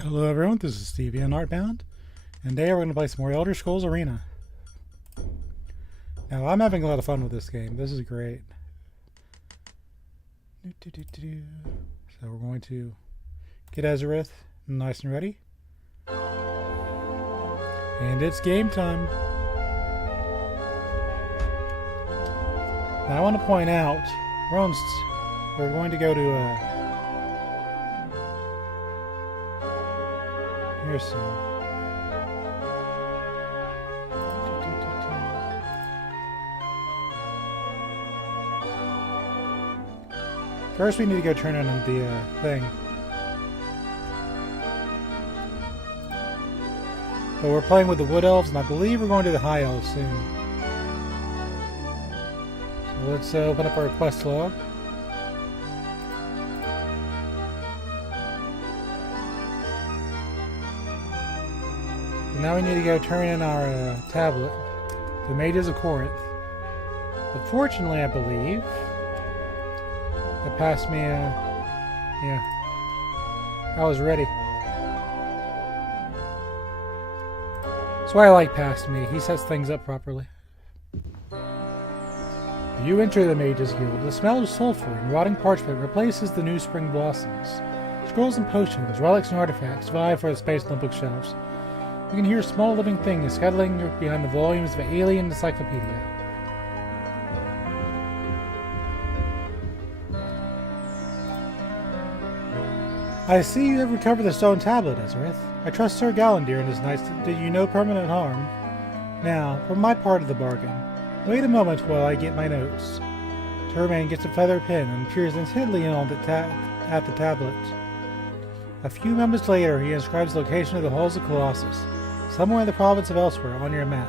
Hello everyone, this is Stevie on Artbound, and today we're going to play some more Elder Scrolls Arena. Now I'm having a lot of fun with this game, this is great. So we're going to get Ezereth nice and ready. And it's game time. Now I want to point out, we're going to go to here's some. First we need to go turn on the thing. But we're playing with the Wood Elves, and I believe we're going to the High Elves soon. So let's open up our quest log. Now we need to go turn in our tablet, the Mages of Corinth. But fortunately, I believe, it passed me, yeah, I was ready. That's why I like past me, he sets things up properly. You enter the Mages Guild. The smell of sulfur and rotting parchment replaces the new spring blossoms. Scrolls and potions, relics and artifacts vie for the space on the bookshelves. You can hear small living things scuttling behind the volumes of an alien encyclopedia. I see you have recovered the stone tablet, Ezereth. I trust Sir Galandir and his knights did you no permanent harm. Now, for my part of the bargain, wait a moment while I get my notes. Turman gets a feather pen and peers intently in on at the tablet. A few moments later, he inscribes the location of the halls of Colossus, somewhere in the province of Elsewhere on your map.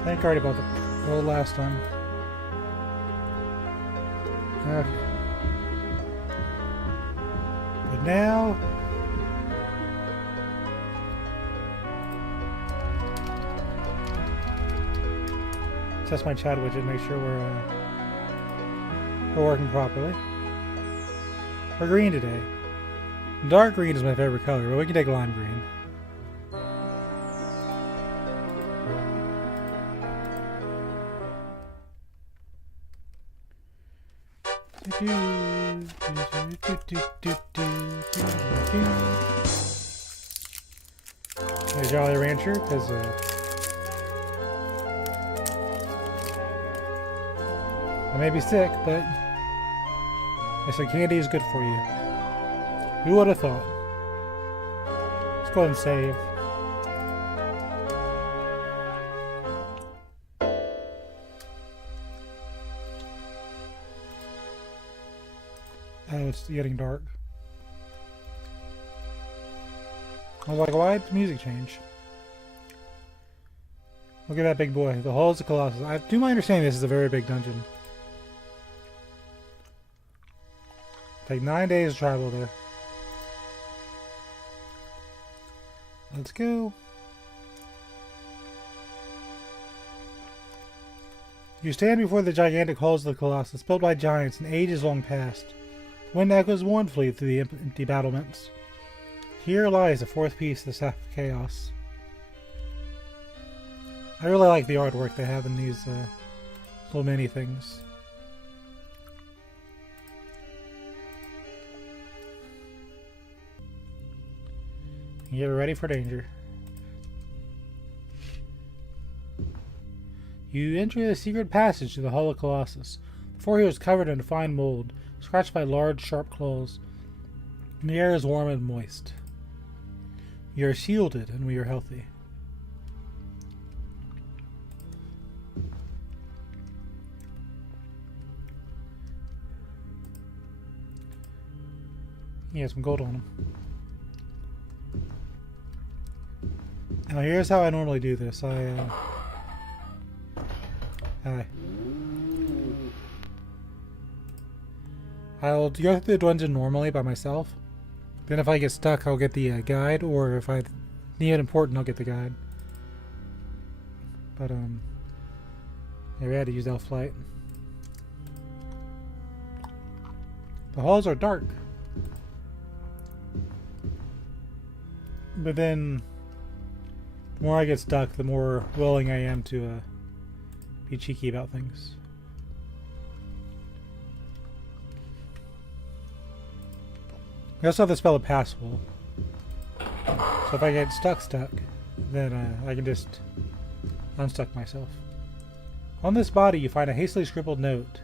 I think I already bought the roll last time. Okay. But now test my chat widget, make sure we're working properly. We're green today. Dark green is my favorite color, but we can take lime green. Hey, Jolly Rancher, because I may be sick, but they said candy is good for you. Who would have thought? Let's go ahead and save. Oh, it's getting dark. I was like, why did the music change? Look at that big boy. The halls of Colossus. To my understanding, this is a very big dungeon. Take 9 days to travel there. Let's go. You stand before the gigantic halls of the Colossus, built by giants in ages long past. The wind echoes mournfully through the empty battlements. Here lies the fourth piece of the Staff of Chaos. I really like the artwork they have in these little mini things. You get ready for danger. You enter the secret passage to the Hall of Colossus. The floor here is covered in fine mold, scratched by large, sharp claws. And the air is warm and moist. You are shielded, and we are healthy. He has some gold on him. Now here's how I normally do this. Hi. I'll go through the dungeon normally by myself, Then if I get stuck, I'll get the guide, or if I need it important, I'll get the guide. But, yeah, we had to use Elf Light. The halls are dark. But then, the more I get stuck, the more willing I am to be cheeky about things. We also have the spell of Passable. So if I get stuck, then I can just unstuck myself. On this body, you find a hastily scribbled note.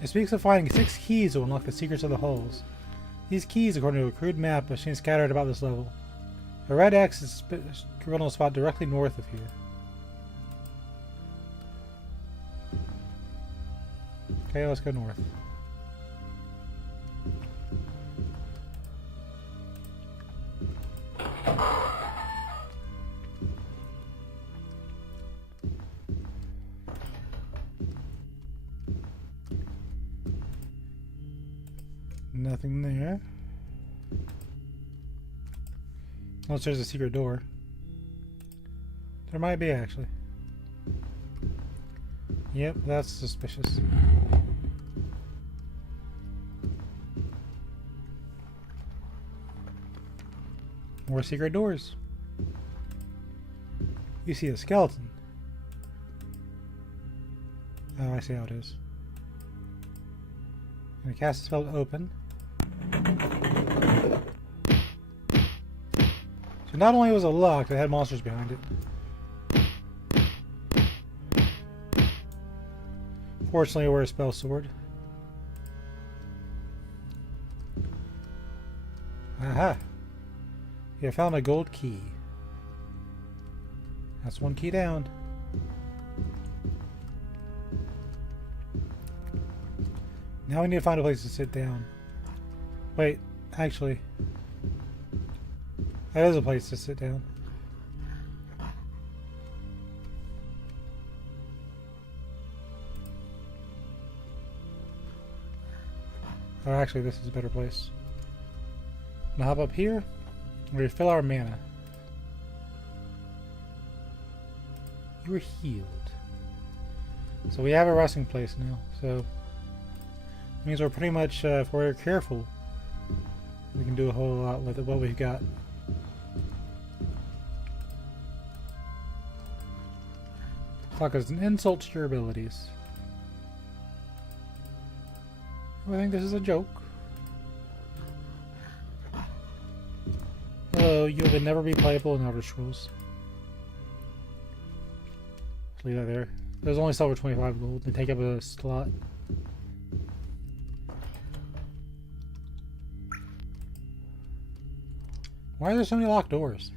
It speaks of finding 6 keys to unlock the secrets of the halls. These keys, according to a crude map, are seen scattered about this level. A red X is scribbled on a spot directly north of here. Okay, let's go north. Nothing there. Unless there's a secret door. There might be, actually. Yep, that's suspicious. More secret doors. You see a skeleton. Oh, I see how it is. And the cast is spelled open. So not only was it locked, it had monsters behind it. Fortunately, I wear a spell sword. Aha! You found a gold key. That's 1 key down. Now we need to find a place to sit down. Wait, actually, that is a place to sit down. Oh, actually, this is a better place. Now hop up here and refill our mana. You were healed. So we have a resting place now. So it means we're pretty much, if we're careful, we can do a whole lot with what we've got. Fuck is an insult to your abilities. I think this is a joke. Hello, you will never be playable in Elder Scrolls. Leave that there. There's only sell for 25 gold. They take up a slot. Why are there so many locked doors?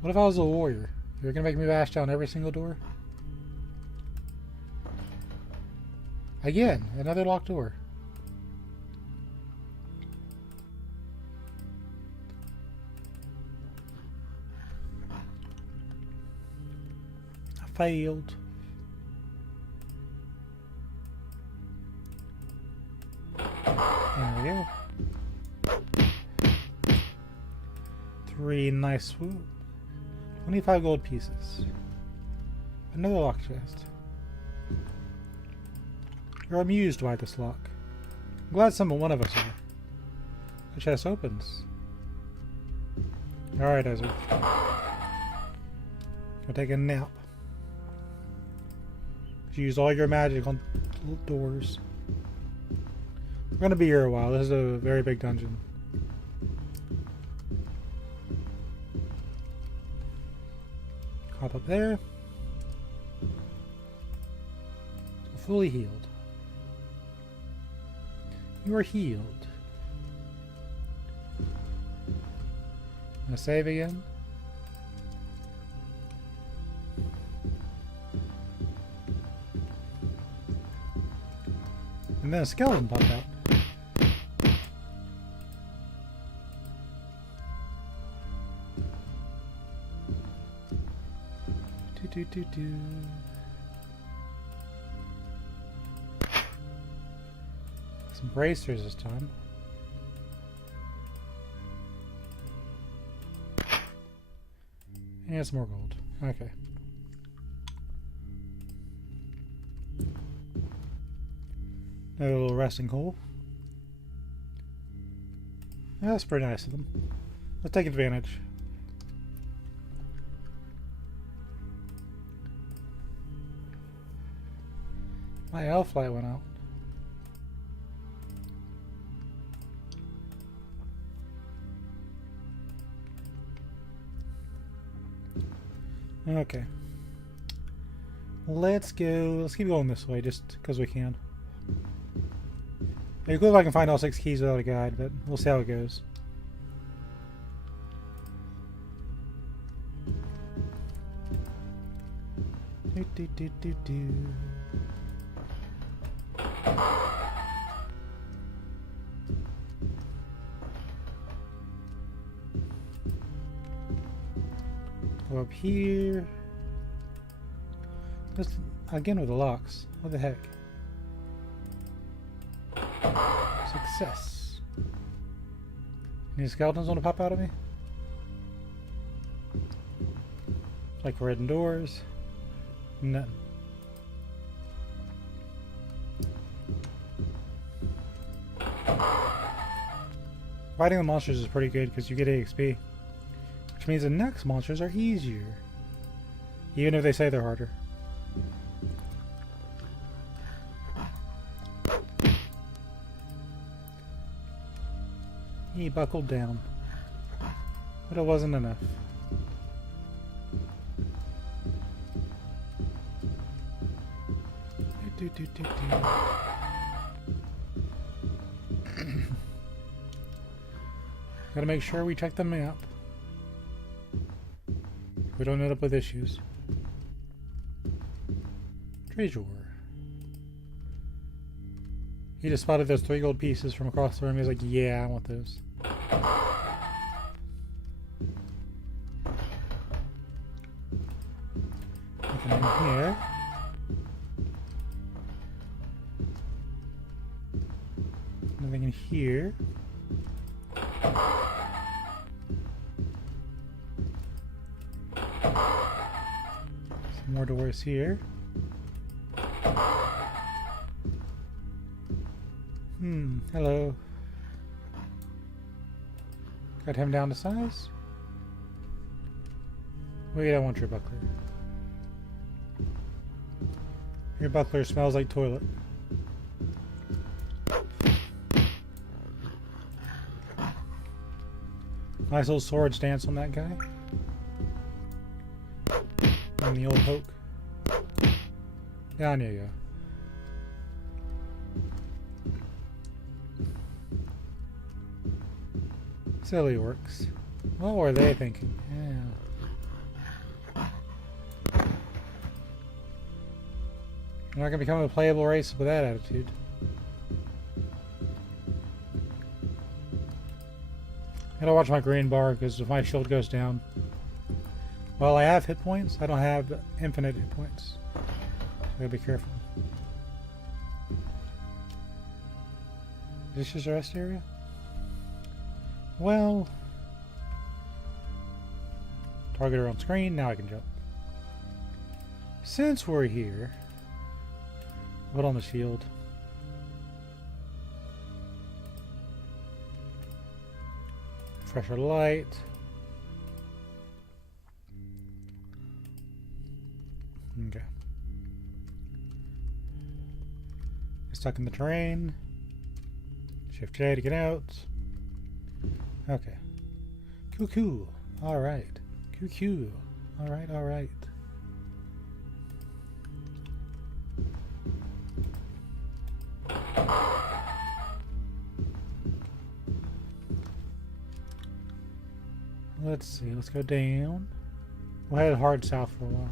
What if I was a warrior? You're gonna make me bash down every single door? Again, another locked door. I failed. There we go. 3 nice swoop. 25 gold pieces. Another lock chest. You're amused by this lock. I'm glad one of us are. The chest opens. Alright, Ezra. Go take a nap. You used all your magic on doors. We're gonna be here a while. This is a very big dungeon. Hop up there. Fully healed. You are healed. Gonna save again. And then a skeleton popped out. Do. Some bracers this time. And some more gold. Okay. Another little resting hole. Yeah, that's pretty nice of them. Let's take advantage. My elf light went out. Okay. Let's go. Let's keep going this way just because we can. It'd be cool if I can find all 6 keys without a guide, but we'll see how it goes. Do. Go up here. Just again with the locks. What the heck? Success. Any skeletons want to pop out of me? Like red doors. Nothing. Fighting the monsters is pretty good because you get EXP. Which means the next monsters are easier. Even if they say they're harder. He buckled down. But it wasn't enough. Do. Gotta make sure we check the map. We don't end up with issues. Treasure. He just spotted those 3 gold pieces from across the room. He was like, yeah, I want those. Nothing in here. Nothing in here. Some more doors here. Hello. Got him down to size. Wait, I want your buckler. Your buckler smells like toilet. Nice little sword stance on that guy. And the old poke. Down you go. Silly works. What were they thinking? Yeah. You're not gonna become a playable race with that attitude. I gotta watch my green bar because if my shield goes down, while I have hit points, I don't have infinite hit points. So I gotta be careful. Is this just a rest area? Well, target on screen, now I can jump. Since we're here, put on the shield. Fresher light. Okay. Stuck in the terrain. Shift J to get out. Okay. Cool. Alright. Cool. Alright. Let's see. Let's go down. We'll head hard south for a while.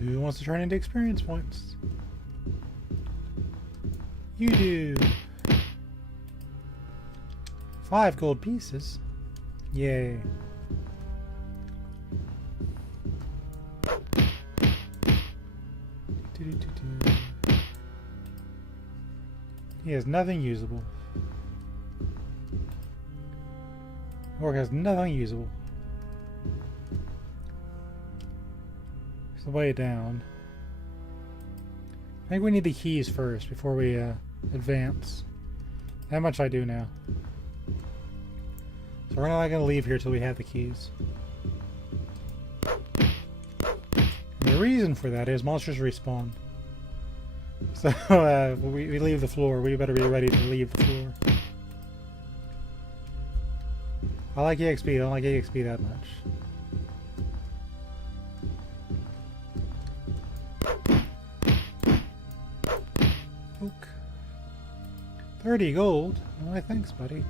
Who wants to turn into experience points? You do. 5 gold pieces. Yay. He has nothing usable. Orc has nothing usable. It's the way down. I think we need the keys first before we advance. That much I do now. So we're not going to leave here till we have the keys. And the reason for that is monsters respawn. So we leave the floor. We better be ready to leave the floor. I like EXP. I don't like EXP that much. Oak. 30 gold. Why, thanks, buddy.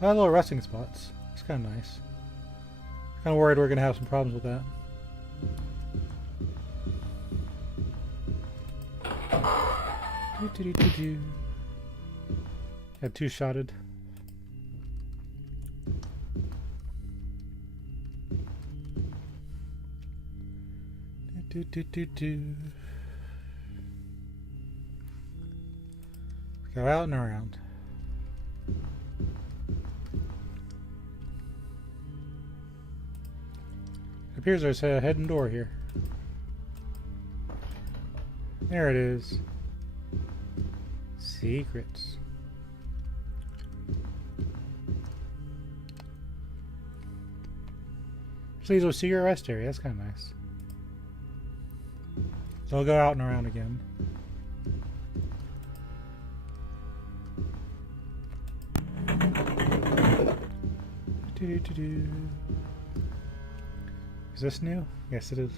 A lot of little resting spots. It's kind of nice. Kind of worried we're going to have some problems with that. Got two-shotted. Go out and around. It appears there's a hidden door here. There it is. Secrets. Please go see your rest area. That's kind of nice. So I'll go out and around again. Is this new? Yes, it is.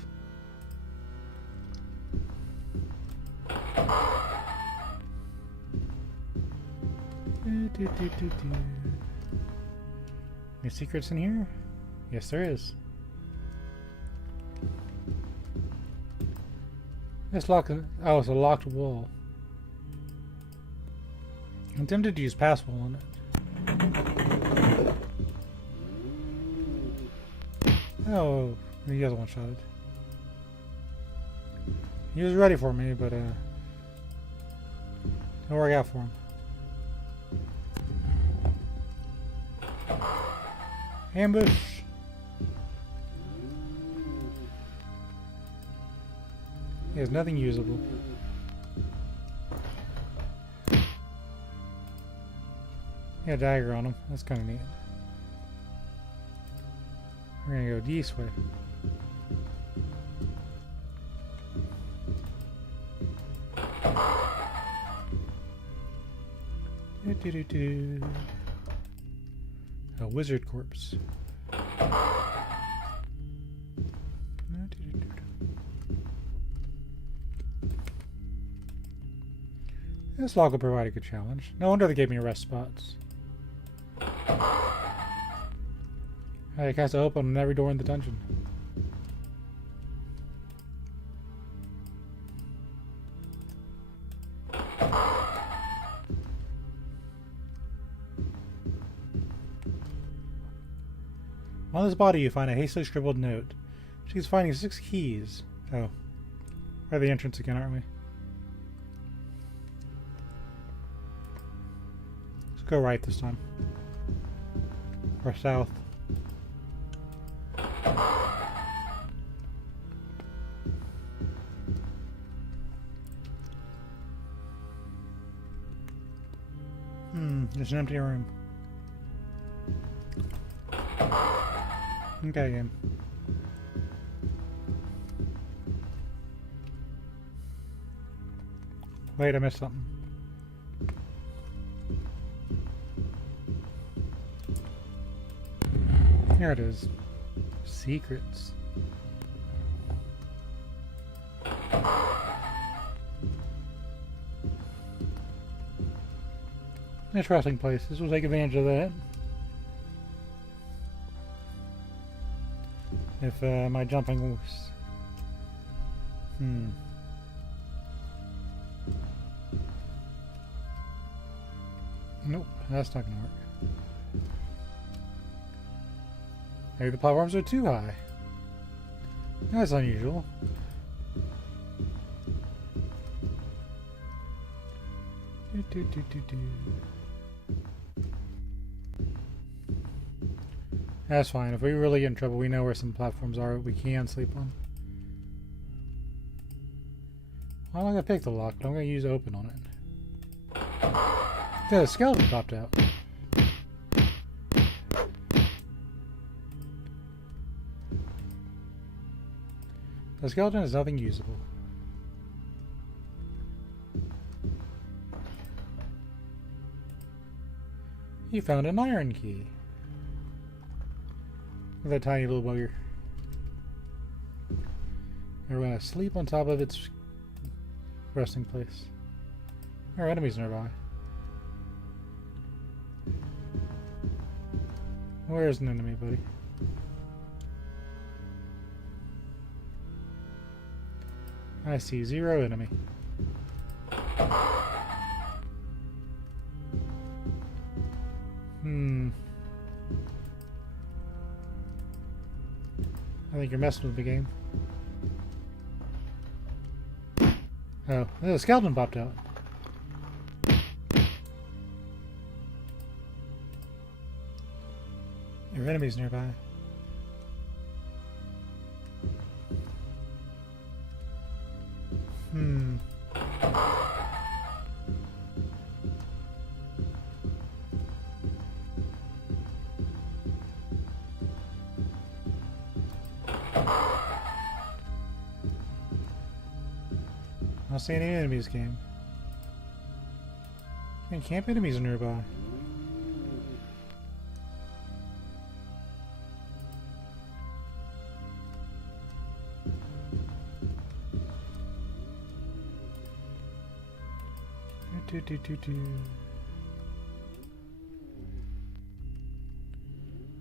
Any secrets in here? Yes, there is. It's locked. Oh, it's a locked wall. I'm tempted to use passwall on it. Oh, he has one-shotted. He was ready for me, but didn't work out for him. Ambush. He has nothing usable. He got a dagger on him. That's kind of neat. We're gonna go this way. A wizard corpse. This log will provide a good challenge. No wonder they gave me rest spots. I cast to open on every door in the dungeon. On this body you find a hastily scribbled note. She's finding 6 keys. Oh. We're at the entrance again, aren't we? Let's go right this time. Or south. There's an empty room. Okay, game. Wait, I missed something. Here it is. Secrets. Interesting places. We'll take advantage of that. If my jumping was... Nope, that's not gonna work. Maybe the platforms are too high. That's unusual. That's fine. If we really get in trouble, we know where some platforms are we can sleep on. I'm not gonna pick the lock, but I'm gonna use open on it. Yeah, the skeleton popped out. The skeleton is nothing usable. You found an iron key. Look at that tiny little bugger. We're gonna sleep on top of its resting place. Our enemies nearby. Where's an enemy, buddy? I see 0 enemy. I think you're messing with the game. Oh, the skeleton popped out. Your enemy's nearby. I don't see any enemies, game. And camp enemies are nearby.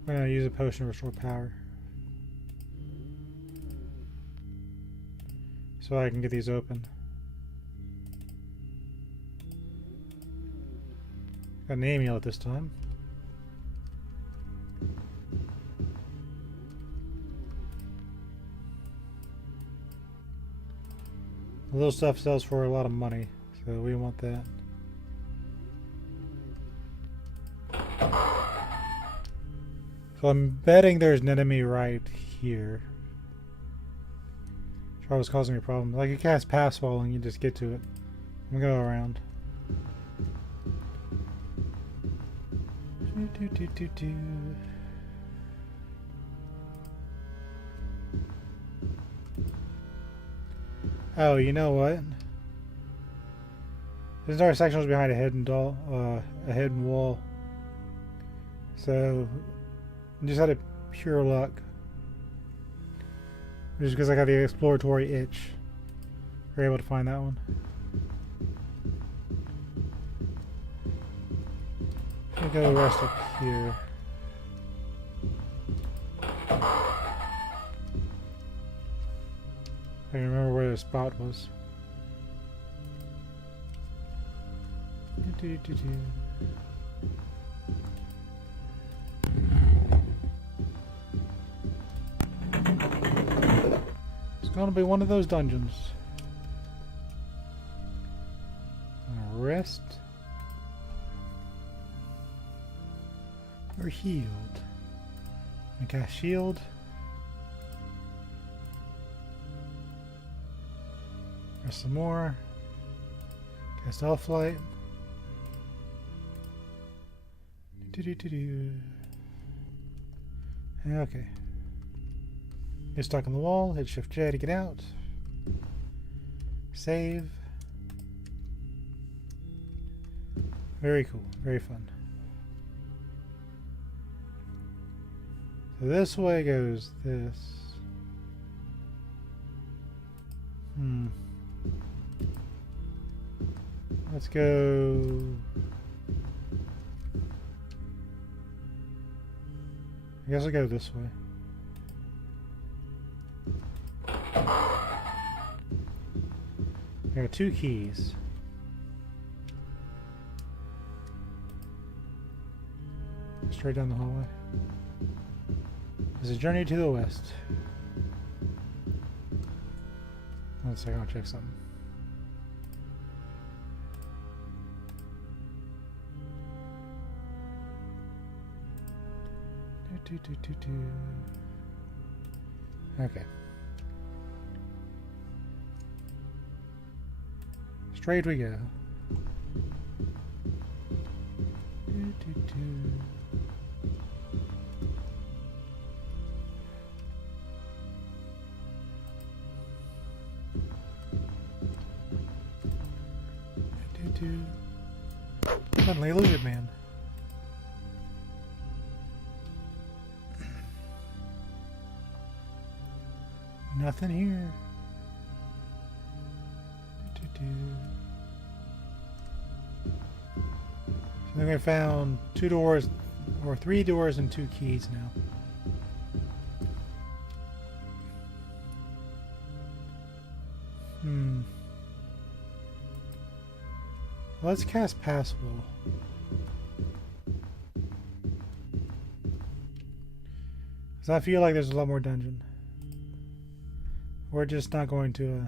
I'm gonna use a potion to restore power, so I can get these open. Got an amulet this time. The little stuff sells for a lot of money, so we want that. So I'm betting there's an enemy right here. Which was causing me a problem. Like you cast pass wall and you just get to it. I'm gonna go around. Oh, you know what? This entire section was behind a hidden wall. So I just had a pure luck. Just because I got the exploratory itch. We were able to find that one. I'm gonna go rest up here. I can remember where the spot was. It's gonna be one of those dungeons. Rest. We're healed. I cast shield. There's some more. Cast elf light. Okay. Get stuck on the wall. Hit Shift J to get out. Save. Very cool. Very fun. So this way goes this. Let's go. I guess I'll go this way. There are 2 keys. Straight down the hallway. There's a journey to the west. One second, I'll check something. Okay. Straight we go. Suddenly, lizard man. Nothing here. So I think I found 2 doors, or 3 doors and 2 keys now. Let's cast Passwell. Because I feel like there's a lot more dungeon. We're just not going to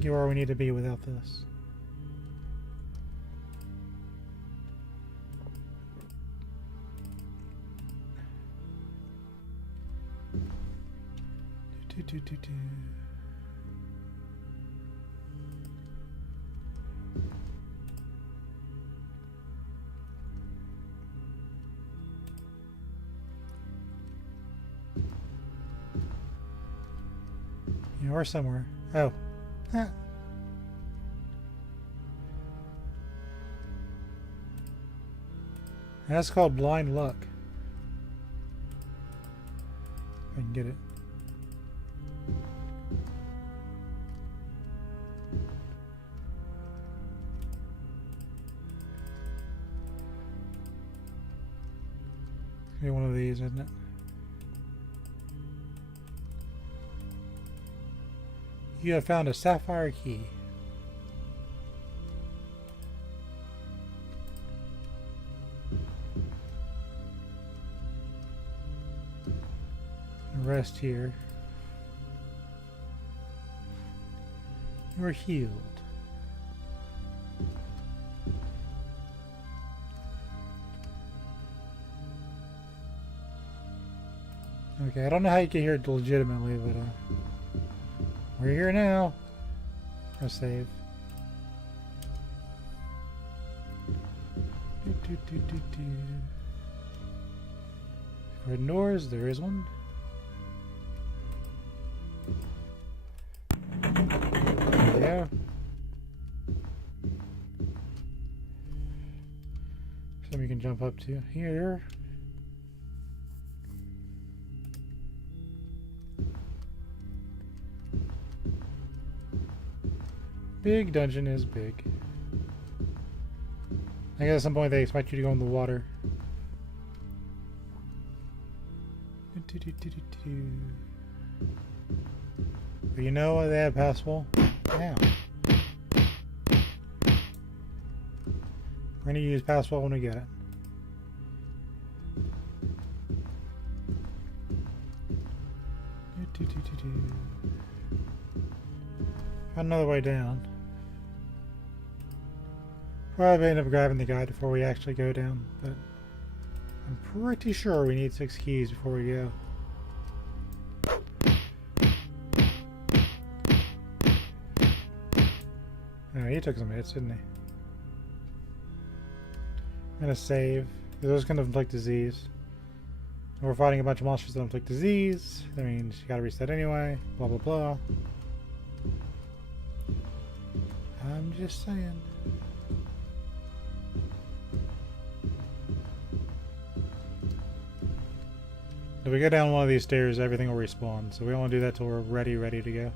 get where we need to be without this. You are somewhere. Oh. Ah. That's called blind luck. If I can get it. It's gonna be one of these, isn't it? You have found a sapphire key. Rest here. You are healed. Okay, I don't know how you get here legitimately, but we're here now. Press save. Red doors, there is one. Yeah. Something you can jump up to. Here. Big dungeon is big. I guess at some point they expect you to go in the water. But you know what? They have Passwell. Now. We're going to use Passwell when we get it. Found another way down. Probably end up grabbing the guide before we actually go down, but I'm pretty sure we need 6 keys before we go. Oh, he took some hits, didn't he? I'm gonna save. Those can inflict disease. We're fighting a bunch of monsters that inflict disease. That means you gotta reset anyway. Blah blah blah. I'm just saying. If we go down one of these stairs, everything will respawn. So we don't want to do that till we're ready to go.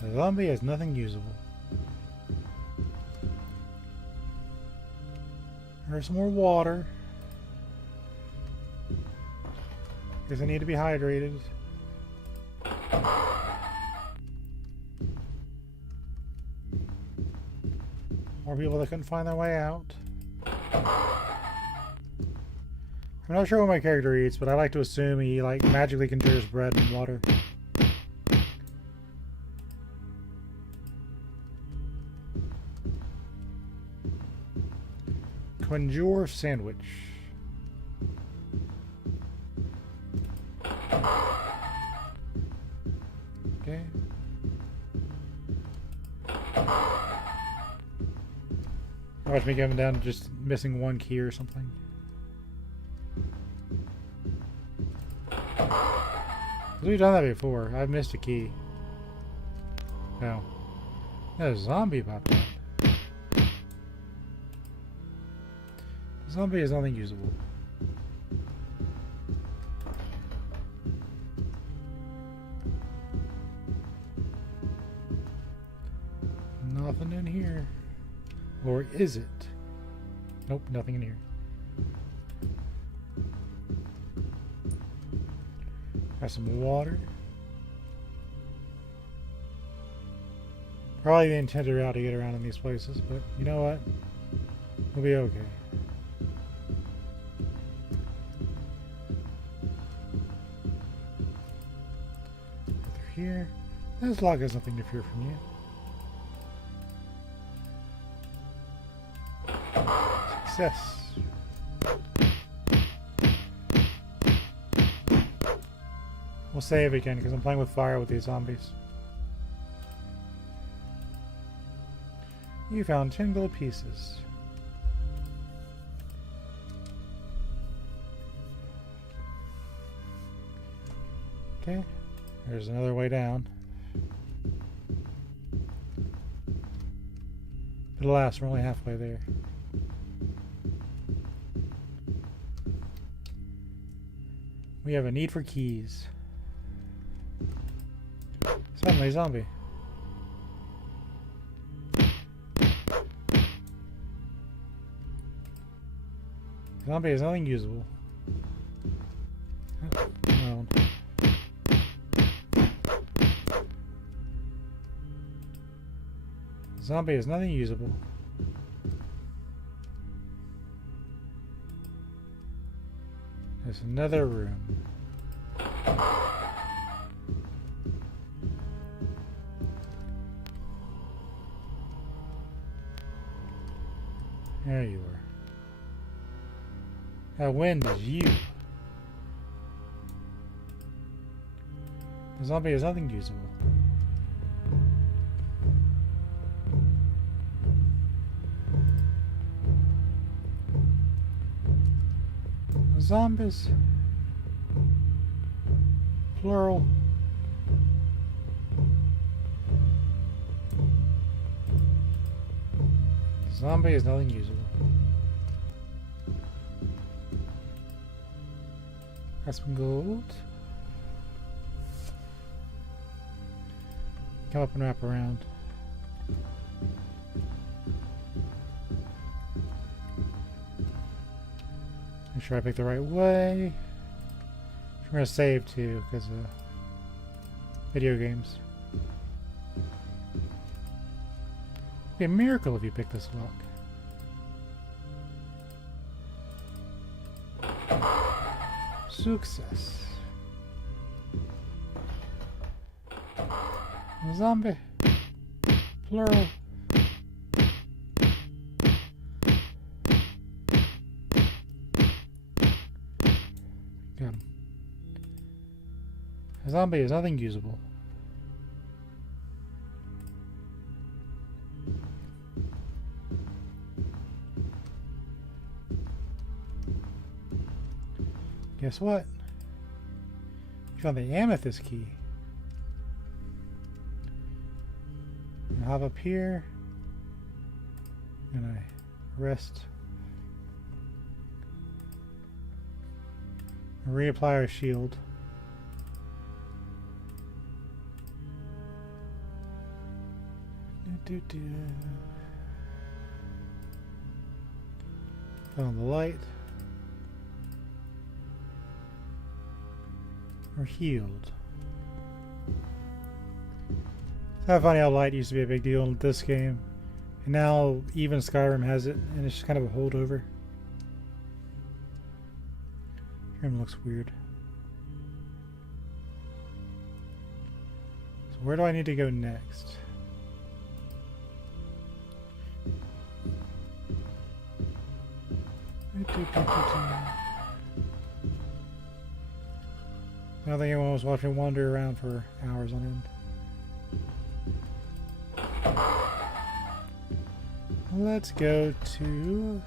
The zombie has nothing usable. There's some more water. Guess I need to be hydrated. More people that couldn't find their way out. I'm not sure what my character eats, but I like to assume he like magically conjures bread and water. Conjure sandwich. Okay. Watch me coming down to just missing one key or something. We've done that before. I've missed a key. No. No, a zombie popped up. Zombie is nothing usable. Nothing in here. Or is it? Nope, nothing in here. Got some water. Probably the intended route to get around in these places, but you know what? We'll be okay. Through here. This log has nothing to fear from you. Success. We'll save again because I'm playing with fire with these zombies. You found 10 gold pieces. Okay, there's another way down. But alas, we're only halfway there. We have a need for keys. Suddenly, zombie. Zombie is nothing usable. No. Zombie is nothing usable. There's another room. There you are. That wind is you. The zombie is nothing usable. Zombies. Plural. Zombie is nothing usable. Got some gold. Come up and wrap around. Make sure I pick the right way. I'm gonna save too, because of video games. It'd be a miracle if you pick this lock. Success. Zombie. Plural. Got him. A zombie is nothing usable. Guess what? You found the amethyst key. I hop up here and I rest. And reapply our shield. Turn on the light. We're healed. It's kind of funny how light used to be a big deal in this game. And now even Skyrim has it, and it's just kind of a holdover. Skyrim looks weird. So where do I need to go next? I don't think anyone was watching wander around for hours on end. Let's go to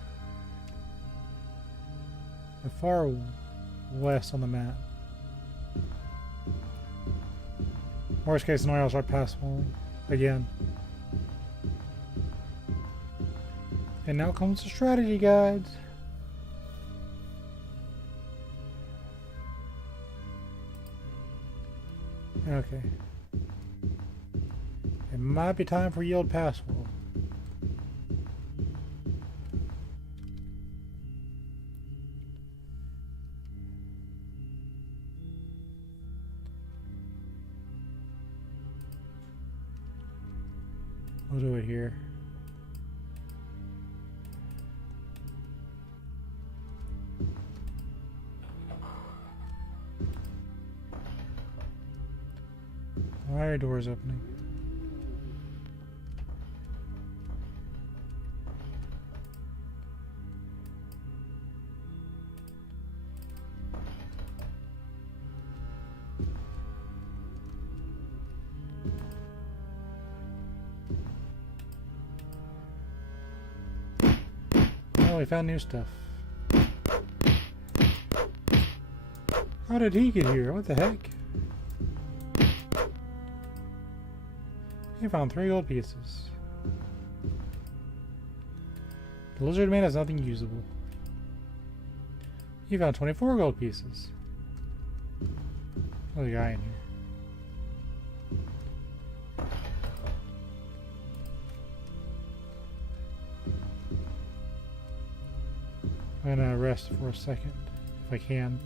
the far west on the map. Worst case scenario, I'll start pass falling again. And now comes the strategy guides. Okay. It might be time for yield pass wall. We'll do it here. Why are doors opening? Oh, we found new stuff. How did he get here? What the heck? He found 3 gold pieces. The lizard man has nothing usable. He found 24 gold pieces. There's a guy in here. I'm gonna rest for a second, if I can.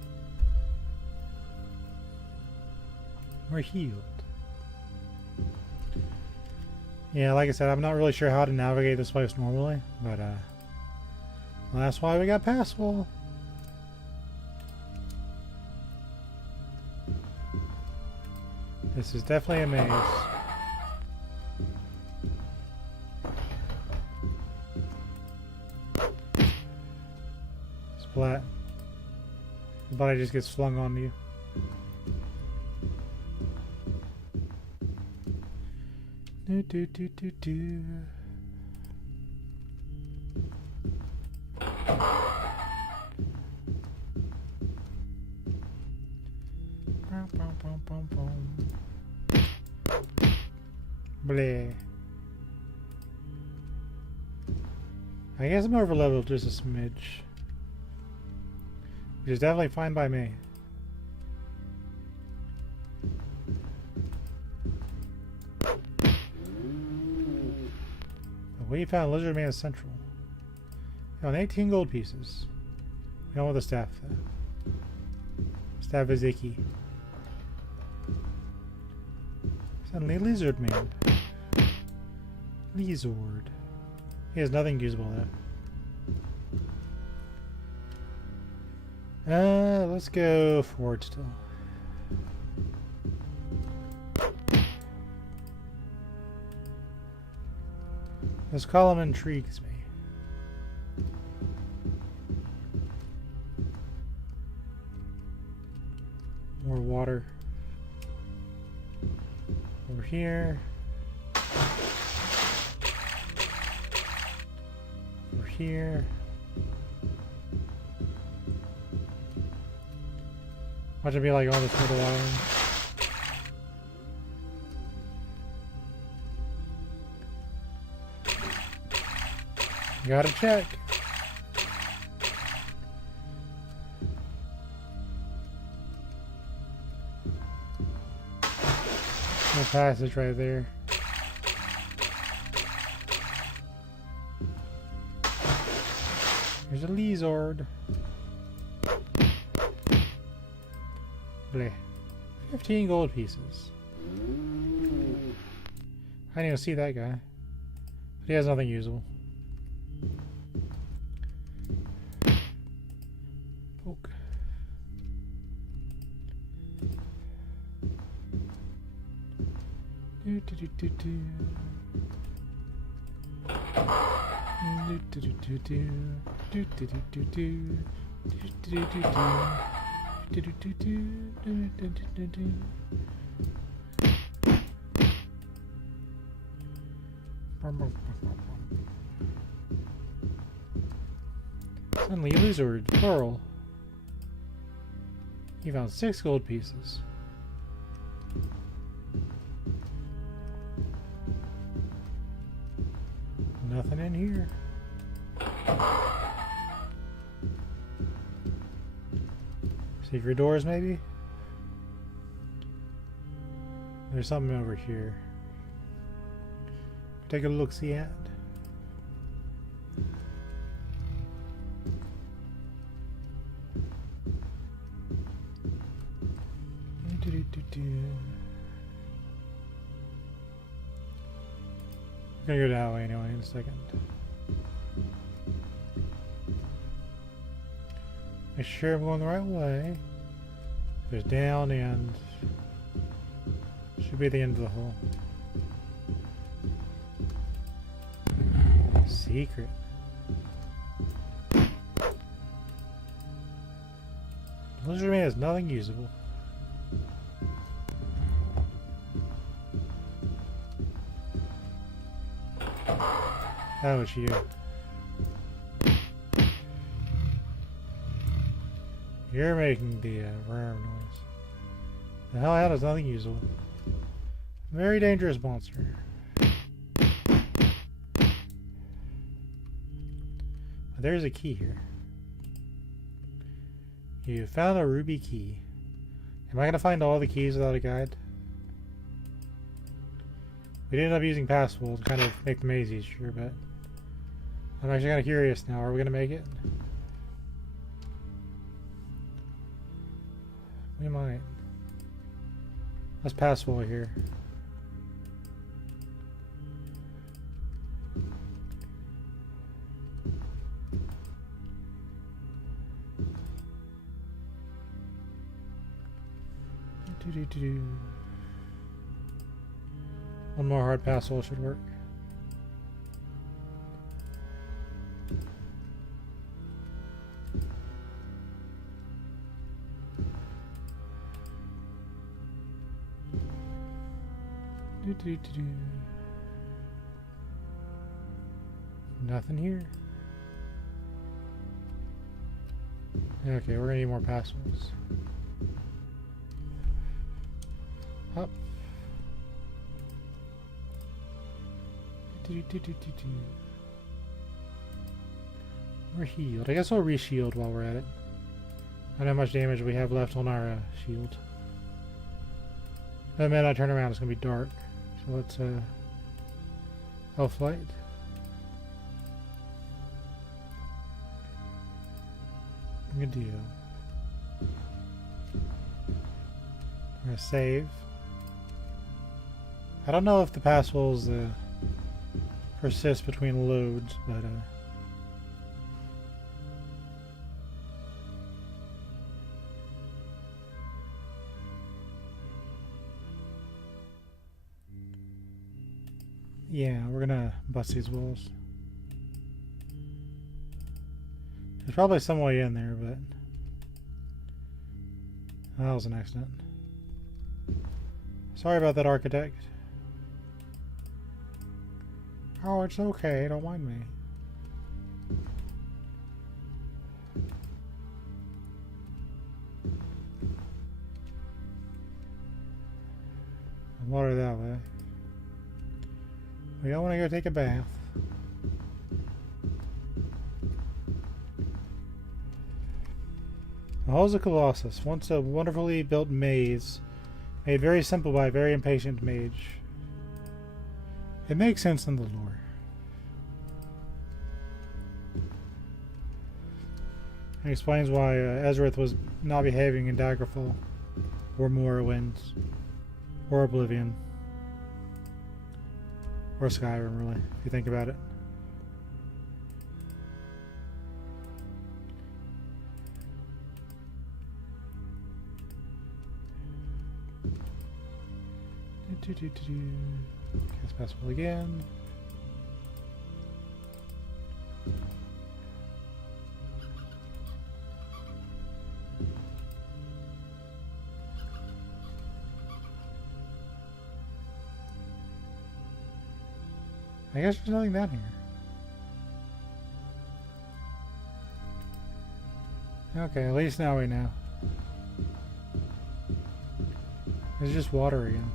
We're healed. Yeah, like I said, I'm not really sure how to navigate this place normally, but well, that's why we got pass wall. This is definitely a maze. Splat. The body just gets flung onto you. Do do do do do. Bleh. I guess I'm over leveled just a smidge, which is definitely fine by me. We found Lizard Man Central. Found 18 gold pieces. We don't want the staff though. Staff is icky. Suddenly Lizard Man. Lizard. He has nothing usable though. Let's go forward still. This column intrigues me. More water. Over here. Over here. Watch it be like all this middle island. Gotta check. No passage right there. There's a lizard. Bleh. 15 gold pieces. I didn't even see that guy. But he has nothing usable. Poke. Do do do do do. Do do do do do. Do do do do do. Do do do do do. Do do do do. Do do do do. Suddenly lizard, plural. He found 6 gold pieces. Nothing in here. Secret doors, maybe? There's something over here. Take a look-see at. I'm gonna go that way anyway in a second. Make sure I'm going the right way. There's down and should be the end of the hole. Secret. Lizard man has nothing usable. That was you. You're making the rare noise. The hell out is nothing usable. Very dangerous monster. There's a key here. You found a ruby key. Am I going to find all the keys without a guide? We did end up using password to kind of make the maze easier, but I'm actually kind of curious now. Are we going to make it? We might. Let's password here. One more hard password should work. Nothing here. Okay, we're gonna need more passwords. Up. We're healed. I guess we'll re-shield while we're at it. I don't know how much damage we have left on our shield. The minute I turn around, it's gonna be dark. So let's elf light. Good deal. I'm gonna save. I don't know if the passwills persist between loads, but yeah, we're gonna bust these walls. There's probably some way in there, but that was an accident. Sorry about that, architect. Oh, it's okay. Don't mind me. Water that way. We don't want to go take a bath. The halls of Colossus, once a wonderfully built maze, made very simple by a very impatient mage. It makes sense in the lore. It explains why Ezrith was not behaving in Daggerfall, or Morrowinds, or Oblivion, or Skyrim, really, if you think about it. Cast Passable again. I guess there's nothing down here. Okay, at least now we know. It's just water again.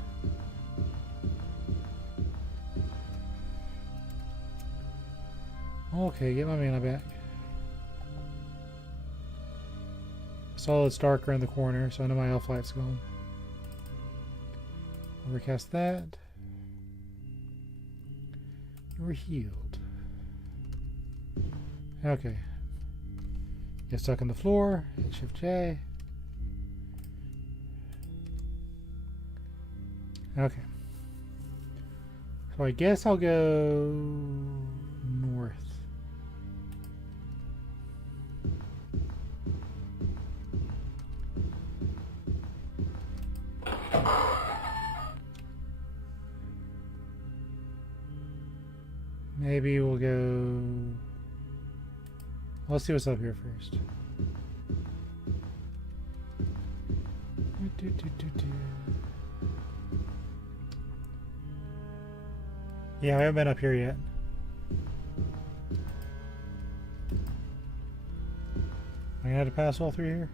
Okay, get my mana back. Saw it's darker in the corner, so I know my elf light's gone. Overcast that. We're healed. Okay. Get stuck on the floor. Hit Shift J. Okay. So I guess I'll go north. Maybe we'll go... Let's see what's up here first. Yeah, I haven't been up here yet. I had to pass all through here.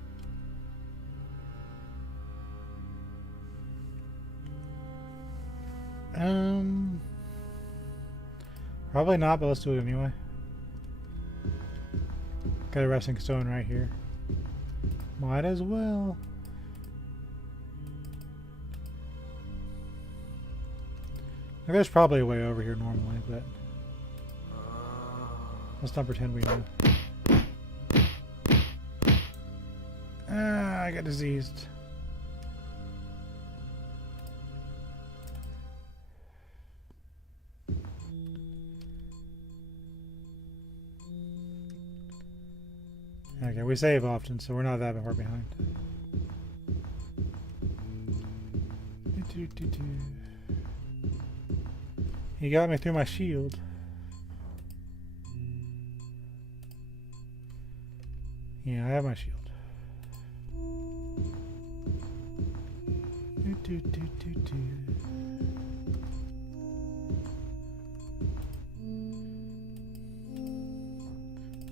Probably not, but let's do it anyway. Got a resting stone right here. Might as well. There's probably a way over here normally, but let's not pretend we know. Ah, I got diseased. Okay, we save often, so we're not that far behind. He got me through my shield. Yeah, I have my shield.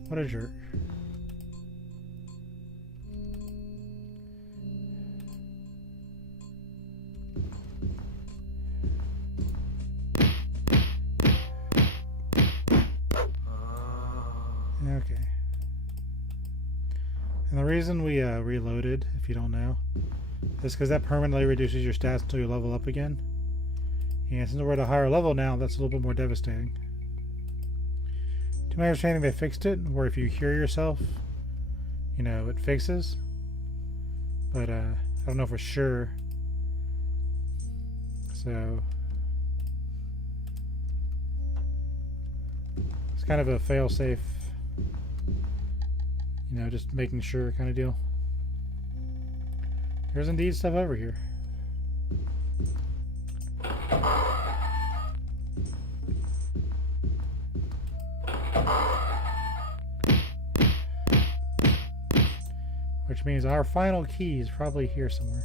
What a jerk. Okay. And the reason we reloaded, if you don't know, is because that permanently reduces your stats until you level up again. And since we're at a higher level now, that's a little bit more devastating. To my understanding, they fixed it, where if you heal yourself, you know, it fixes. But I don't know for sure. So it's kind of a fail-safe, you know, just making sure kind of deal. There's indeed stuff over here. Which means our final key is probably here somewhere.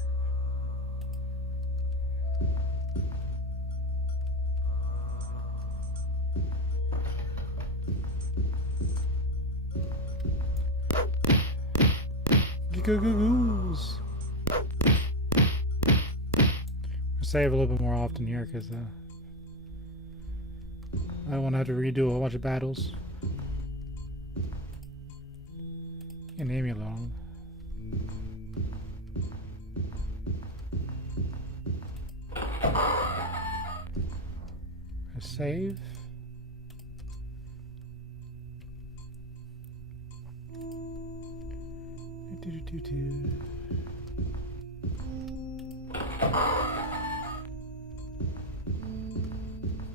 Goo-goo-goos. Save a little bit more often here because I don't want to have to redo a whole bunch of battles. You can leave me alone. Save.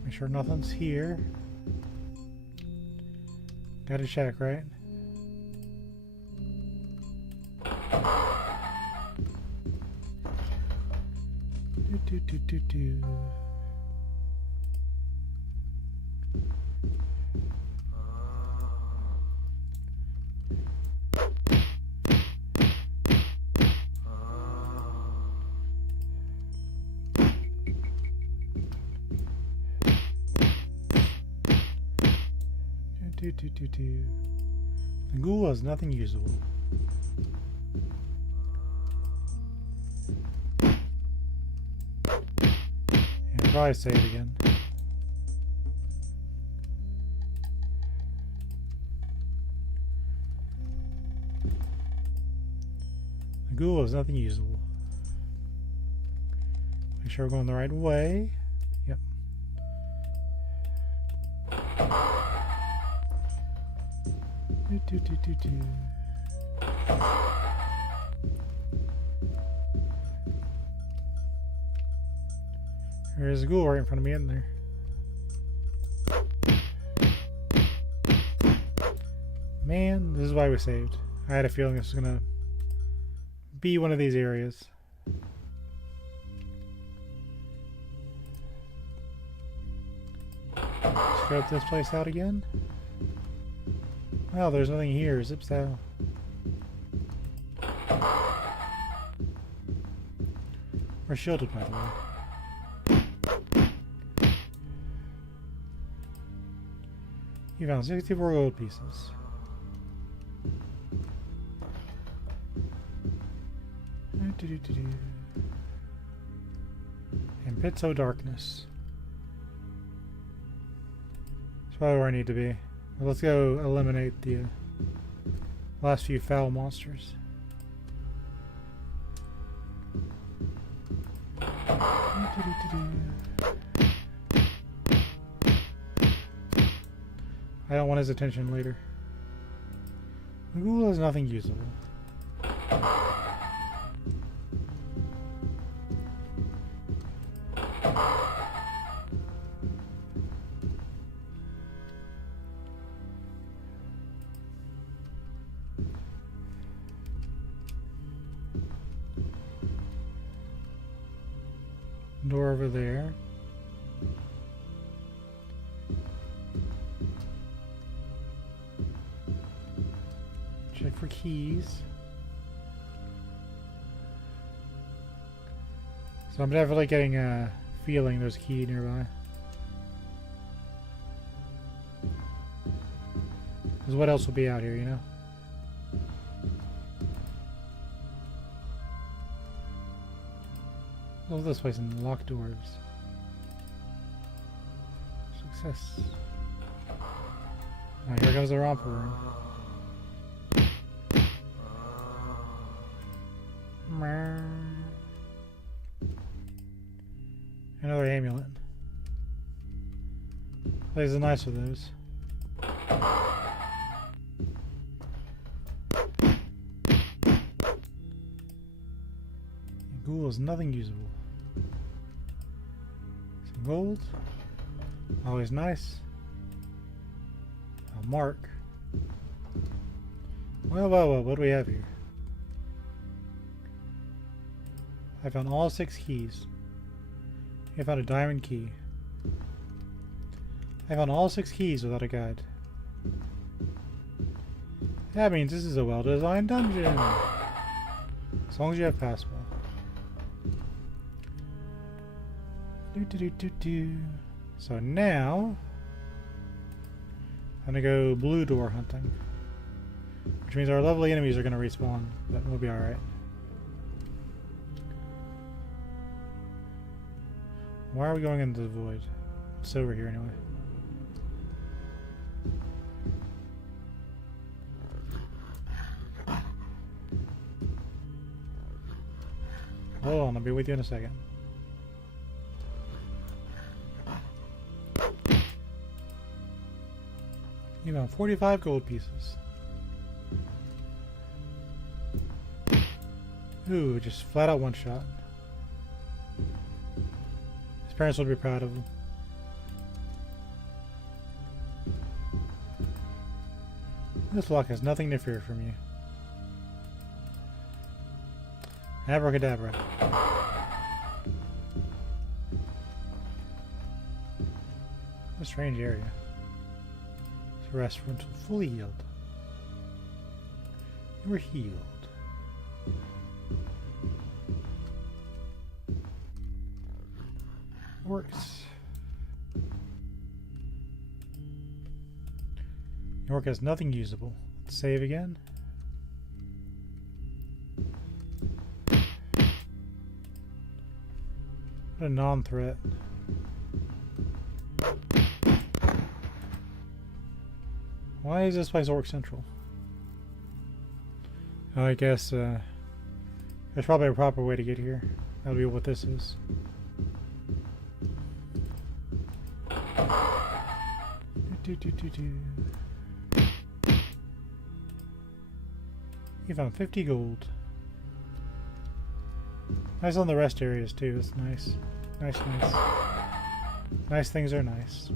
Make sure nothing's here. Gotta check, right? The ghoul has nothing usable. And probably save again. The ghoul has nothing usable. Make sure we're going the right way. Yep. There's a ghoul right in front of me, isn't there? Man, this is why we saved. I had a feeling this was gonna be one of these areas. Scope this place out again. Wow, there's nothing here. Zips out. We're shielded, by the way. You found 64 gold pieces. And pits of darkness. That's probably where I need to be. Well, let's go eliminate the last few foul monsters. I don't want his attention later. The ghoul has nothing usable. Door over there. Check for keys. So I'm definitely getting a feeling there's a key nearby. Because what else will be out here, you know? Love this place and locked doors. Success. Alright, here comes the romper room. Another amulet. Place is nice with those. Ghoul is nothing usable. Some gold. Always nice. A mark. Well, what do we have here? I found all 6 keys. I found a diamond key. I found all 6 keys without a guide. That means this is a well-designed dungeon. As long as you have password. So now I'm gonna go blue door hunting, which means our lovely enemies are gonna respawn, but we'll be alright. Why are we going into the void? It's over here anyway. Hold on, I'll be with you in a second. You know, 45 gold pieces. Ooh, just flat out one shot. His parents would be proud of him. This lock has nothing to fear from you. Abracadabra. A strange area. It's a restaurant fully healed. You were healed. Works. York has nothing usable. Let's save again. What a non-threat. Why is this place Orc Central? Oh, I guess there's probably a proper way to get here. That'll be what this is. You found 50 gold. Nice on the rest areas too. That's nice. Nice. Nice things are nice.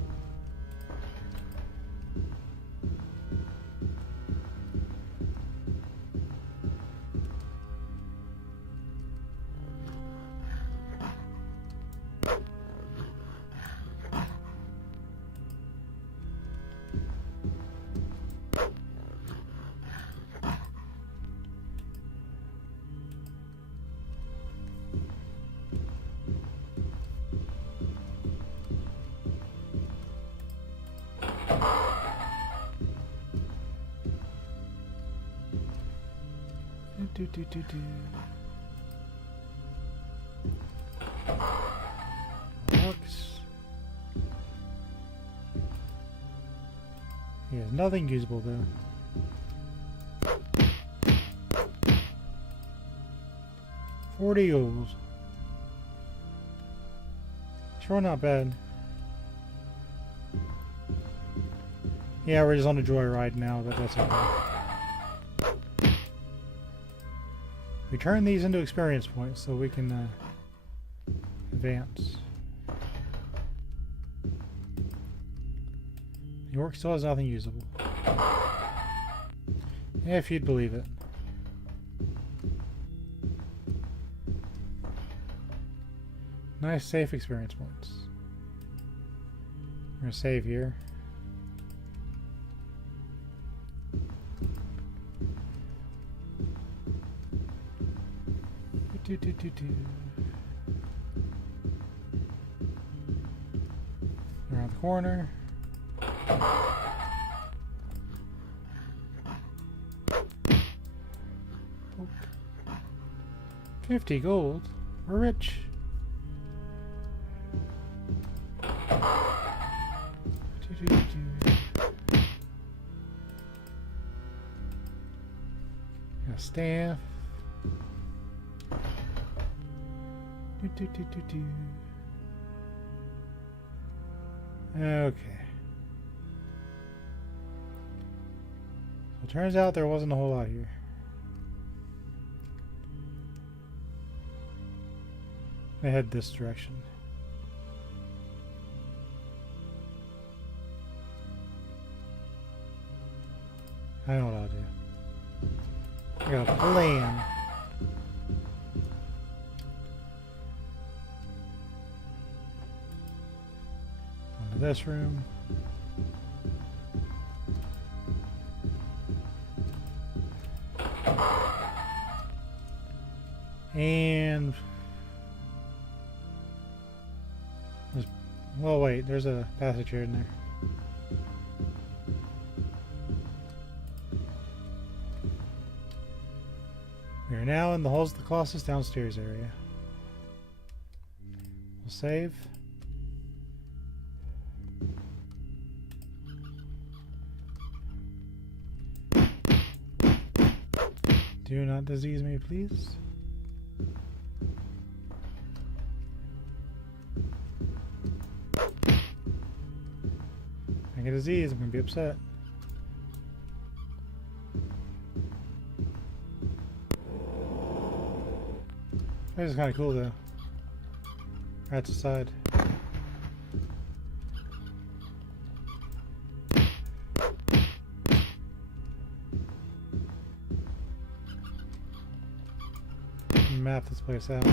Works. He has nothing usable though. 40 gold. Sure, not bad. Yeah, we're just on a joyride now, but that's okay. We turn these into experience points so we can advance. The orc still has nothing usable. If you'd believe it. Nice safe experience points. We're gonna save here. Around the corner. Oh. 50 gold. We're rich. Got a staff. Okay. So it turns out there wasn't a whole lot here. They head this direction. I know what I'll do. I got a plan. Onto this room. And well, wait, there's a passage here in there. We are now in the halls of the Colossus downstairs area. We'll save. Do not disease me, please. I get a disease, I'm gonna be upset. This is kind of cool though. Right to side. Map this place out.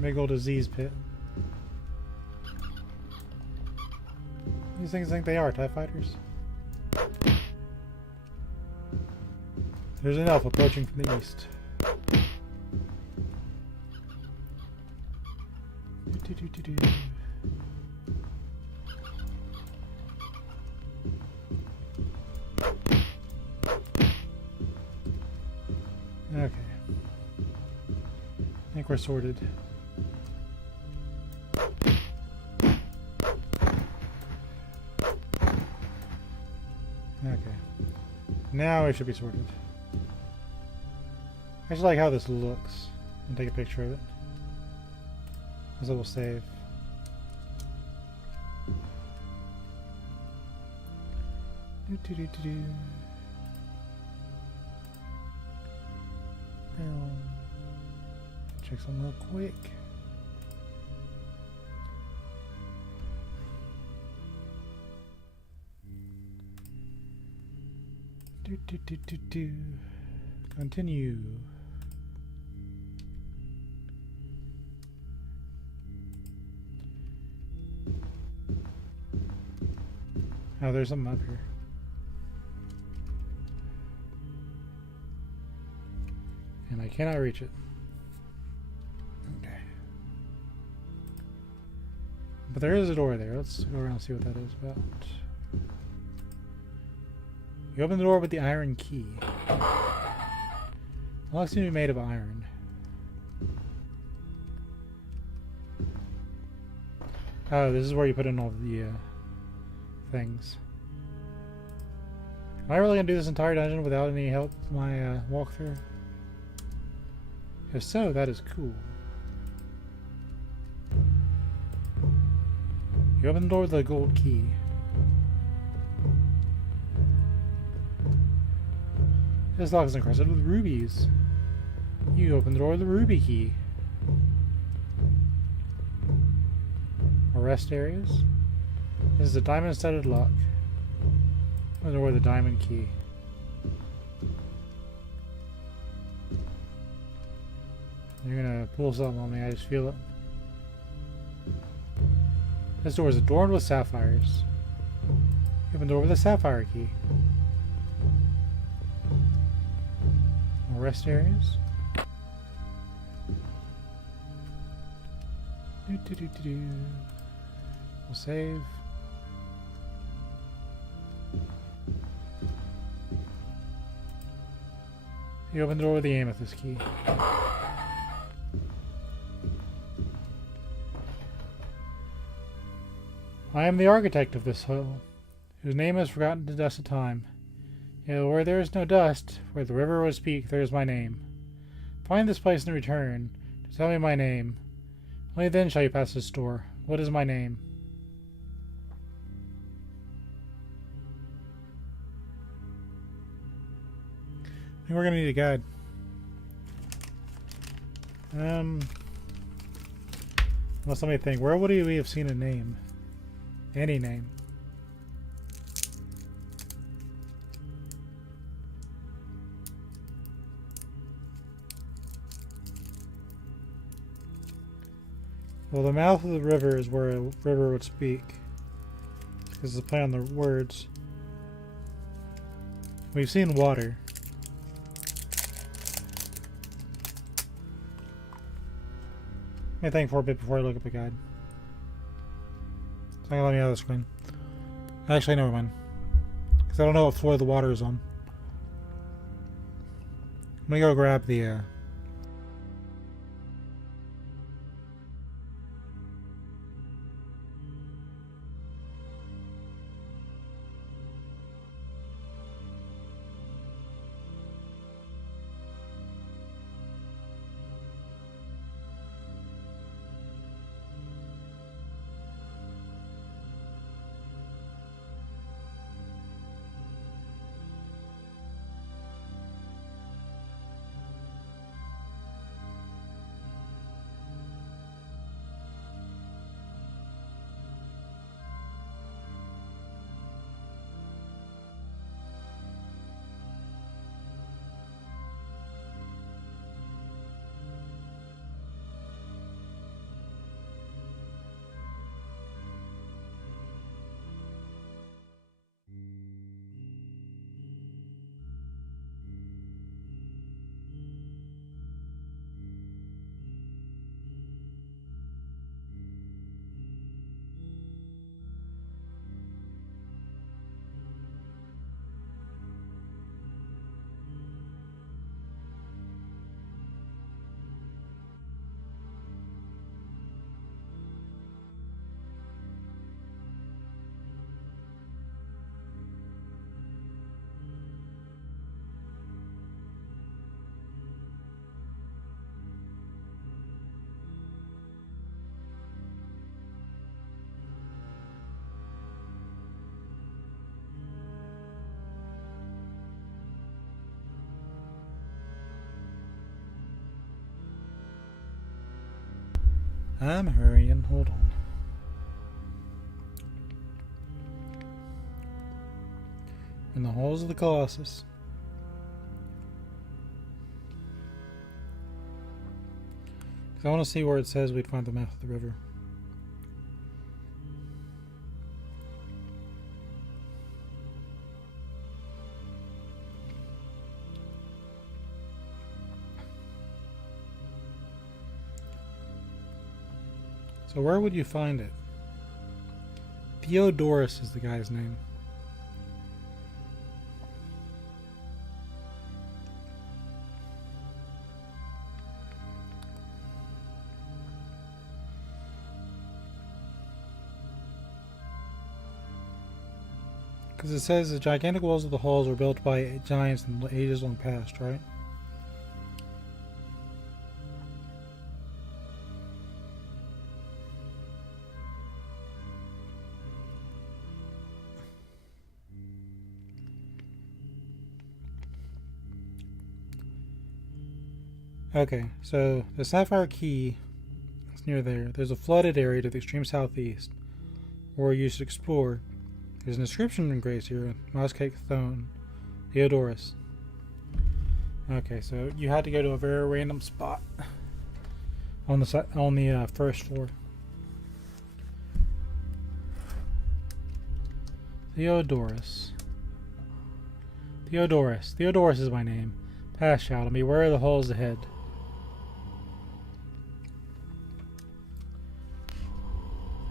Big old disease pit. These things think they are TIE fighters. There's an elf approaching from the east. Okay. I think we're sorted. Okay. Now we should be sorted. I just like how this looks. I'll take a picture of it. As it will save. Check something real quick. Continue. Oh, there's something up here. And I cannot reach it. Okay. But there is a door there. Let's go around and see what that is about. You open the door with the iron key. The lock seems to be made of iron. Oh, this is where you put in all the things. Am I really gonna do this entire dungeon without any help with my walkthrough? If so, that is cool. You open the door with the gold key. This lock is encrusted with rubies. You open the door with the ruby key. More rest areas. This is a diamond-studded lock. Open the door with the diamond key. You're gonna pull something on me, I just feel it. This door is adorned with sapphires. Open the door with a sapphire key. More rest areas. We'll save. You open the door with the amethyst key. I am the architect of this hill, whose name is forgotten to dust of time. Yet where there is no dust, where the river would speak, there is my name. Find this place and return, to tell me my name. Only then shall you pass this door. What is my name? I think we're gonna need a guide. Unless somebody think, where would we have seen a name? Any name. Well, the mouth of the river is where a river would speak. Because it's a play on the words. We've seen water. Let me think for a bit before I look up a guide. It's not gonna let me out of the screen. Actually, never mind. Because I don't know what floor the water is on. Let me go grab the I'm hurrying. Hold on. In the halls of the Colossus. I want to see where it says we'd find the mouth of the river. So where would you find it? Theodorus is the guy's name. Because it says the gigantic walls of the halls were built by giants in the ages long past, right? Okay, so the Sapphire Key is near there. There's a flooded area to the extreme southeast where you should explore. There's an inscription engraved here, Mouse-Cake Throne, Theodorus. Okay, so you had to go to a very random spot on the first floor. Theodorus. Theodorus is my name. Pass shout and beware of the halls ahead.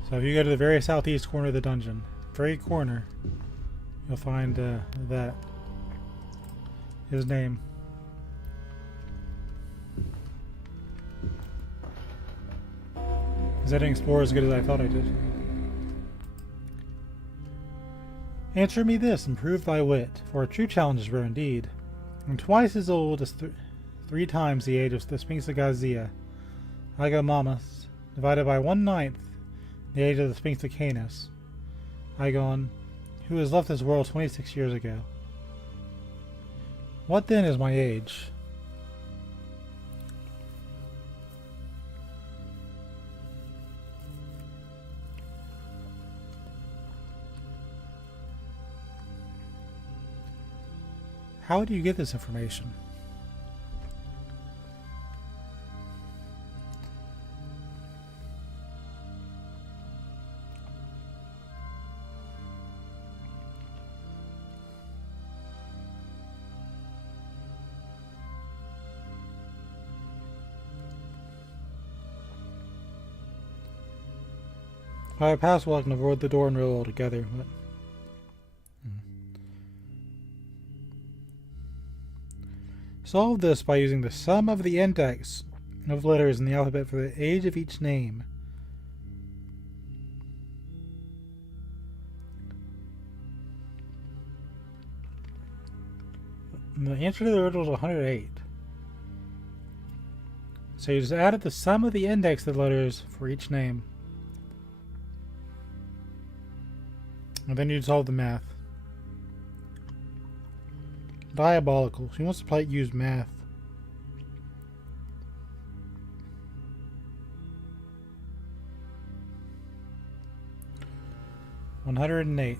So if you go to the very southeast corner of the dungeon, very corner, you'll find that. His name. Because I didn't explore as good as I thought I did. Answer me this, and prove thy wit, for a true challenge is rare indeed, and twice as old as 3 times the age of the Sphinx of Gazia, Agamamus, divided by 1/9 the age of the Sphinx of Canis, Igon, who has left this world 26 years ago. What then is my age? How do you get this information? If I pass well, I can avoid the door and rail altogether, but... Solve this by using the sum of the index of letters in the alphabet for the age of each name. And the answer to the riddle is 108. So you just added the sum of the index of the letters for each name. And then you solve the math. Diabolical. She wants to use math. $108.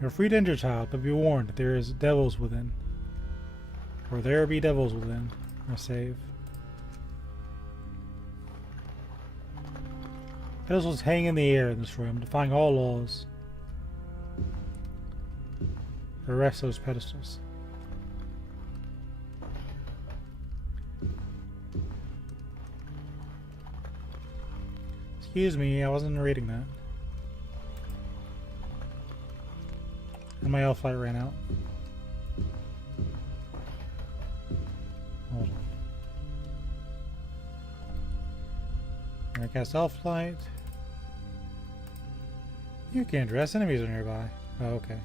You're free to enter, child, but be warned that there is devils within. Or there be devils within. Or save. Pedestals hang in the air in this room, defying all laws. Arrest those pedestals. Excuse me, I wasn't reading that. And my elf light ran out. Hold on. I cast elf light. You can't dress, enemies are nearby. Oh, okay.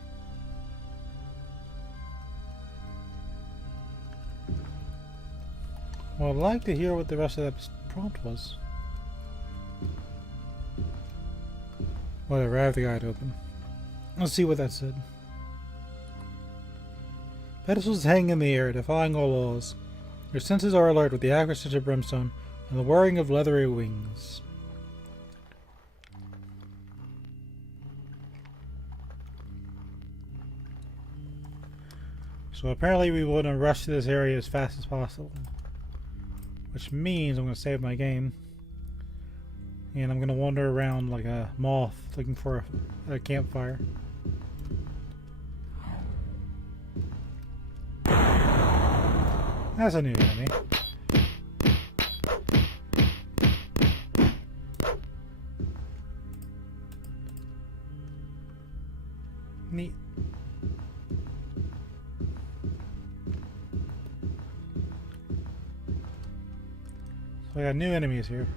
Well, I'd like to hear what the rest of that prompt was. Whatever, I have the guide open. Let's see what that said. Pedestals hang in the air, defying all laws. Your senses are alert with the accuracy of brimstone and the whirring of leathery wings. So apparently we want to rush to this area as fast as possible. Which means I'm going to save my game. And I'm going to wander around like a moth looking for a campfire. That's a new enemy. Neat. So I got new enemies here.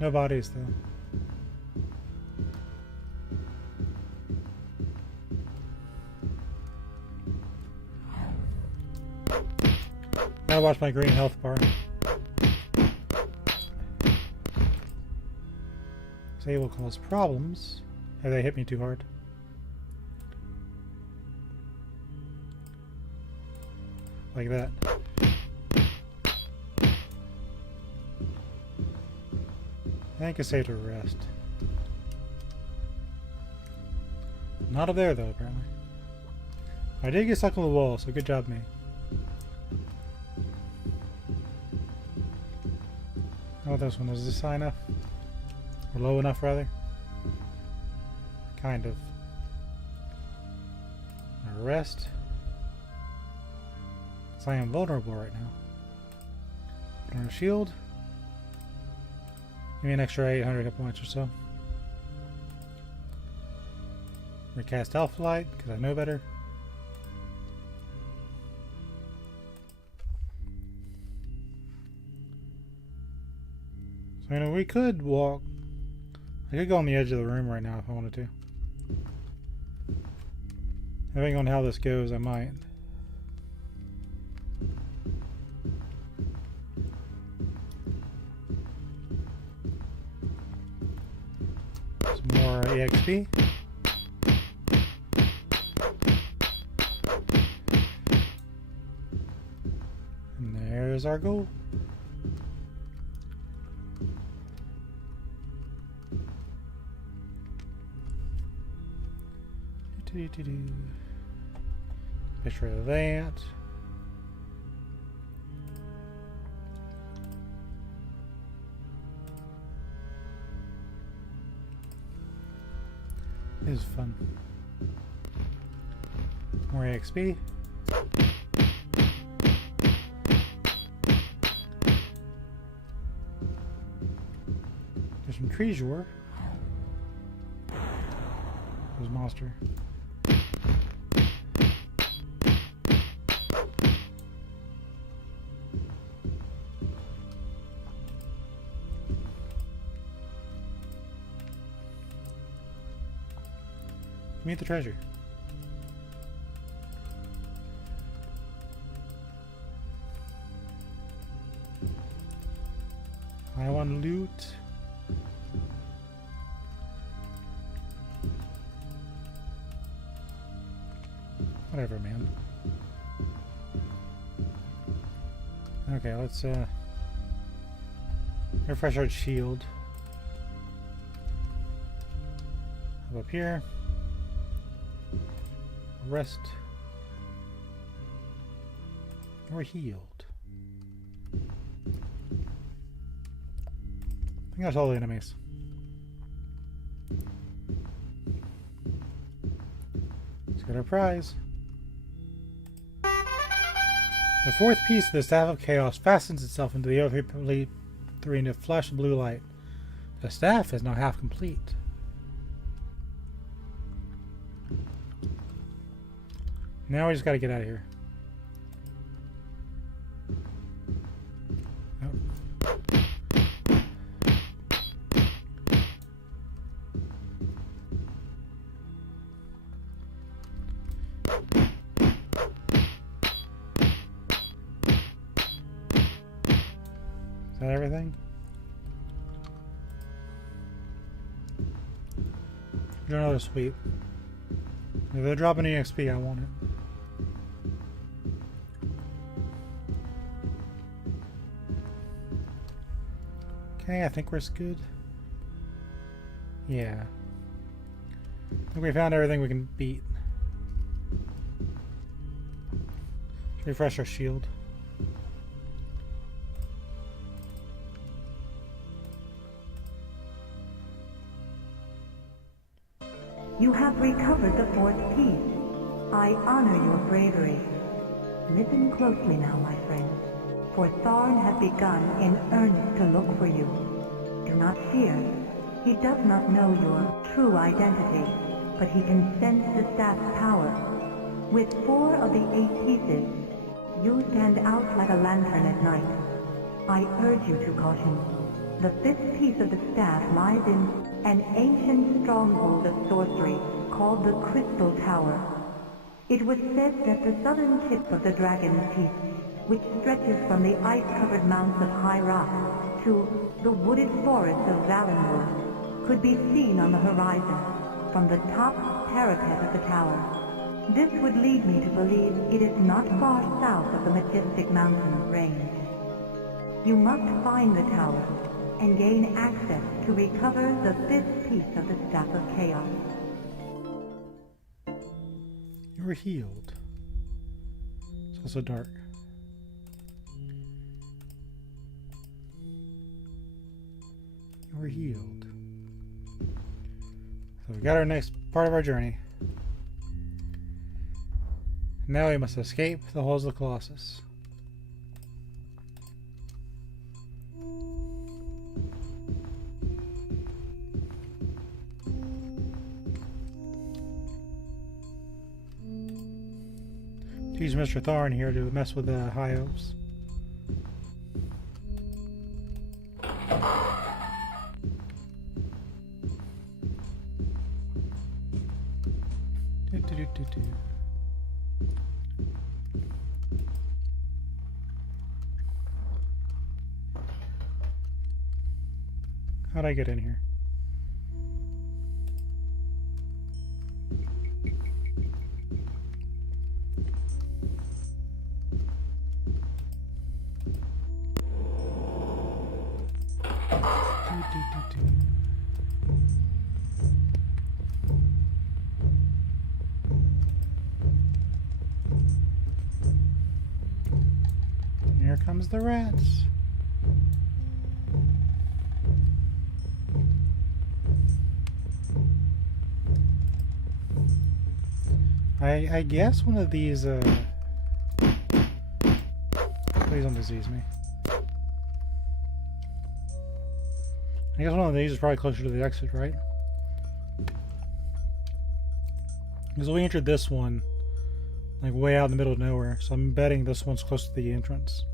No bodies though. Gotta watch my green health bar. They will cause problems if they hit me too hard. Like that. I think it's safe to rest. Not up there though, apparently. I did get stuck on the wall, so good job me. Oh, this one. Is this high enough? Or low enough, rather? Kind of. Rest. Because I am vulnerable right now. Put on a shield. Give me an extra 800 hit points or so. Recast Alpha Light, because I know better. So, we could walk. I could go on the edge of the room right now if I wanted to. Depending on how this goes, I might. Some more EXP. And there's our goal. Picture of that. This is fun. More XP. There's some treasure. There's a monster. Meet the treasure. I want loot. Whatever, man. Okay, let's refresh our shield. Up here. Rest. We're healed. I think that's all the enemies. Let's get our prize. The fourth piece of the Staff of Chaos fastens itself into the earthly in a flash of blue light. The staff is now half complete. Now we just gotta get out of here. Oh. Is that everything? Do another sweep. If they're dropping EXP, I want it. Okay, I think we're good. Yeah. I think we found everything we can beat. Refresh our shield. You have recovered the fourth piece. I honor your bravery. Listen closely now, my friend, for Tharn has begun in earnest to look for you. Do not fear. He does not know your true identity, but he can sense the staff's power. With 4 of the 8 pieces, you stand out like a lantern at night. I urge you to caution. The 5th piece of the staff lies in an ancient stronghold of sorcery called the Crystal Tower. It was said that the southern tip of the Dragon's Teeth, which stretches from the ice-covered mounts of High Rock to the wooded forests of Valenwood, could be seen on the horizon from the top parapet of the tower. This would lead me to believe it is not far south of the majestic mountain range. You must find the tower and gain access to recover the 5th piece of the Staff of Chaos. You were healed. It's also dark. You were healed. So we got our next part of our journey. Now we must escape the halls of the Colossus. Use Mr. Tharn here to mess with the High Elves. How'd I get in here? Here comes the rats. I guess one of these please don't disease me. I guess one of these is probably closer to the exit, right? Because we entered this one like way out in the middle of nowhere, so I'm betting this one's close to the entrance.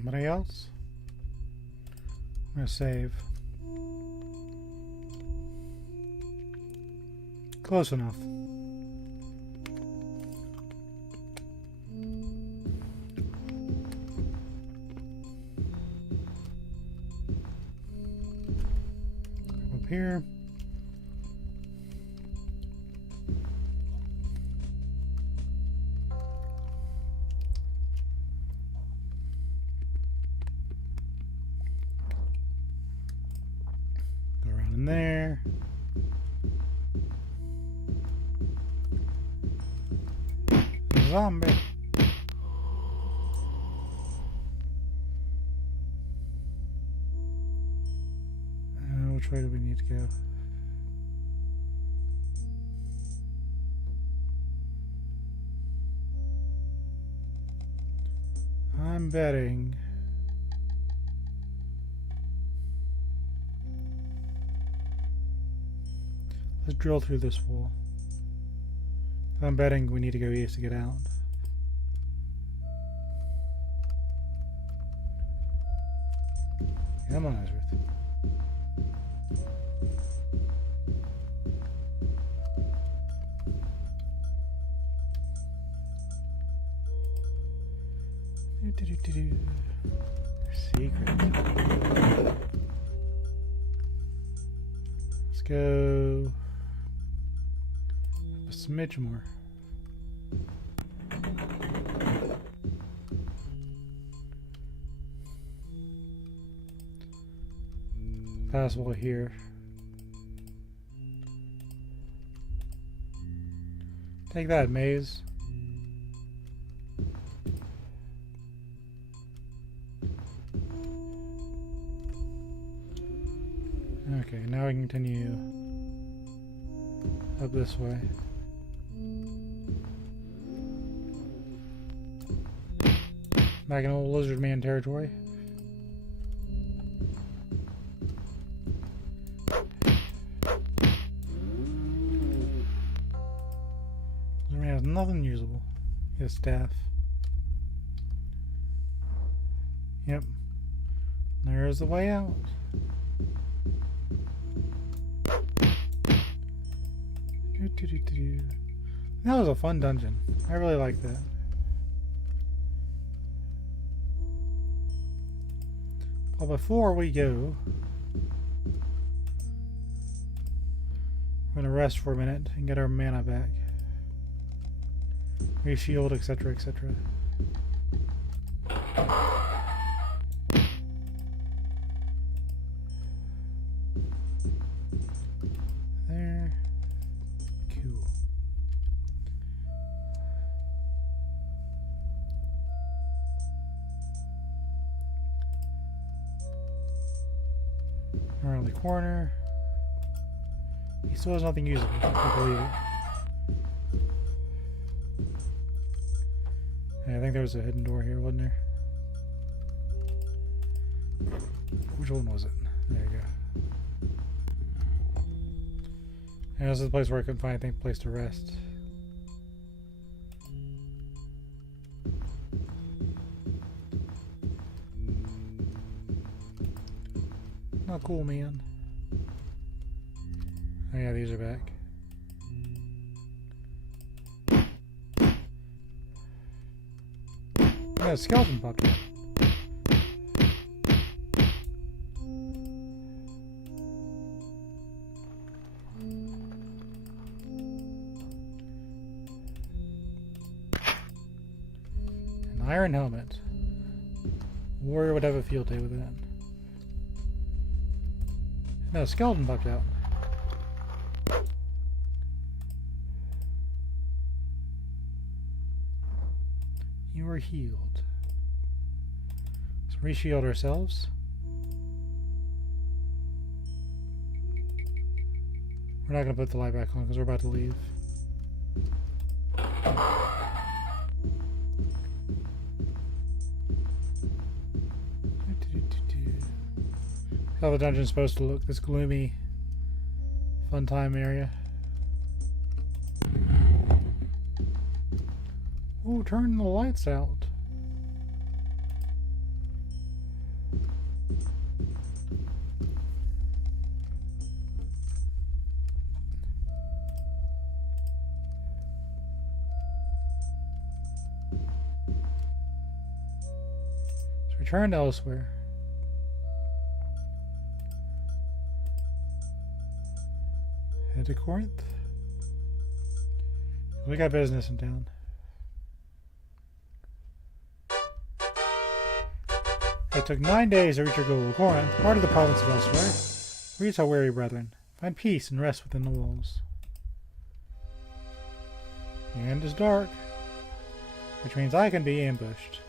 Anybody else? I'm gonna save. Close enough. Up here. There. Zombie. Which way do we need to go? I'm betting let's drill through this wall. I'm betting we need to go east to get out. Come on, Ezra. Secret. Let's go a smidge more. Possible here. Take that, maze. Okay, now we can continue up this way. Back in old lizard man territory. Lizard man has nothing usable. He has staff. Yep. There's the way out. That was a fun dungeon. I really like that. Well, before we go, we're going to rest for a minute and get our mana back. Reshield, etc., etc. There. Cool. Around the corner. He still has nothing usable. I believe it. Yeah, I think there was a hidden door here, wasn't there? Which one was it? There you go. And this is the place where I couldn't find anything, place to rest. Not cool, man. Oh yeah, these are back. Yeah, a skeleton popped up. An iron helmet. Warrior would have a field day with that. No, a skeleton popped out. You are healed. Let's re-shield ourselves. We're not going to put the light back on because we're about to leave. How the dungeon's supposed to look, this gloomy, fun time area. Ooh, turn the lights out. Let's return elsewhere. Head to Corinth. We got business in town. It took 9 days to reach your goal, Corinth, part of the province of elsewhere. Reach our weary brethren. Find peace and rest within the walls. The end is dark, which means I can be ambushed.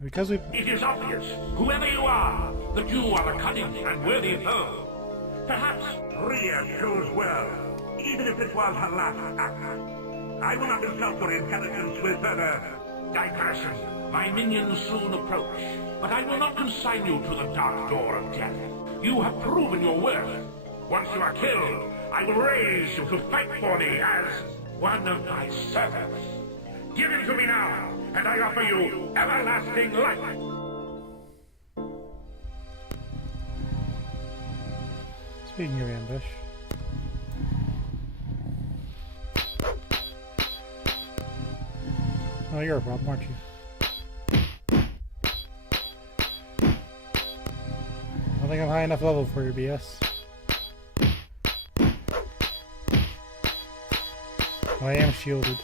Because we... It is obvious, whoever you are, that you are a cunning and worthy foe. Perhaps Rhea chose well, even if it was her last act. I will not insult your intelligence with further digression. My minions soon approach, but I will not consign you to the dark door of death. You have proven your worth. Once you are killed, I will raise you to fight for me as one of my servants. Give him to me now, and I offer you everlasting life. Speaking of ambush. Oh, you're a problem, aren't you? I don't think I'm high enough level for your BS. I am shielded.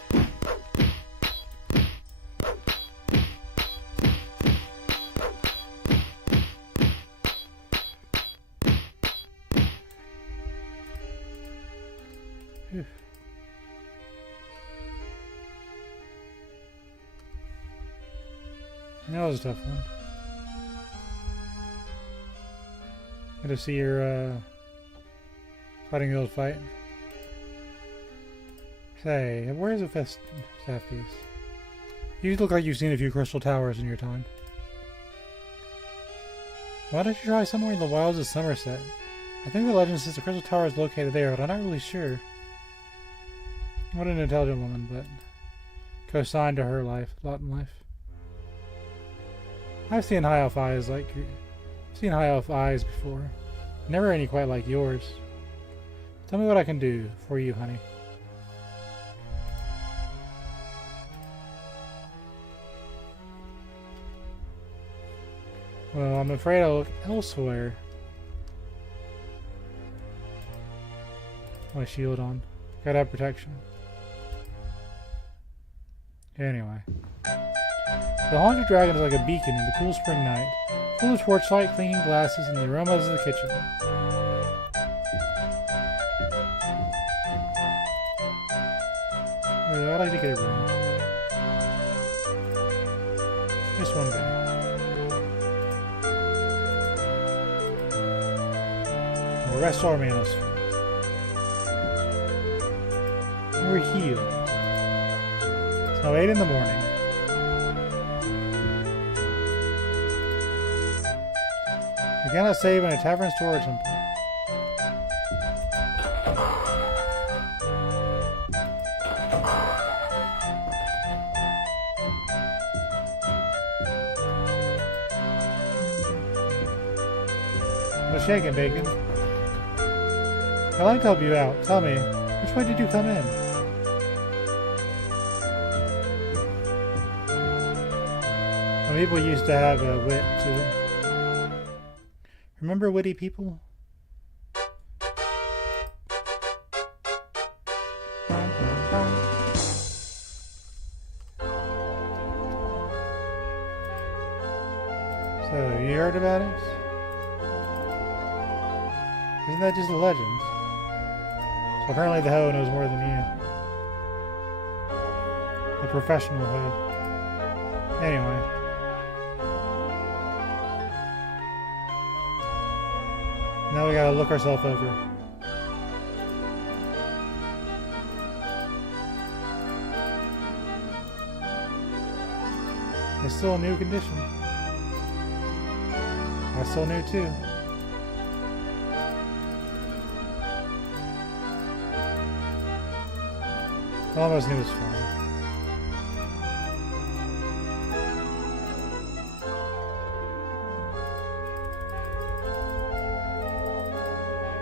Phew. That was a tough one. Good to see you're fighting the old fight. Say, where's the Saphies? You look like you've seen a few crystal towers in your time. Why don't you try somewhere in the wilds of Somerset? I think the legend says the crystal tower is located there, but I'm not really sure. What an intelligent woman, but co-signed to her life, lot in life. I've seen high elf eyes before. Never any quite like yours. Tell me what I can do for you, honey. Well, I'm afraid I'll look elsewhere. My shield on. Gotta have protection. Anyway. The Haunted Dragon is like a beacon in the cool spring night, full of torchlight, clinking glasses, and the aromas of the kitchen. I'd like to get a room. Just one day. We'll rest our manas. We're healed. It's now 8 in the morning. We cannot save in a tavern, store, or temple. What's shaking, Bacon? I'd like to help you out. Tell me, which way did you come in? Some people used to have a wit to them. Remember witty people? So, you heard about it? Isn't that just a legend? So apparently the hoe knows more than you. The professional hoe. Anyway. Now we gotta look ourselves over. It's still a new condition. I still new too. Almost knew it was fine.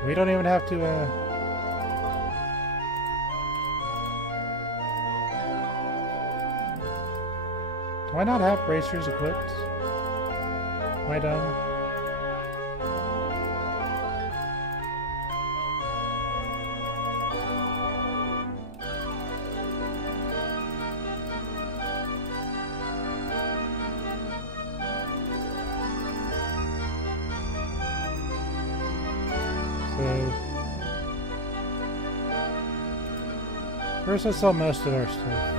We don't even have to, do I not have bracers equipped? Am I done? First, let's sell most of our stuff.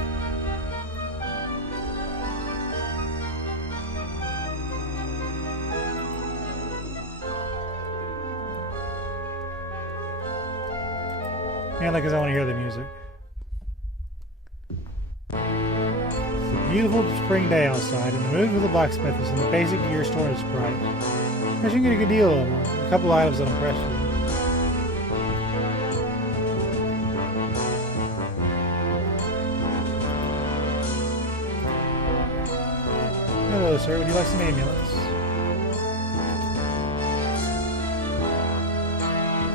Mainly because I want to hear the music. It's a beautiful spring day outside, and the mood for the blacksmith is in the basic gear store is bright. I should get a good deal on a couple items that'll impress you. hello, sir. Would you like some amulets?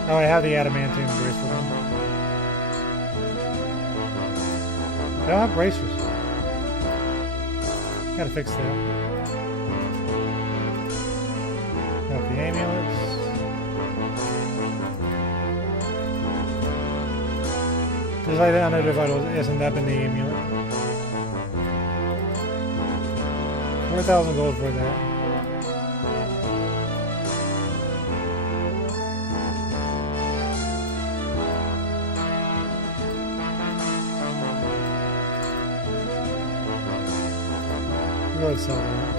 Oh, I have the adamantium bracelet on. I don't have bracers. Gotta fix that. Got the amulets. Just like the unnoted vital, isn't that been the amulet? 4,000 gold for that. Really sell that.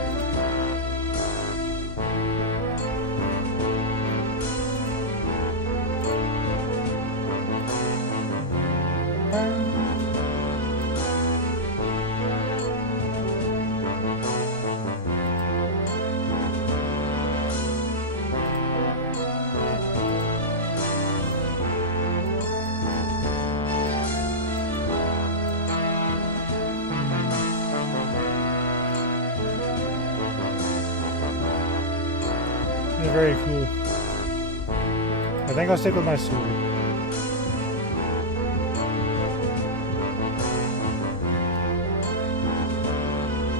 Very cool. I think I'll stick with my sword.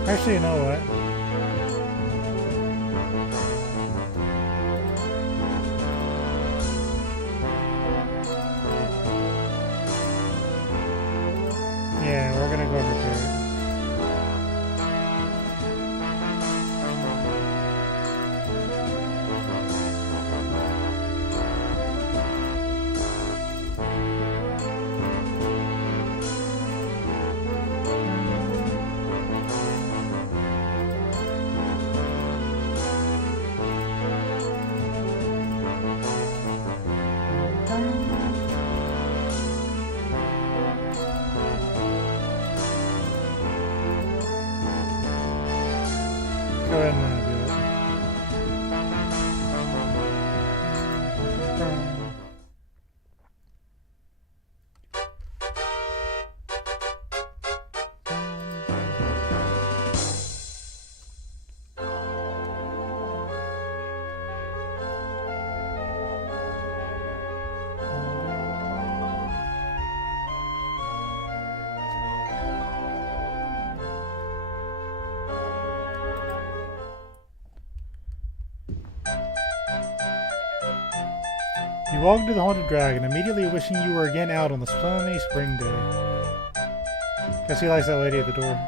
Actually, you know what? Yeah, we're gonna go and repair it. Go ahead and do it. You walk into the Haunted Dragon, immediately wishing you were again out on the sunny spring day. Guess he likes that lady at the door.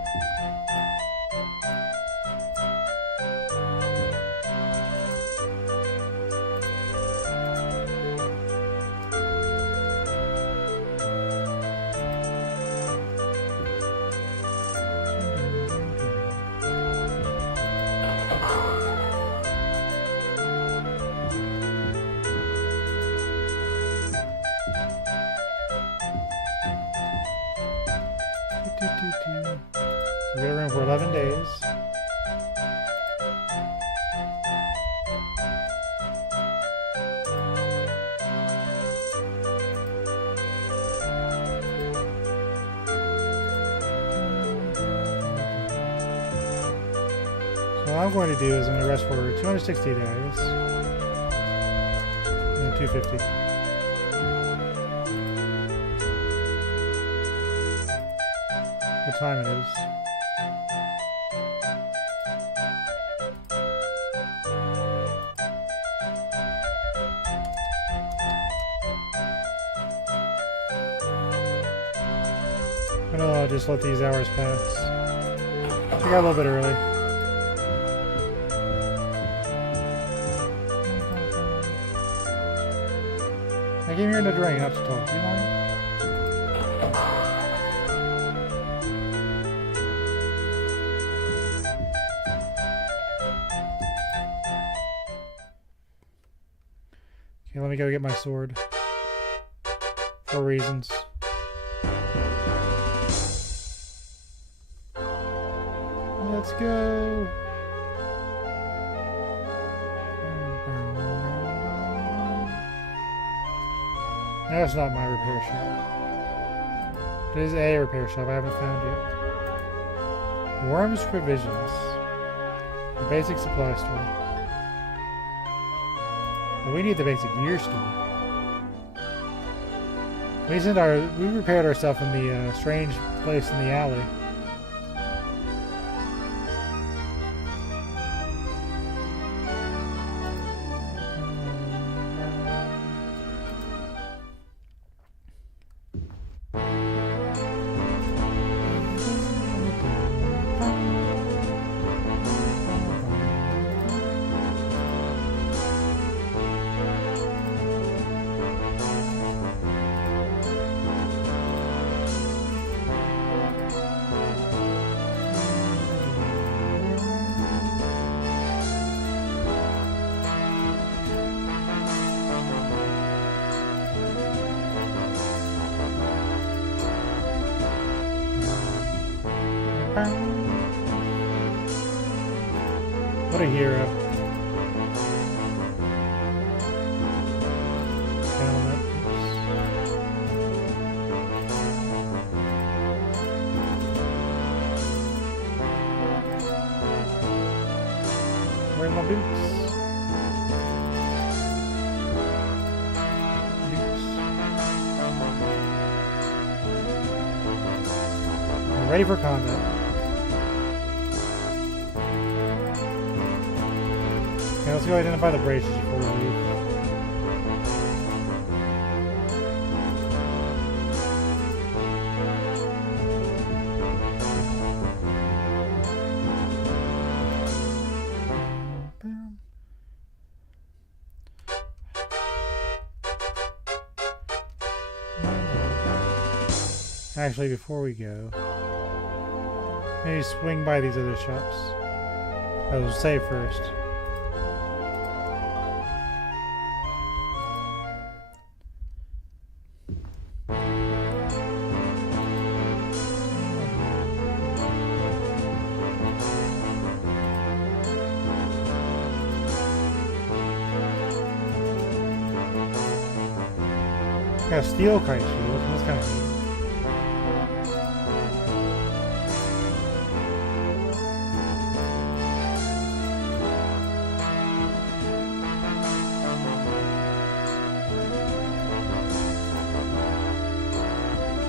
So we got room for 11 days. So what I'm going to do is I'm going to rest for 260 days. And 250. What time it is. I'm gonna just let these hours pass. We got a little bit early. I came here in the drain, not to talk. Do you mind? Okay, let me go get my sword. For reasons. Let's go. That's not my repair shop. It is a repair shop I haven't found yet. Worms Provisions. The basic supply store. But we need the basic gear store. We repaired our stuff in the strange place in the alley. What a hero. Where are my boots? I'm ready for combat. Okay, let's go identify the braces before we leave. Actually, before we go, maybe swing by these other shops. I will save first. Got a steel kite shield. That's kind of neat.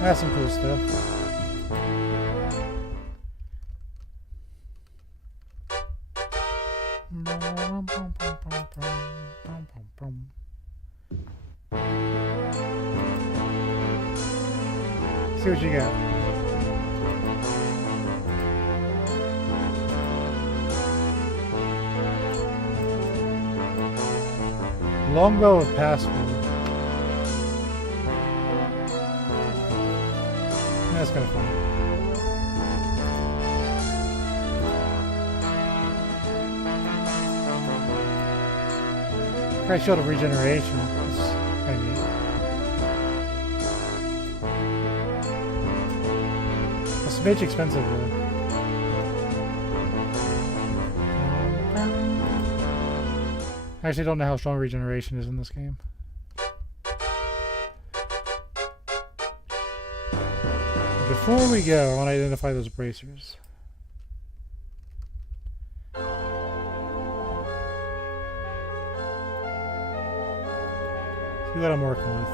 That's some cool stuff. See what you got. Longbow with password. That's kind of fun. Great shield of regeneration. That's kind of neat. It's a bit expensive though. I actually don't know how strong regeneration is in this game. Before we go, I want to identify those bracers. See what I'm working with.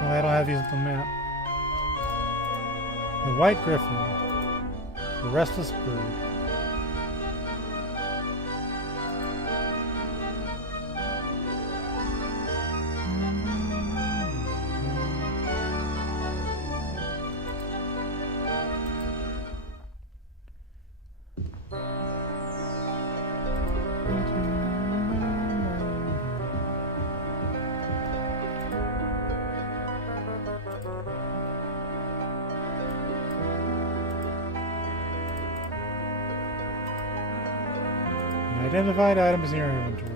Well, I don't have these on the map. The White Griffin. The Restless Bird. Identified items in your inventory.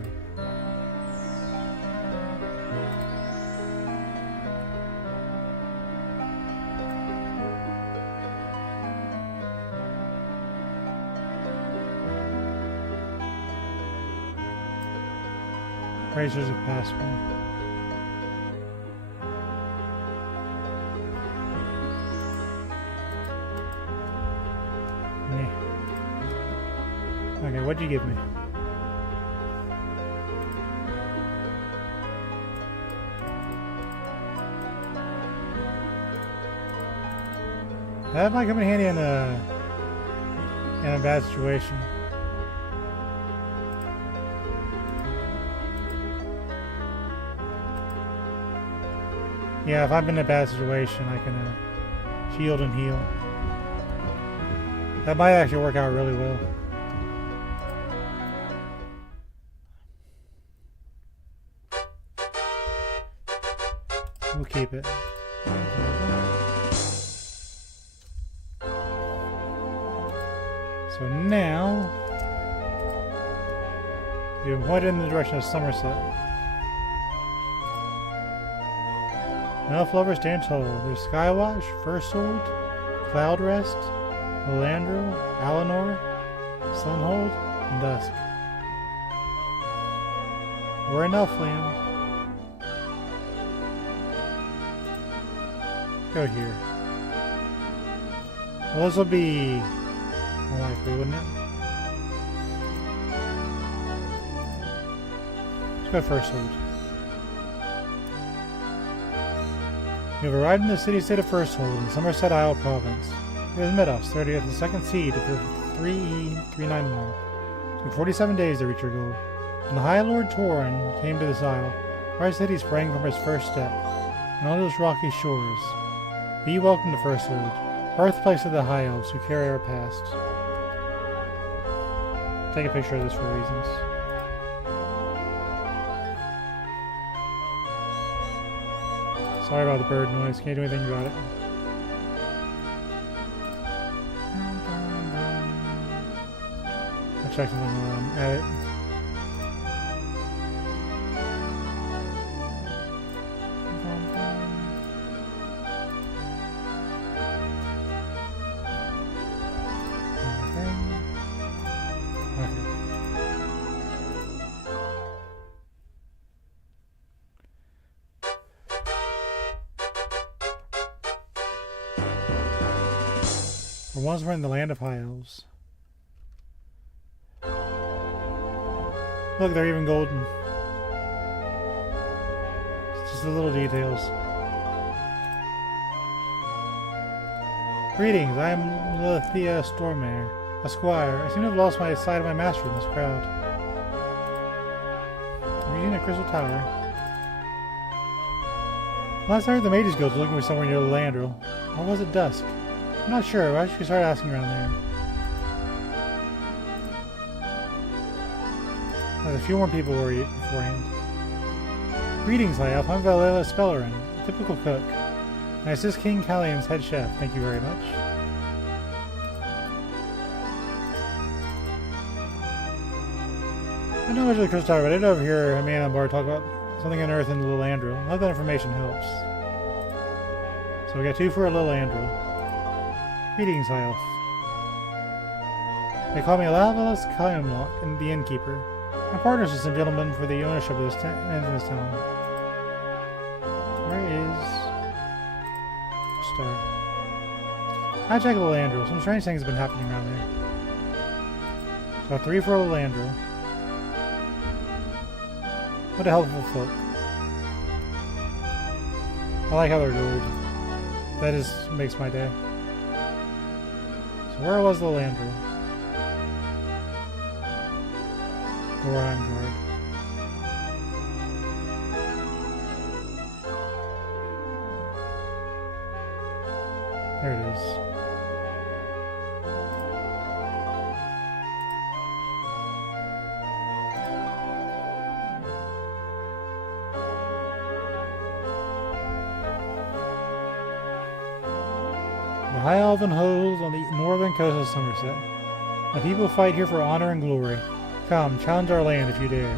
Tracers of Password. Okay, what'd you give me? That might come in handy in a bad situation. Yeah, if I'm in a bad situation, I can shield and heal. That might actually work out really well. We'll keep it. So now, you point in the direction of Somerset. Elf lovers stand tall. There's Skywatch, First Sword, Cloudrest, Melandril, Alinor, Sunhold, and Dusk. We're in Elfland. Go here. Well, this will be more likely, wouldn't it? Let's go First Sword. You have arrived in the city-state of Firsthold in Somerset Isle Province. It is Meadows, 30th and 2nd seed of the 3E391. It took 47 days to reach your goal. When the High Lord Torin came to this isle, our city sprang from his first step, and on those rocky shores. Be welcome to Firsthold, birthplace of the High Elves who carry our past. Take a picture of this for reasons. Sorry about the bird noise, can't do anything about it. I'll check something while I'm at it. Once we're in the land of High Elves. Look, they're even golden. It's just the little details. Greetings, I am Lithia Stormare, a squire. I seem to have lost my sight of my master in this crowd. I'm using a crystal tower. Last I heard the Mages Guild was looking for somewhere near Landril. Or was it Dusk? I'm not sure. I should start asking around there. There's a few more people worried beforehand. Greetings, High Elf. I'm Valela Spellerin, a typical cook. I assist King Callian's head chef. Thank you very much. I know much of the Crystal Tower, but I did overhear a man on bar talk about something unearthed in Little Andril. I hope that information helps. So we got 2 for a Little Andril. Greetings, High Elf. They call me Alavelas Kaimlock and the innkeeper. I'm partners with some gentlemen for the ownership of this town. Where is Star? I check Lilandril. Some strange things have been happening around there. So 3 for Lilandril. What a helpful folk. I like how they're gold. That just makes my day. So where was the Lilandril? Gorheim Guard. There it is. The High Elven holds on the northern coast of Somerset. The people fight here for honor and glory. Come, challenge our land if you dare.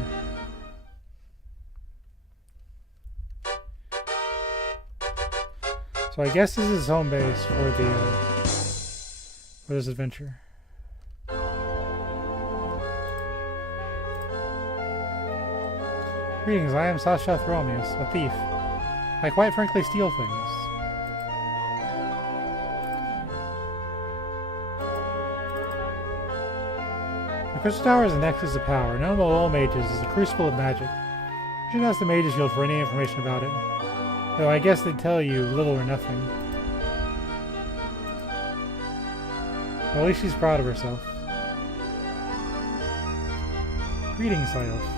So I guess this is home base for the for this adventure. Greetings, I am Sasha Thromius, a thief. I quite frankly steal things. The Crystal Tower is the nexus of power, known by all mages as the Crucible of Magic. You should ask the Mages Guild for any information about it. Though I guess they'd tell you little or nothing. Well, at least she's proud of herself. Greetings, High Elf.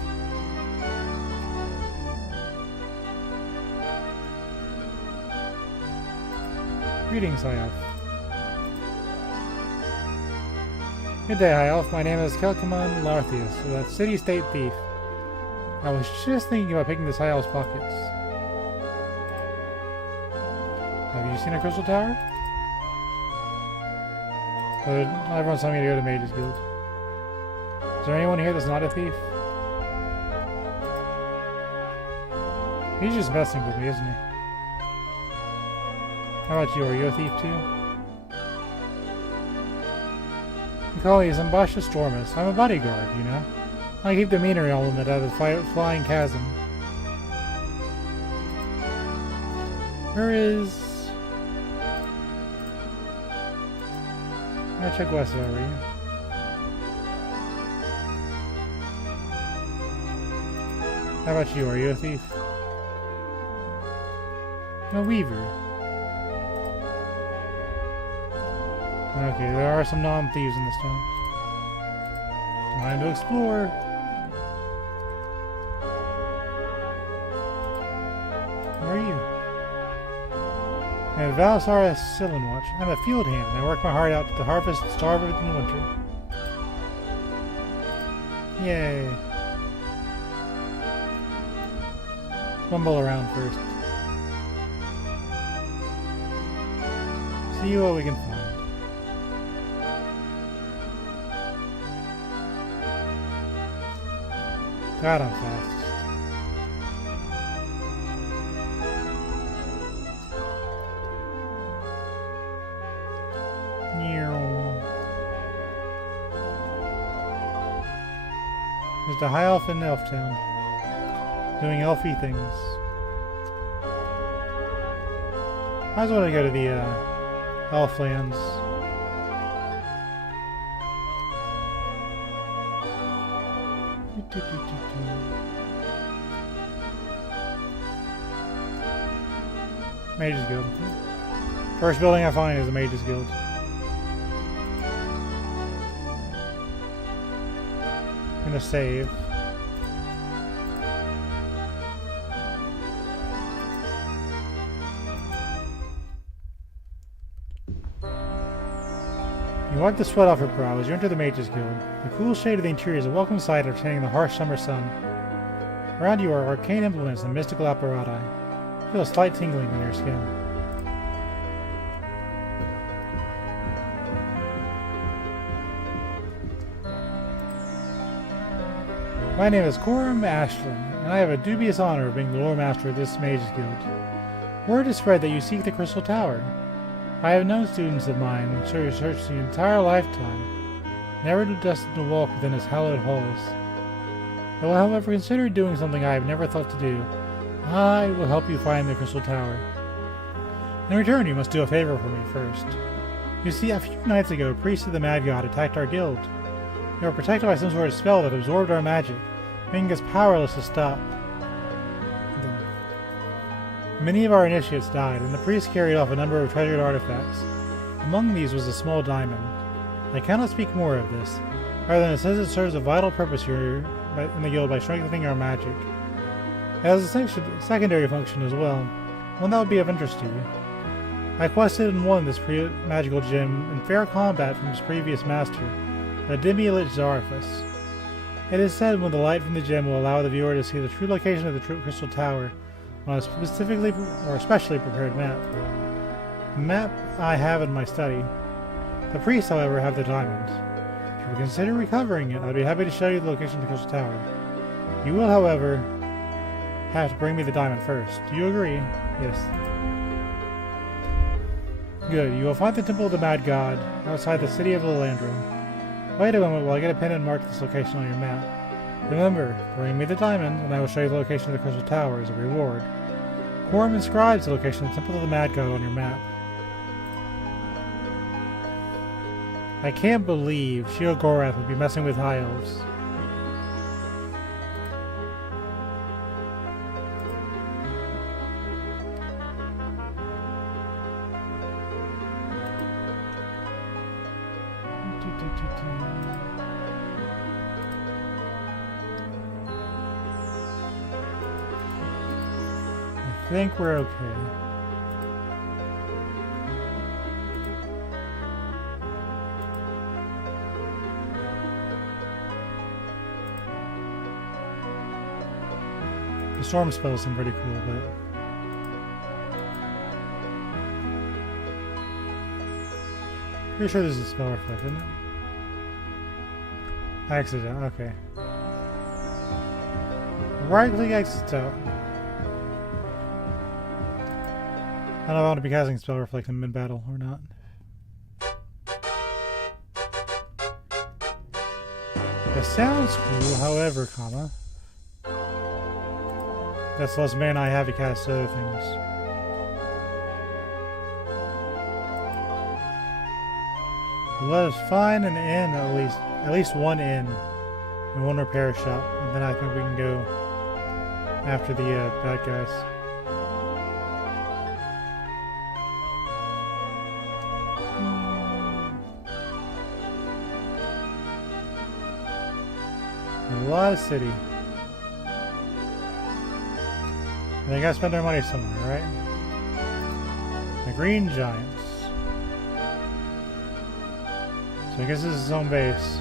Greetings, High Elf. Good day, High Elf. My name is Kelkamon Larthius, a city-state thief. I was just thinking about picking this High Elf's pockets. Have you seen a Crystal Tower? Everyone's telling me to go to Mages Guild. Is there anyone here that's not a thief? He's just messing with me, isn't he? How about you? Are you a thief too? You call me Zambasha Stormus. I'm a bodyguard, you know? I keep the meaner element out of the flying chasm. Where is... I'll check west over you. How about you? Are you a thief? A weaver. Okay, there are some non-thieves in this town. Time to explore. Who are you? I'm Valsara Sillenwatch. I'm a field hand and I work my heart out to harvest and starve it in the winter. Yay. Let's mumble around first. See what we can find. God, I'm fast. There's the High Elf in Elf Town, doing elfy things. I just want to go to the Elflands. Mages Guild. First building I find is the Mages Guild. I'm gonna save. You wipe the sweat off your brow as you enter the Mages Guild. The cool shade of the interior is a welcome sight entertaining the harsh summer sun. Around you are arcane implements and mystical apparati. You feel a slight tingling on your skin. My name is Coram Ashland, and I have a dubious honor of being the lore master of this Mages Guild. Word is spread that you seek the Crystal Tower. I have known students of mine who searched the entire lifetime, never destined to walk within its hallowed halls. I will, however, consider doing something I have never thought to do. I will help you find the Crystal Tower. In return, you must do a favor for me first. You see, a few nights ago, priests of the Mad God attacked our guild. They were protected by some sort of spell that absorbed our magic, making us powerless to stop them. Many of our initiates died, and the priests carried off a number of treasured artifacts. Among these was a small diamond. I cannot speak more of this, rather than it says it serves a vital purpose here in the guild by strengthening our magic. It has a secondary function as well, one that would be of interest to you. I quested and won this magical gem in fair combat from its previous master, the Demi-Lich Zarathus. It is said when the light from the gem will allow the viewer to see the true location of the Crystal Tower on a specifically or specially prepared map. The map I have in my study. The priests, however, have the diamond. If you would consider recovering it, I'd be happy to show you the location of the Crystal Tower. You will, however, have to bring me the diamond first. Do you agree? Yes. Good. You will find the Temple of the Mad God outside the city of Lilandra. Wait a moment while I get a pen and mark this location on your map. Remember, bring me the diamond, and I will show you the location of the Crystal Tower as a reward. Quorum inscribes the location of the Temple of the Mad God on your map. I can't believe Sheogorath would be messing with High Elves. I think we're okay. The storm spells seem pretty cool, but pretty sure this is a spell reflect, isn't it? Accident, okay. Right click exits out. I don't know if I want to be casting spell reflect in mid-battle or not. That sounds cool, however, comma. That's less mana I have to cast other things. Let us find an inn at least one inn and one repair shop, and then I think we can go after the bad guys. A lot of city. And they gotta spend their money somewhere, right? The Green Giants. So I guess this is his own base.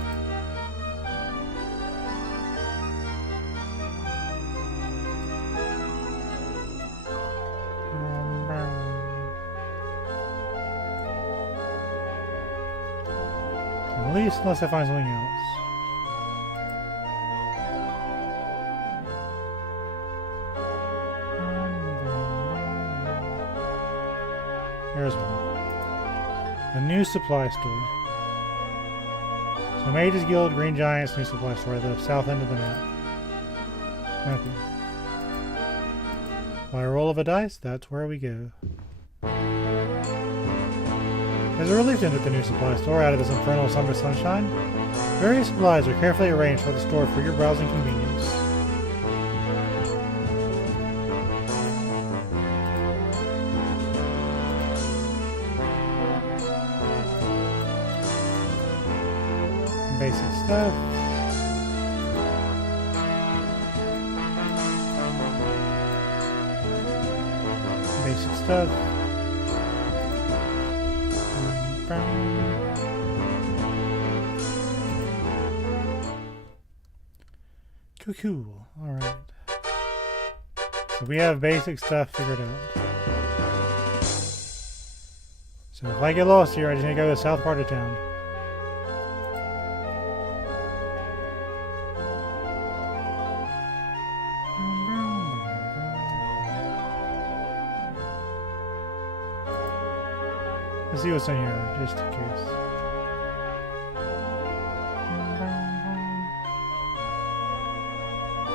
At least unless I find something else. Here's one. A new supply store. So Mage's Guild, Green Giants, new supply store at the south end of the map. Okay. By a roll of a dice, that's where we go. As a relief to enter the new supply store out of this infernal summer sunshine, various supplies are carefully arranged for the store for your browsing convenience. Basic stuff. Basic stuff. Cool. Alright. So we have basic stuff figured out. So if I get lost here, I just need to go to the south part of town. Let's see what's in here, just in case.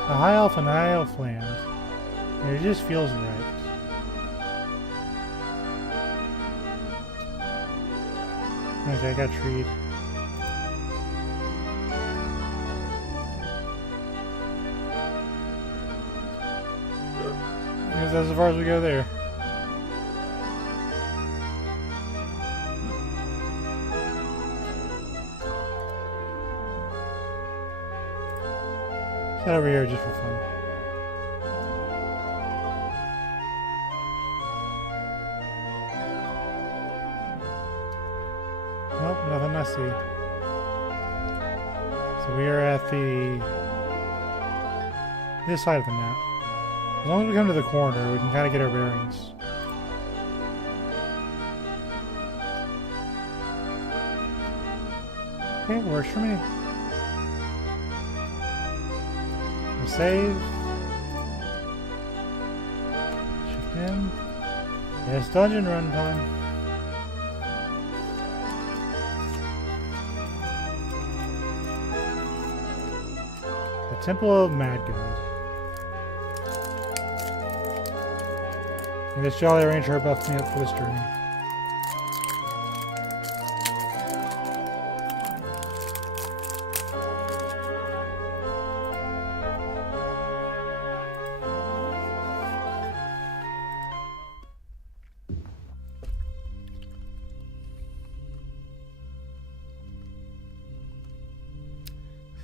A high elf and high elf land. And it just feels right. Okay, I got treed. I guess that's as far as we go there. Head over here just for fun. Nope, nothing I see. So we are at this side of the map. As long as we come to the corner, we can kind of get our bearings. Okay, works for me. Save. Shift in. It's dungeon run time. The Temple of Mad God. And this jolly ranger buffed me up for this journey.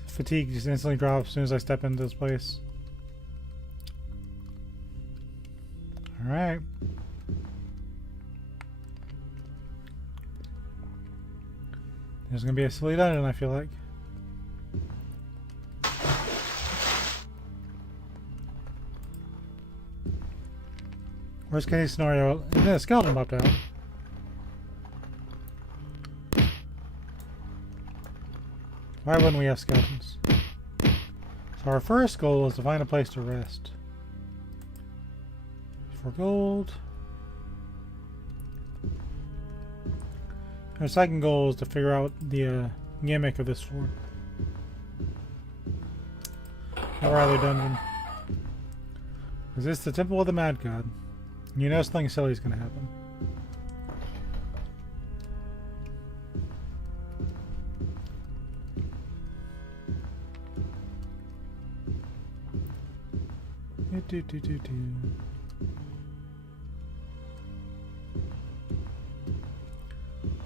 Fatigue just instantly drops as soon as I step into this place. Alright. There's gonna be a silly dungeon, I feel like. Worst case scenario, and then a skeleton popped out. Why wouldn't we have skeletons? So our first goal is to find a place to rest. For gold. Our second goal is to figure out the gimmick of this sword. Or rather dungeon. Is this the Temple of the Mad God? You know something silly is going to happen.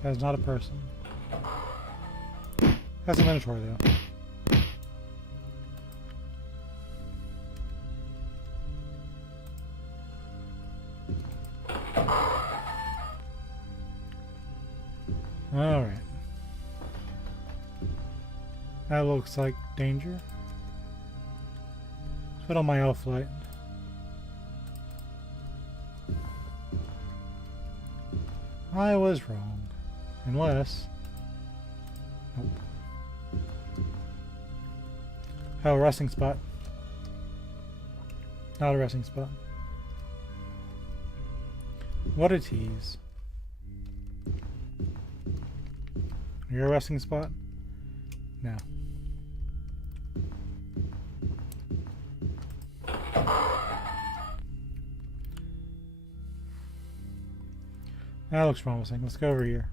That's not a person. That's a minotaur though. Alright. That looks like danger. Let's put on my elf light. I was wrong. Unless... Nope. Oh, resting spot. Not a resting spot. What a tease. Your resting spot? No. That looks promising. Let's go over here.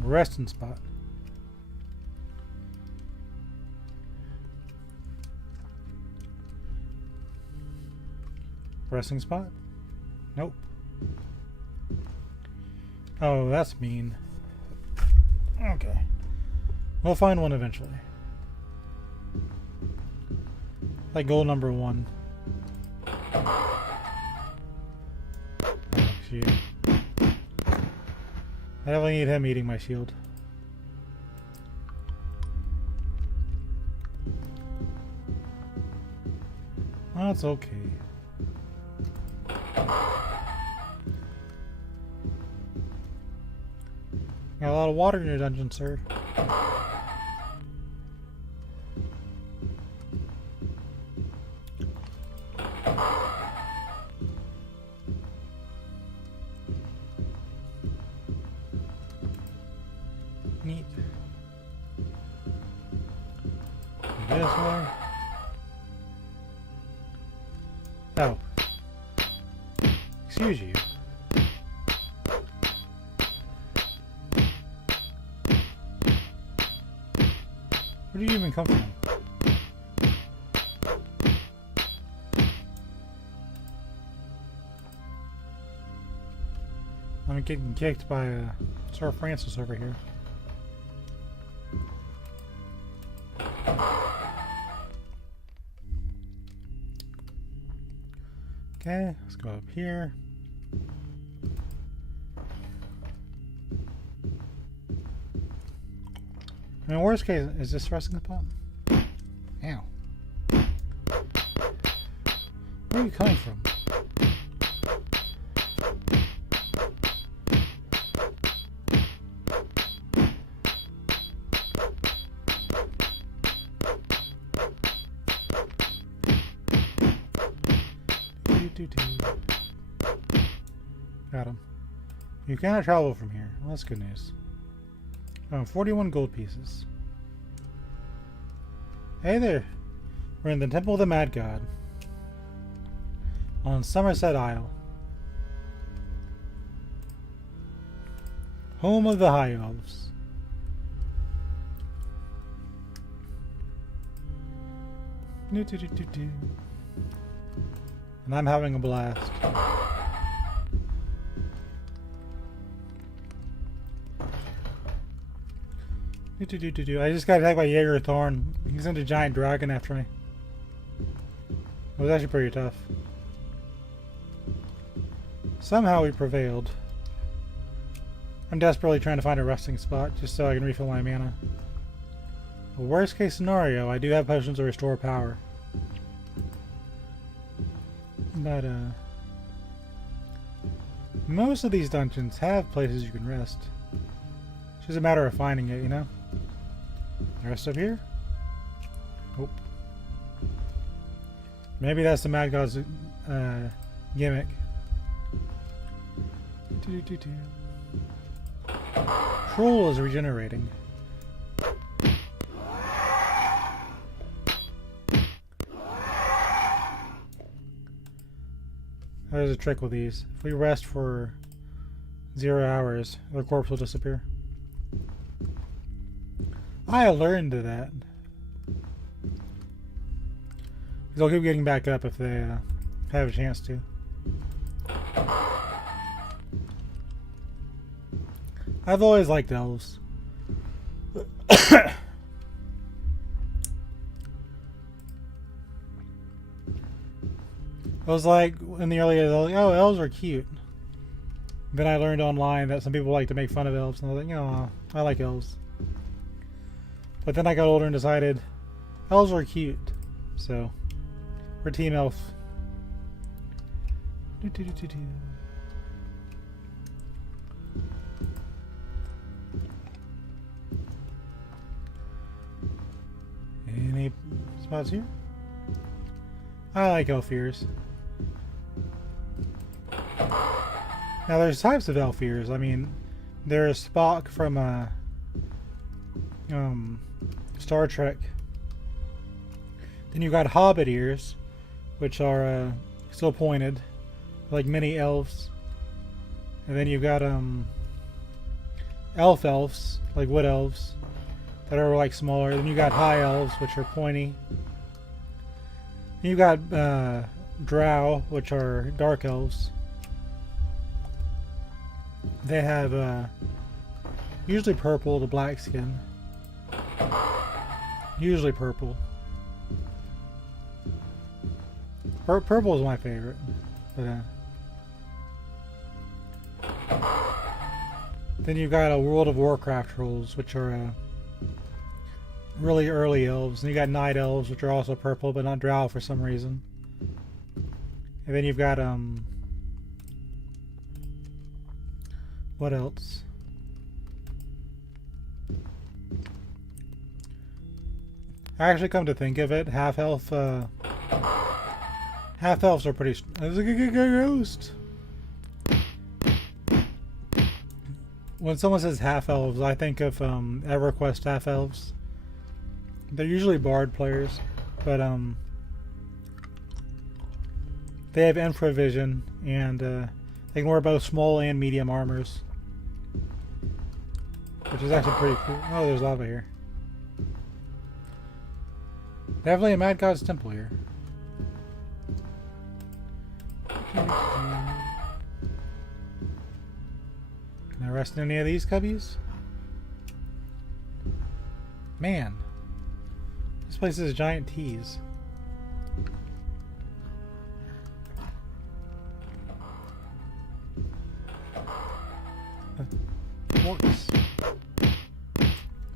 Resting spot. Resting spot? Nope. Oh, that's mean. Okay. We'll find one eventually. Like goal number 1. Oh, shoot. I definitely need him eating my shield. That's okay. Got a lot of water in your dungeon, sir. Neat. This one. Oh. Excuse you. Where do you even come from? I'm getting kicked by Sir Francis over here. Okay, let's go up here. I mean, worst case, is this resting spot? Ow. Where are you coming from? Got him. You cannot travel from here. Well, that's good news. Oh, 41 gold pieces. Hey there. We're in the Temple of the Mad God. On Somerset Isle. Home of the High Elves. And I'm having a blast. I just got attacked by Jaeger Thorn. He sent a giant dragon after me. It was actually pretty tough. Somehow we prevailed. I'm desperately trying to find a resting spot just so I can refill my mana. The worst case scenario, I do have potions to restore power. But most of these dungeons have places you can rest. It's just a matter of finding it, you know? Rest up here? Nope. Maybe that's the Mad God's gimmick. Troll is regenerating. There's a trick with these. If we rest for 0 hours, the corpse will disappear. I learned that. They'll keep getting back up if they have a chance to. I've always liked elves. It was like in the early days, I was like, oh, elves are cute. Then I learned online that some people like to make fun of elves, and I was like, oh, I like elves. But then I got older and decided elves are cute, so we're Team Elf. Any spots here? I like elf ears. Now there's types of elf ears. I mean, there's Spock from Star Trek. Then you got hobbit ears, which are still pointed, like mini elves. And then you've got elves, like wood elves, that are like smaller. Then you got high elves, which are pointy. Then you got drow, which are dark elves. They have usually purple to black skin. Usually purple. Purple is my favorite. But then you've got World of Warcraft trolls, which are really early elves. And you got night elves, which are also purple, but not drow for some reason. And then you've got what else? Actually, come to think of it, half elves are pretty. There's a ghost. When someone says half elves, I think of EverQuest half elves. They're usually bard players, but they have infravision and they can wear both small and medium armors, which is actually pretty cool. Oh, there's lava here. Definitely a Mad God's temple here. Can I rest in any of these cubbies? Man, this place is a giant tease. Orcs.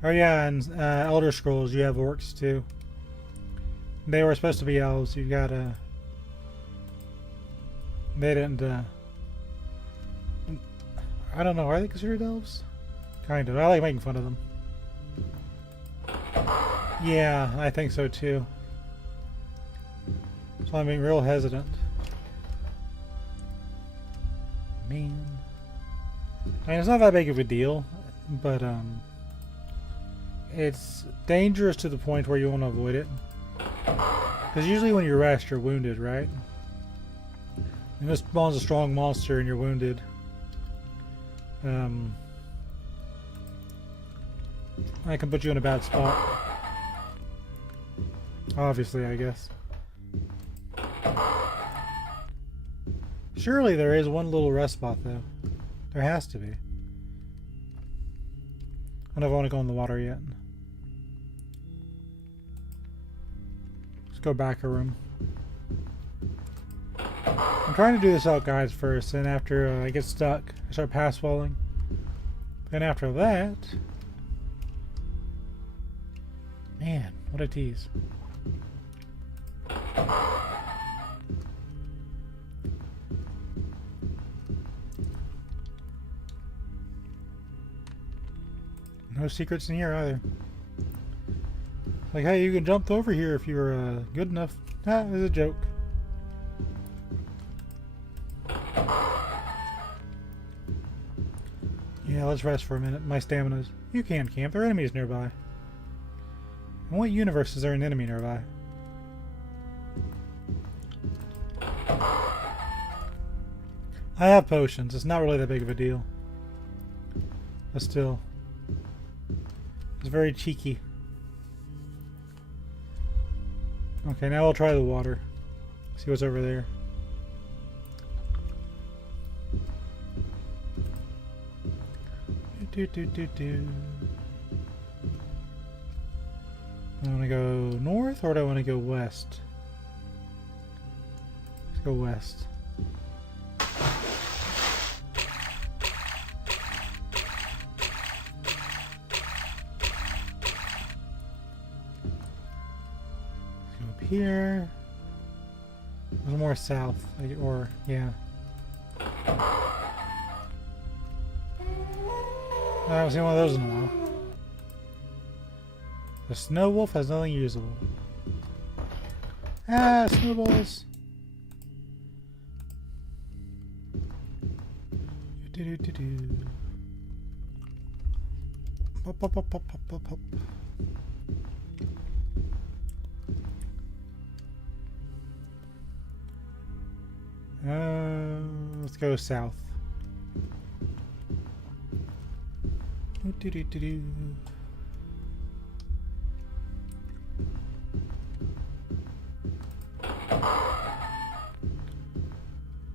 Oh yeah, and Elder Scrolls, you have orcs too. They were supposed to be elves. You got they didn't. I don't know. Are they considered elves? Kind of. I like making fun of them. Yeah, I think so too. So I'm being real hesitant. Man. I mean, it's not that big of a deal, but it's dangerous to the point where you want to avoid it. Because usually when you rest, you're wounded, right? And this spawn's a strong monster and you're wounded. I can put you in a bad spot. Obviously, I guess. Surely there is one little rest spot, though. There has to be. I don't know if I want to go in the water yet. Let's go back a room. I'm trying to do this out, guys, first, and after I get stuck, I start pass falling. Then after that... Man, what a tease. No secrets in here either. Like, hey, you can jump over here if you're good enough. Ah, it's a joke. Yeah, let's rest for a minute. My stamina's... You can camp. There are enemies nearby. In what universe is there an enemy nearby? I have potions. It's not really that big of a deal. But still. It's very cheeky. Okay, now we'll try the water. See what's over there. Do. I want to go north or do I want to go west? Let's go west. Here, a little more south, or yeah. I haven't seen one of those in a while. The snow wolf has nothing usable. Ah, snowballs. Pop, pop, pop, pop, pop, pop. Let's go south.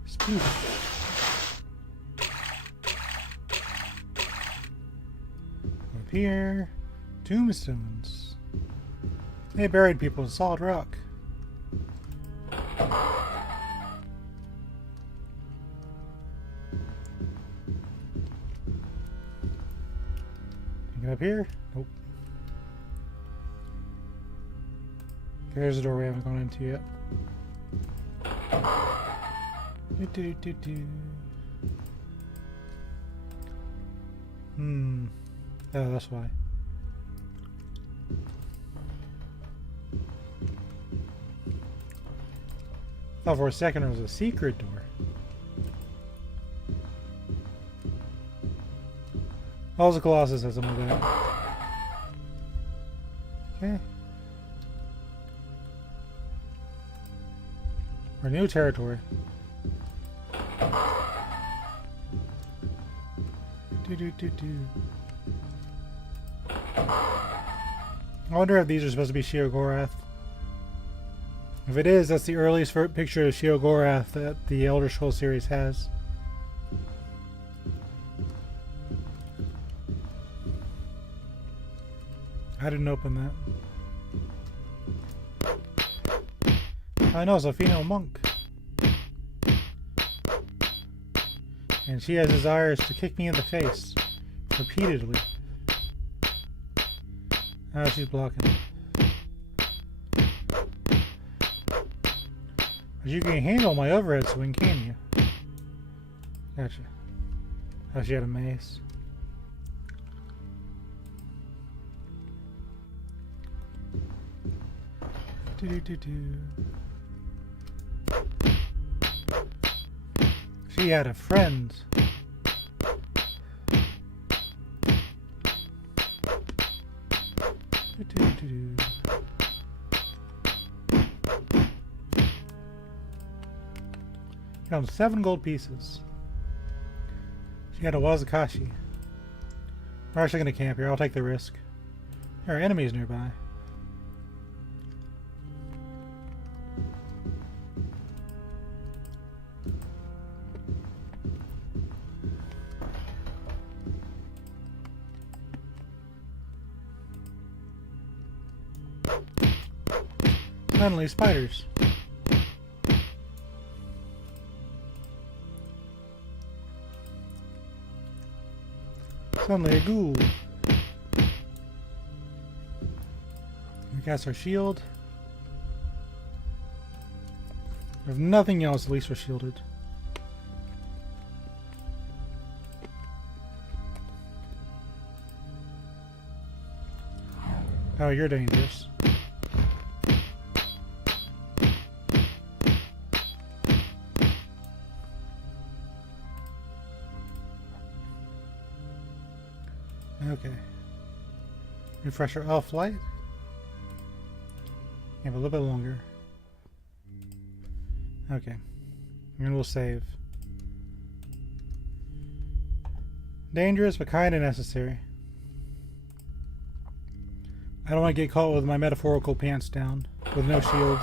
Spoof. Up here, tombstones. They buried people in solid rock. Up here? Nope. There's a door we haven't gone into yet. Oh, that's why. Thought for a second it was a secret door. Oh, the Colossus has some of that. Okay. Our new territory. I wonder if these are supposed to be Sheogorath. If it is, that's the earliest picture of Sheogorath that the Elder Scrolls series has. I didn't open that. I know, it's a female monk. And she has desires to kick me in the face. Repeatedly. Ah, she's blocking. But you can handle my overhead swing, can you? Gotcha. Oh, she had a mace. She had a friend. Found 7 gold pieces. She got a Wazakashi. We're actually going to camp here. I'll take the risk. There are enemies nearby. Suddenly, spiders. Suddenly, a ghoul. We cast our shield. We have nothing else, at least we're shielded. Oh, you're dangerous. Okay. Refresh our elf light. Have a little bit longer. Okay. And we'll save. Dangerous, but kind of necessary. I don't want to get caught with my metaphorical pants down, with no shields.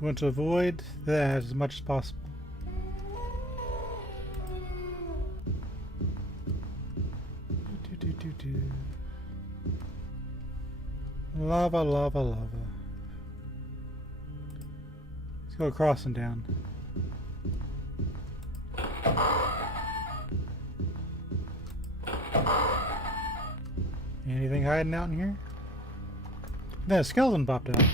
We want to avoid that as much as possible. Lava, lava, lava. Let's go across and down. Anything hiding out in here? Then a skeleton popped out.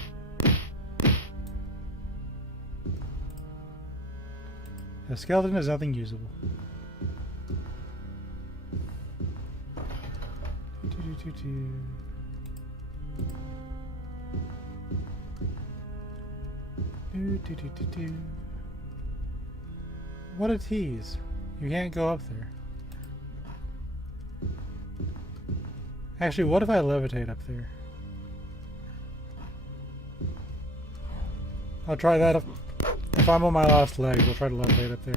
A skeleton is nothing usable. What a tease. You can't go up there. Actually, what if I levitate up there? I'll try that if I'm on my last legs. I'll try to levitate up there.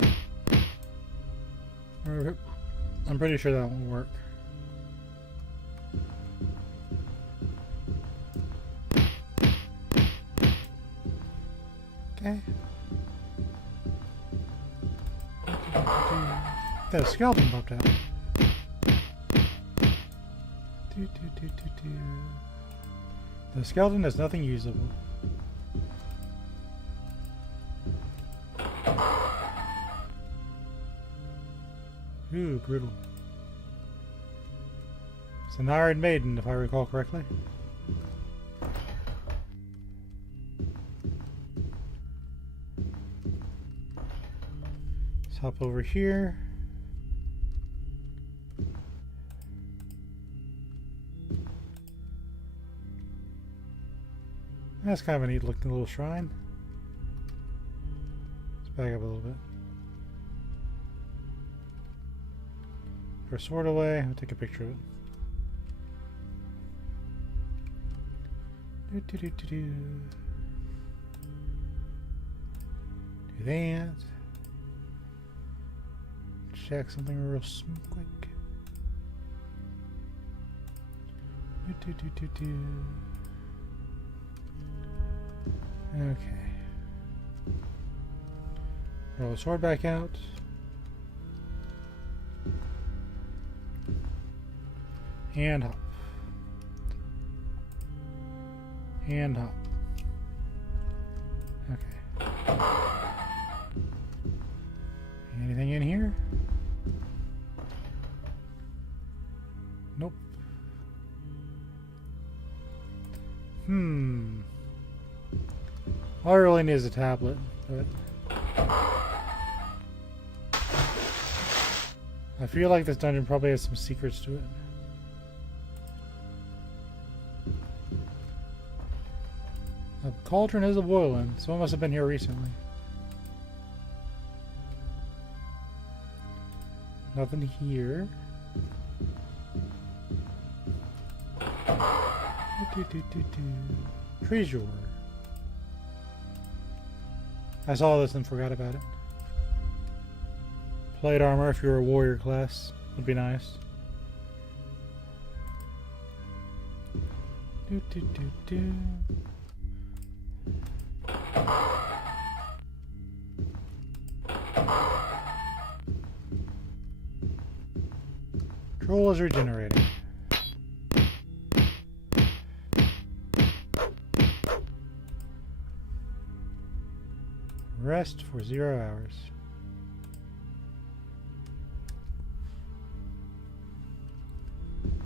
I'm pretty sure that won't work. Okay. That skeleton popped out. The skeleton has nothing usable. Ooh, brutal. It's an Iron Maiden, if I recall correctly. Let's hop over here. That's kind of a neat looking little shrine. Let's back up a little bit. Put our sword away. I'll take a picture of it. Do that. Check something real quick. Okay. Roll the sword back out. And hop. And hop. Okay. Anything in here? Nope. All I really need is a tablet, but I feel like this dungeon probably has some secrets to it. A cauldron is a boiling. Someone must have been here recently. Nothing here. Treasure. I saw this and forgot about it. Plate armor if you're a warrior class would be nice. Troll is regenerating. Rest for 0 hours.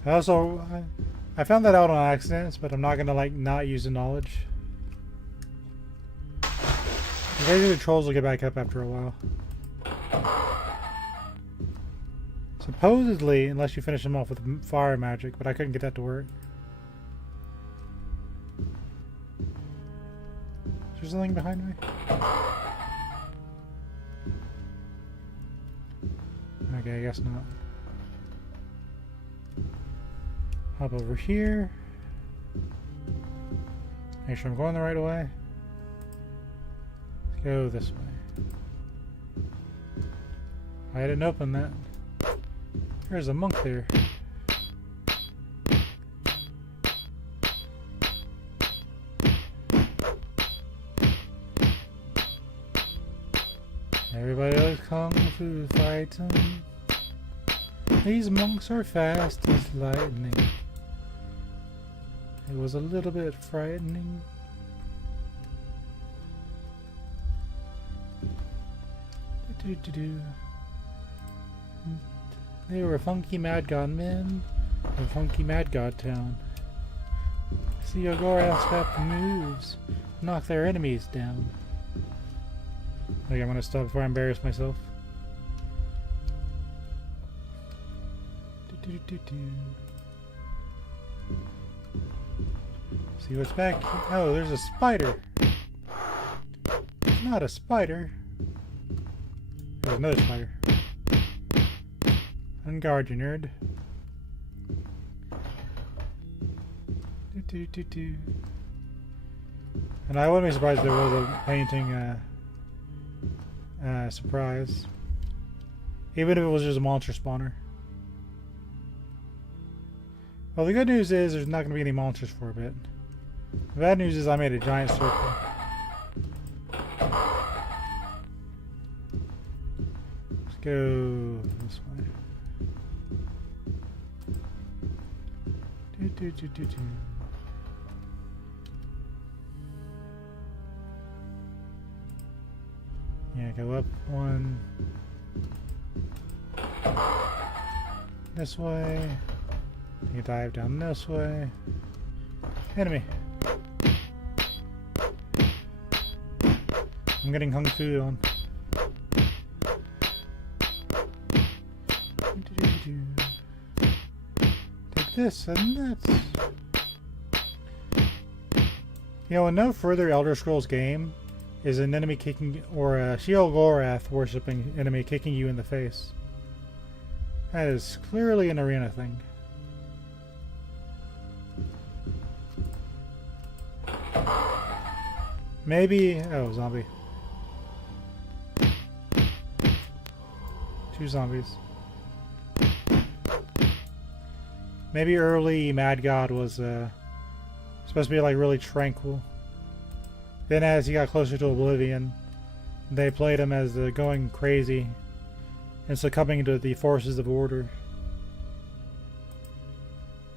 I found that out on accident, but I'm not gonna like not use the knowledge. Basically, the trolls will get back up after a while. Supposedly, unless you finish them off with fire magic, but I couldn't get that to work. Is there something behind me? Okay, I guess not. Hop over here. Make sure I'm going the right way. Let's go this way. I didn't open that. There's a monk there. Everybody likes kung fu fighting. These monks are fast as lightning. It was a little bit frightening. They were funky mad god men of funky mad god town. See Ogorath's got the moves. Knock their enemies down. Okay, I'm gonna stop before I embarrass myself. See what's back? Oh, there's a spider. Not a spider. There's another spider. On guard, you nerd. And I wouldn't be surprised if there was a painting surprise. Even if it was just a monster spawner. Well, the good news is there's not going to be any monsters for a bit. The bad news is I made a giant circle. Let's go this way. Yeah, go up one. This way. You dive down this way. Enemy. I'm getting Kung Fu on. Take this and that. You know, in no further Elder Scrolls game is an enemy kicking, or a Sheol-Gorath worshipping enemy kicking you in the face. That is clearly an arena thing. Maybe... oh, zombie. 2 zombies. Maybe early Mad God was supposed to be like really tranquil. Then as he got closer to Oblivion, they played him as going crazy and succumbing to the forces of order.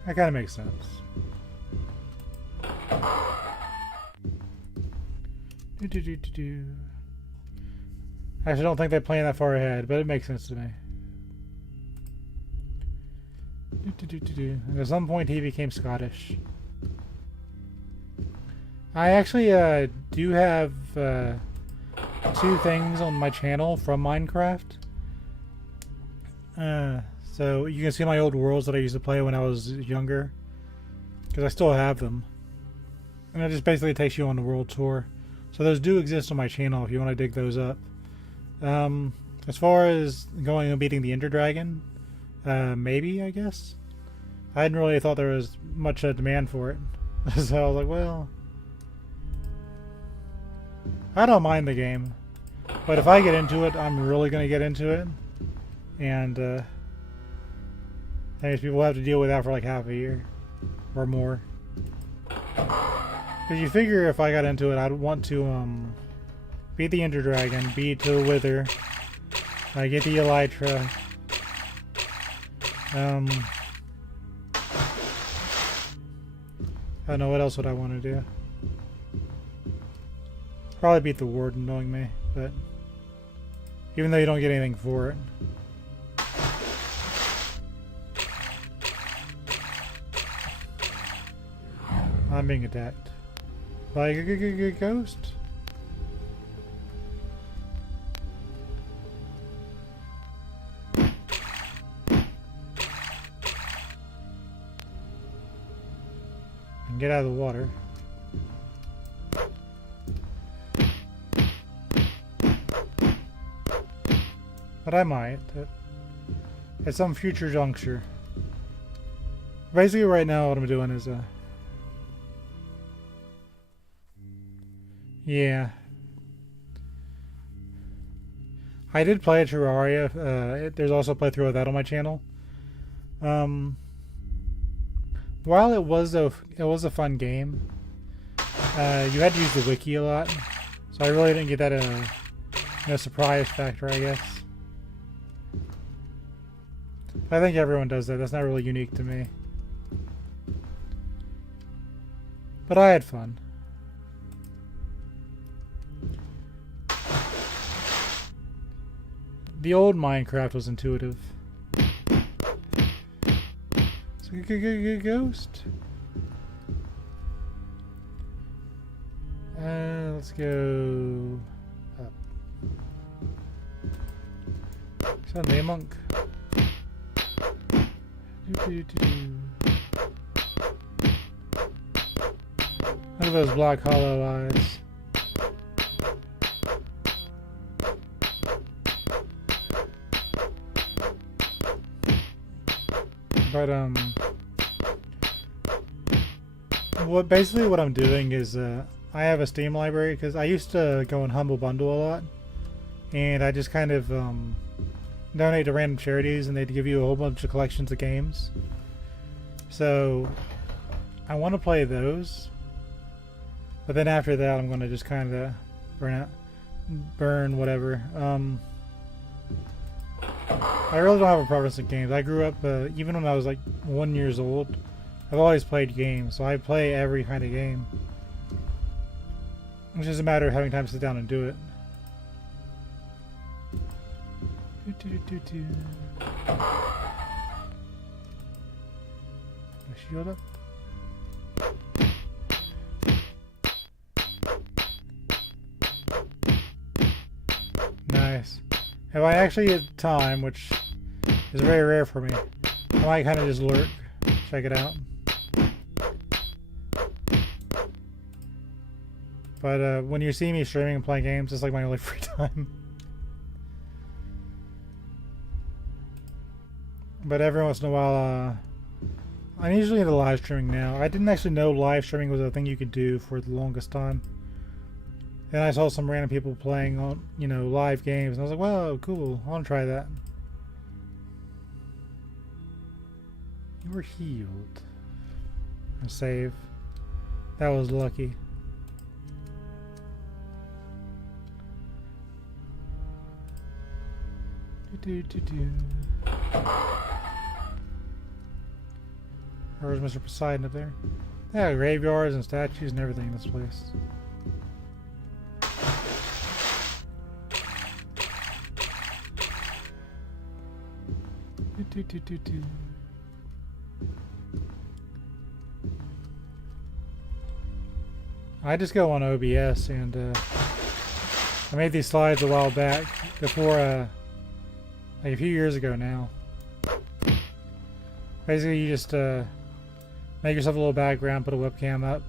That kind of makes sense. I actually don't think they plan that far ahead, but it makes sense to me. And at some point he became Scottish. I actually do have 2 things on my channel from Minecraft. So you can see my old worlds that I used to play when I was younger, because I still have them. And it just basically takes you on the world tour. So those do exist on my channel if you want to dig those up. As far as going and beating the Ender Dragon, maybe, I guess. I hadn't really thought there was much demand for it. So I was like, well, I don't mind the game, but if I get into it, I'm really going to get into it, and I guess people will have to deal with that for like half a year or more. Because you figure if I got into it, I'd want to beat the Ender Dragon, beat the Wither, get the Elytra. I don't know, what else would I want to do? Probably beat the Warden, knowing me, but even though you don't get anything for it. I'm being attacked by a ghost. And get out of the water. But I might at some future juncture. Basically, right now, what I'm doing is yeah. I did play Terraria. There's also a playthrough of that on my channel. While it was a fun game, you had to use the wiki a lot, so I really didn't get that surprise factor, I guess. I think everyone does that. That's not really unique to me. But I had fun. The old Minecraft was intuitive. So, ghost. Let's go up. Sunday monk. Look at those black hollow eyes. But basically what I'm doing is I have a Steam library because I used to go in Humble Bundle a lot, and I just kind of donate to random charities, and they'd give you a whole bunch of collections of games. So I want to play those, but then after that I'm going to just kind of burn whatever. I really don't have a preference in games. I grew up, even when I was like 1 year old, I've always played games, so I play every kind of game. It's just a matter of having time to sit down and do it. Shield up. Nice. If I actually get time, which is very rare for me, I might kind of just lurk, check it out. But when you see me streaming and playing games, it's like my only free time. But every once in a while, I'm usually into live streaming now. I didn't actually know live streaming was a thing you could do for the longest time. Then I saw some random people playing on, live games, and I was like, "Wow, cool! I want to try that." You were healed. A save. That was lucky. Where's Mr. Poseidon up there? Yeah, graveyards and statues and everything in this place. I just go on OBS, and I made these slides a while back, before like a few years ago now. Basically, you just make yourself a little background, put a webcam up,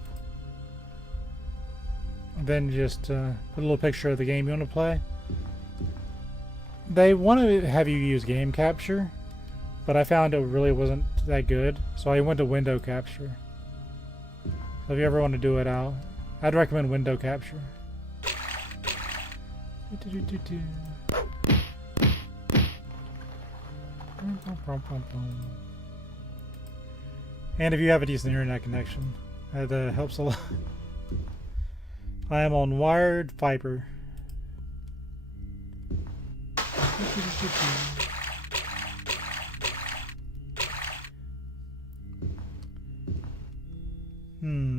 and then just put a little picture of the game you want to play. They want to have you use game capture, but I found it really wasn't that good, so I went to window capture. So if you ever want to do it out, I'd recommend window capture. And if you have a decent internet connection, that helps a lot. I am on wired fiber.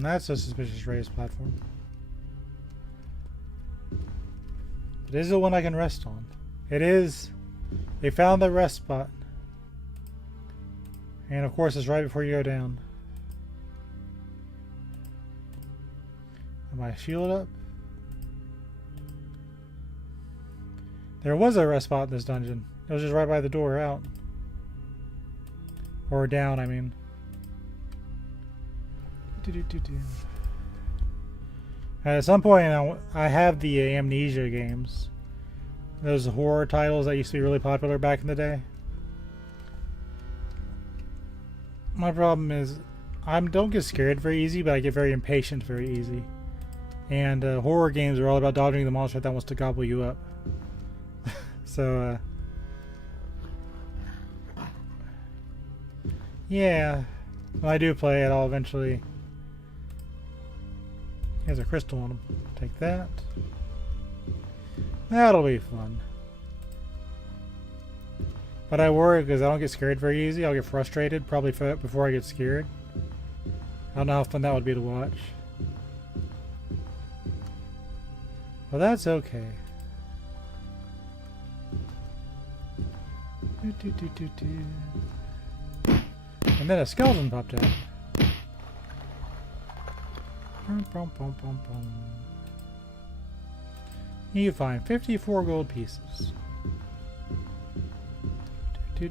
That's a suspicious raised platform. But is it one I can rest on? It is. They found the rest spot. And of course it's right before you go down. Am I shielded up? There was a rest spot in this dungeon. It was just right by the door out. Or down, I mean. At some point, I have the Amnesia games. Those horror titles that used to be really popular back in the day. My problem is, I don't get scared very easy, but I get very impatient very easy. And horror games are all about dodging the monster that wants to gobble you up. So, yeah. When I do play it, I'll eventually... Here's a crystal on him. Take that. That'll be fun. But I worry because I don't get scared very easy. I'll get frustrated probably before I get scared. I don't know how fun that would be to watch. Well, that's okay. And then a skeleton popped out. You find 54 gold pieces. So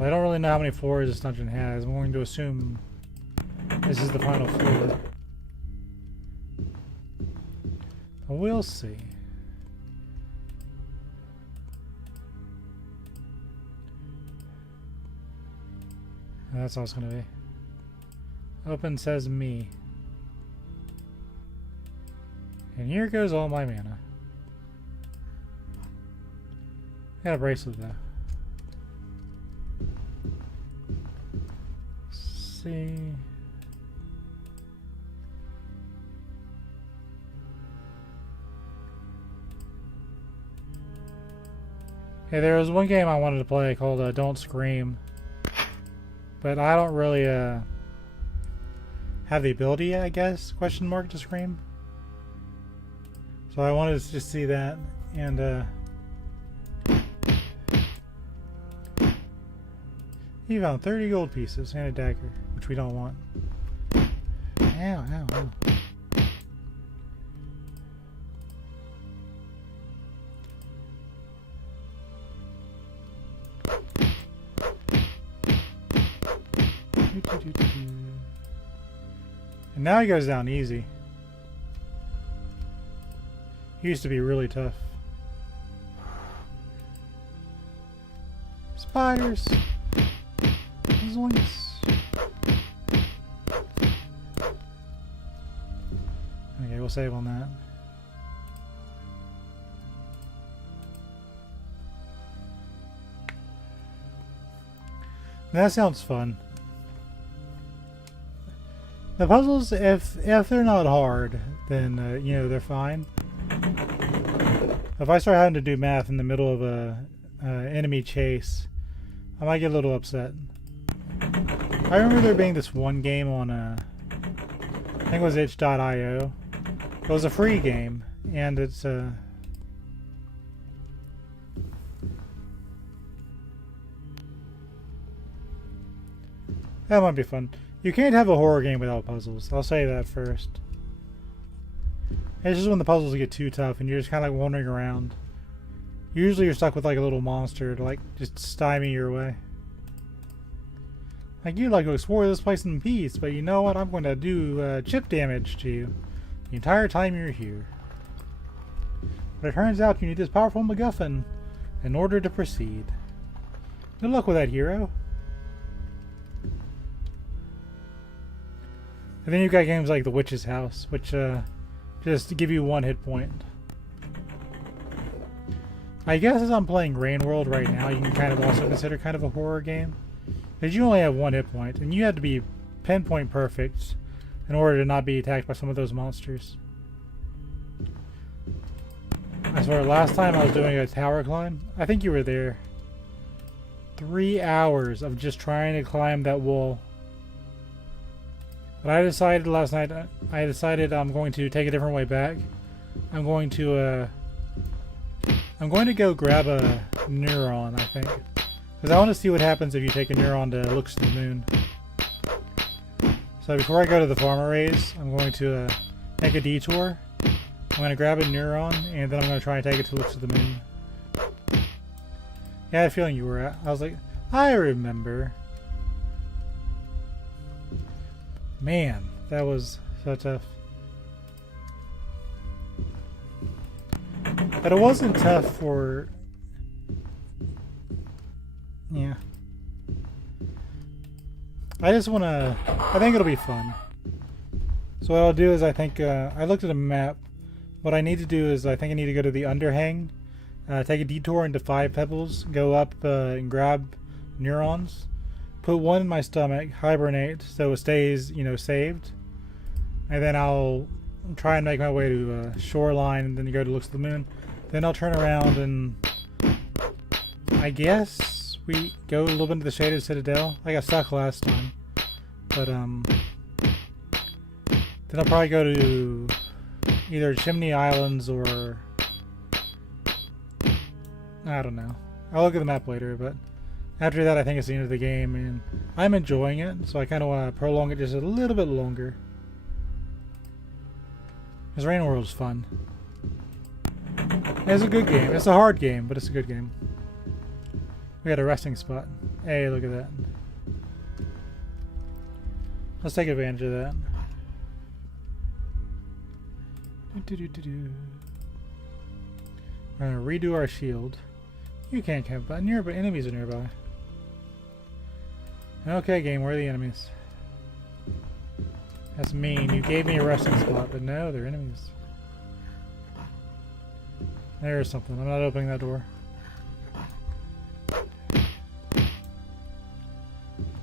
I don't really know how many floors this dungeon has. I'm going to assume this is the final floor. But we'll see. That's all it's going to be. Open says me. And here goes all my mana. Got a bracelet though. Let's see. Hey, there was one game I wanted to play called Don't Scream. But I don't really have the ability, I guess, question mark, to scream. So I wanted to just see that, and he found 30 gold pieces and a dagger, which we don't want. Ow, ow, ow. And now he goes down easy. He used to be really tough. Spiders! Zoinks! Okay, we'll save on that. That sounds fun. The puzzles, if they're not hard, then you know, they're fine. If I start having to do math in the middle of a enemy chase, I might get a little upset. I remember there being this one game on I think it was itch.io. It was a free game, and it's that might be fun. You can't have a horror game without puzzles. I'll say that first. It's just when the puzzles get too tough and you're just kind of like wandering around. Usually you're stuck with like a little monster to like just stymie your way. Like, you'd like to explore this place in peace, but you know what? I'm going to do chip damage to you the entire time you're here. But it turns out you need this powerful MacGuffin in order to proceed. Good luck with that, hero. And then you've got games like The Witch's House, which just give you 1 hit point. I guess as I'm playing Rain World right now, you can kind of also consider kind of a horror game. Because you only have 1 hit point, and you have to be pinpoint perfect in order to not be attacked by some of those monsters. I swear, last time I was doing a tower climb, I think you were there. 3 hours of just trying to climb that wall. But I decided last night, I'm going to take a different way back. I'm going to go grab a neuron, I think. Because I want to see what happens if you take a neuron to Looks to the Moon. So before I go to the farm arrays, I'm going to take a detour. I'm going to grab a neuron, and then I'm going to try and take it to Looks to the Moon. Yeah, I had a feeling you were at. I was like, I remember. Man, that was so tough. But it wasn't tough for... Yeah. I just want to... I think it'll be fun. So what I'll do is I think... I looked at a map. What I need to do is I think I need to go to the underhang. Take a detour into 5 pebbles. Go up and grab neurons. Put 1 in my stomach. Hibernate so it stays, you know, saved. And then I'll try and make my way to shoreline and then go to Looks to the Moon. Then I'll turn around and... I guess we go a little bit into the Shaded Citadel. I got stuck last time. But, then I'll probably go to either Chimney Islands or... I don't know. I'll look at the map later, but after that I think it's the end of the game, and I'm enjoying it, so I kind of want to prolong it just a little bit longer. Because Rain World's fun. It's a good game. It's a hard game, but it's a good game. We got a resting spot. Hey, look at that. Let's take advantage of that. We're gonna redo our shield. You can't camp, but nearby enemies are nearby. Okay, game, where are the enemies? That's mean. You gave me a resting spot, but no, they're enemies. There's something. I'm not opening that door.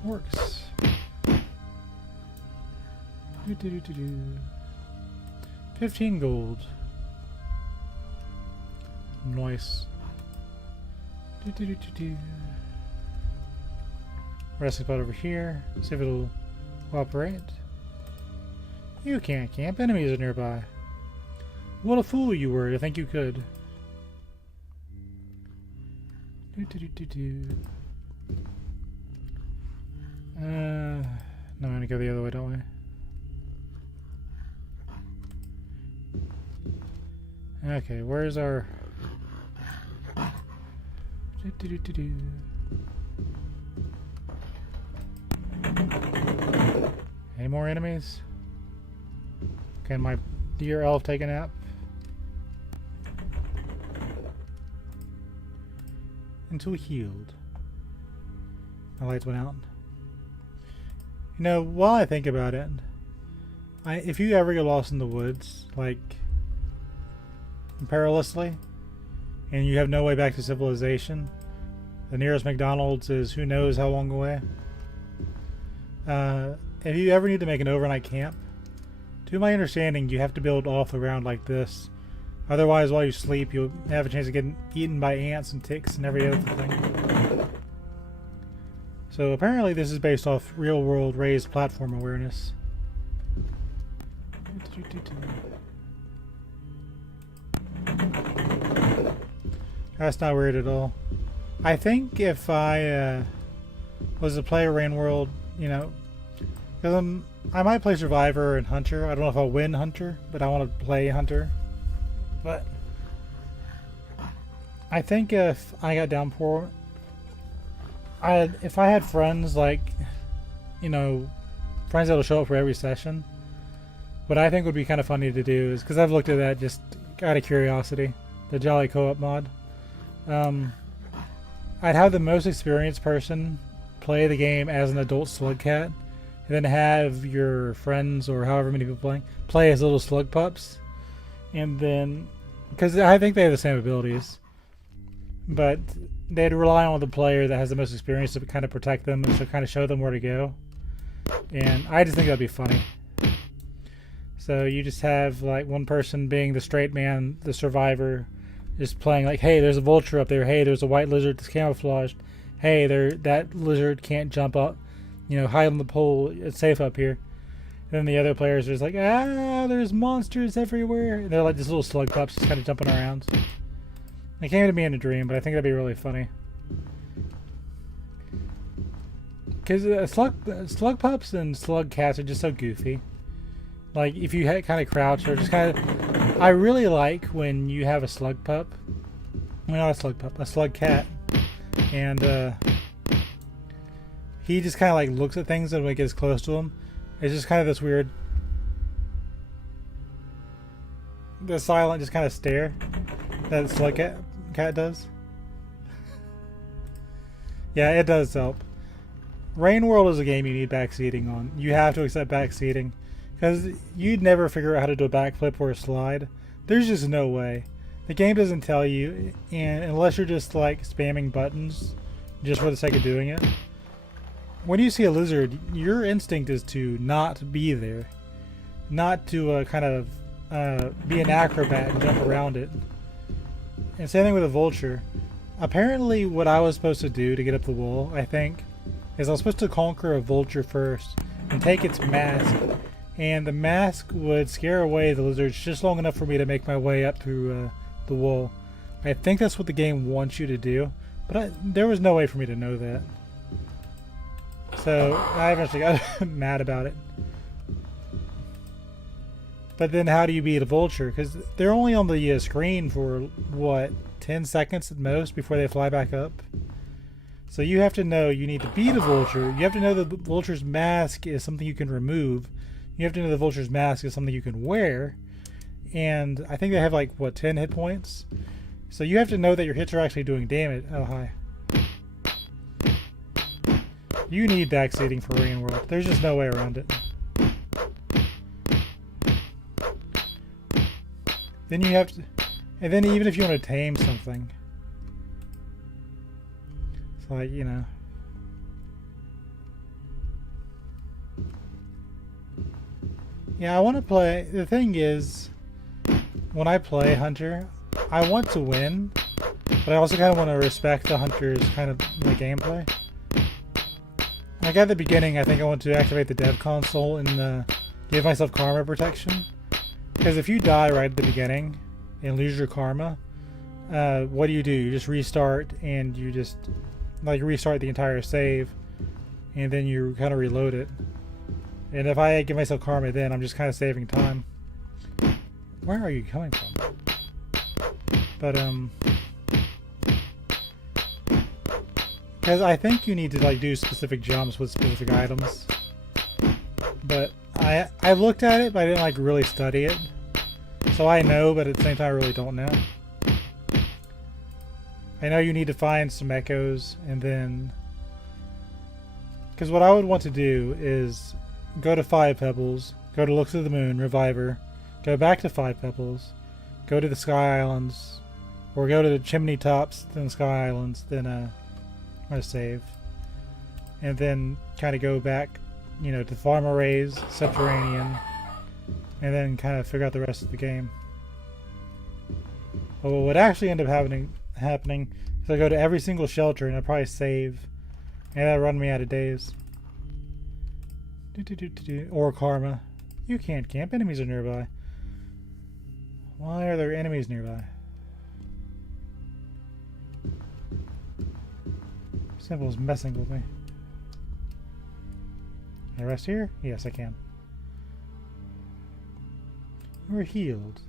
Works. 15 gold. Nice. Resting spot over here. See if it'll cooperate. You can't camp. Enemies are nearby. What a fool you were to think you could. No, I'm gonna go the other way, don't we? Okay, where's our... Any more enemies? Can my dear elf take a nap? Until healed. My lights went out. You know, while I think about it, if you ever get lost in the woods, like perilously, and you have no way back to civilization, the nearest McDonald's is who knows how long away. If you ever need to make an overnight camp, to my understanding, you have to build off the ground like this. Otherwise, while you sleep, you'll have a chance of getting eaten by ants and ticks and every other thing. So apparently this is based off real-world raised platform awareness. That's not weird at all. I think if I was to play Rain World, you know, because I might play Survivor and Hunter. I don't know if I'll win Hunter, but I want to play Hunter. But I think if I got downpour, if I had friends like, you know, friends that'll show up for every session, what I think would be kind of funny to do is, because I've looked at that just out of curiosity, the Jolly Co-op mod. I'd have the most experienced person play the game as an adult slug cat, and then have your friends or however many people play as little slug pups, and then because I think they have the same abilities, but they'd rely on the player that has the most experience to kind of protect them and to kind of show them where to go. And I just think that'd be funny. So you just have like one person being the straight man, the survivor, just playing like, hey, there's a vulture up there. Hey, there's a white lizard that's camouflaged. Hey, that lizard can't jump up. You know, hide on the pole. It's safe up here. And then the other players are just like, there's monsters everywhere. And they're like these little slug pups just kind of jumping around. It came to me in a dream, but I think that'd be really funny. Because slug pups and slug cats are just so goofy. Like, if you kind of crouch or just kind of... I really like when you have a slug pup. Well, not a slug pup, a slug cat. And, he just kind of, like, looks at things and when it gets close to him, it's just kind of this weird... the silent just kind of stare that slug cat does. Yeah, it does help. Rain World is a game you need backseating on. You have to accept backseating. Because you'd never figure out how to do a backflip or a slide. There's just no way. The game doesn't tell you, and unless you're just like spamming buttons just for the sake of doing it. When you see a lizard, your instinct is to not be there. Not to kind of be an acrobat and jump around it. And same thing with a vulture. Apparently what I was supposed to do to get up the wall, I think, is I was supposed to conquer a vulture first and take its mask. And the mask would scare away the lizards just long enough for me to make my way up through the wall. I think that's what the game wants you to do, but there was no way for me to know that. So I eventually got mad about it. But then how do you beat a vulture? Because they're only on the screen for, what, 10 seconds at most before they fly back up? So you have to know you need to beat a vulture. You have to know the vulture's mask is something you can remove. You have to know the vulture's mask is something you can wear. And I think they have like, what, 10 hit points? So you have to know that your hits are actually doing damage. Oh, hi. You need backseating for Rain World. There's just no way around it. Then you have to... And then even if you want to tame something... It's like, you know... Yeah, I want to play... The thing is, when I play Hunter, I want to win, but I also kind of want to respect the Hunter's kind of the gameplay. Like at the beginning, I think I want to activate the dev console and give myself karma protection. Because if you die right at the beginning and lose your karma, what do? You just restart and you just like restart the entire save, and then you kind of reload it. And if I give myself karma, then I'm just kind of saving time. Where are you coming from? But because I think you need to like do specific jumps with specific items. But I looked at it, but I didn't like really study it. So I know, but at the same time I really don't know. I know you need to find some echoes, and then... Because what I would want to do is go to 5 Pebbles, go to Looks of the Moon, revive her, go back to 5 Pebbles, go to the Sky Islands, or go to the Chimney Tops, then Sky Islands, then I'm going to save. And then kind of go back, you know, to Farm Arrays, Subterranean, and then kind of figure out the rest of the game. But what would actually end up happening is I go to every single shelter and I'd probably save, and that'd run me out of days. Or karma. You can't camp. Enemies are nearby. Why are there enemies nearby? Symbol's messing with me. Can I rest here? Yes, I can. We're healed.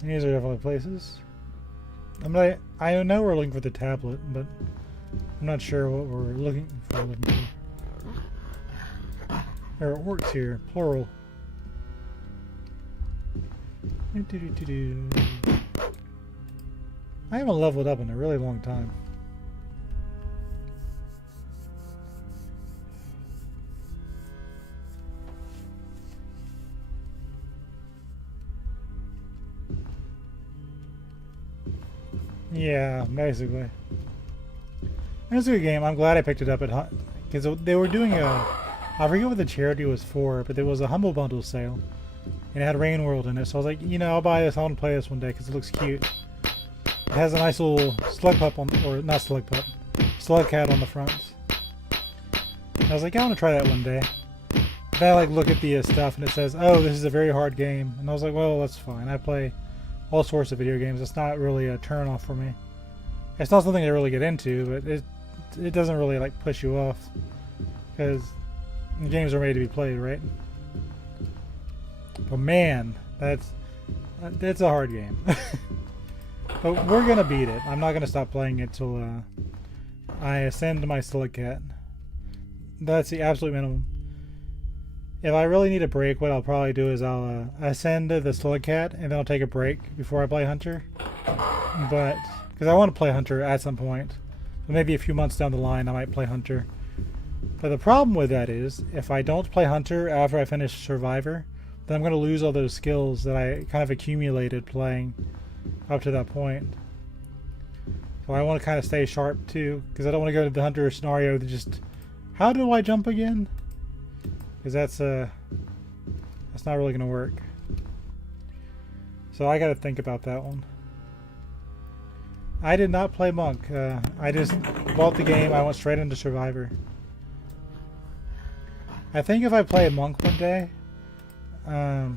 These are definitely places. I know we're looking for the tablet, but I'm not sure what we're looking for. There are orcs here, plural. I haven't leveled up in a really long time. Yeah, basically. It's a good game. I'm glad I picked it up at because they were doing I forget what the charity was for, but there was a Humble Bundle sale, and it had Rain World in it. So I was like, you know, I'll buy this. I want to play this one day because it looks cute. It has a nice little slug pup on, or not slug pup, slug cat on the front. And I was like, I want to try that one day. Then I like look at the stuff, and it says, "Oh, this is a very hard game," and I was like, well, that's fine. I play all sorts of video games. It's not really a turn off for me. It's not something I really get into, but it doesn't really like push you off because games are made to be played, right? But man, that's a hard game. But we're gonna beat it. I'm not gonna stop playing it till I ascend my slug cat. That's the absolute minimum. If I really need a break, what I'll probably do is I'll ascend the slug cat and then I'll take a break before I play Hunter. But because I want to play Hunter at some point, but maybe a few months down the line I might play Hunter. But the problem with that is if I don't play Hunter after I finish Survivor, then I'm going to lose all those skills that I kind of accumulated playing up to that point. So I want to kind of stay sharp too, because I don't want to go to the Hunter scenario to just, how do I jump again? Because that's not really going to work. So I got to think about that one. I did not play Monk. I just bought the game. I went straight into Survivor. I think if I play a Monk one day, I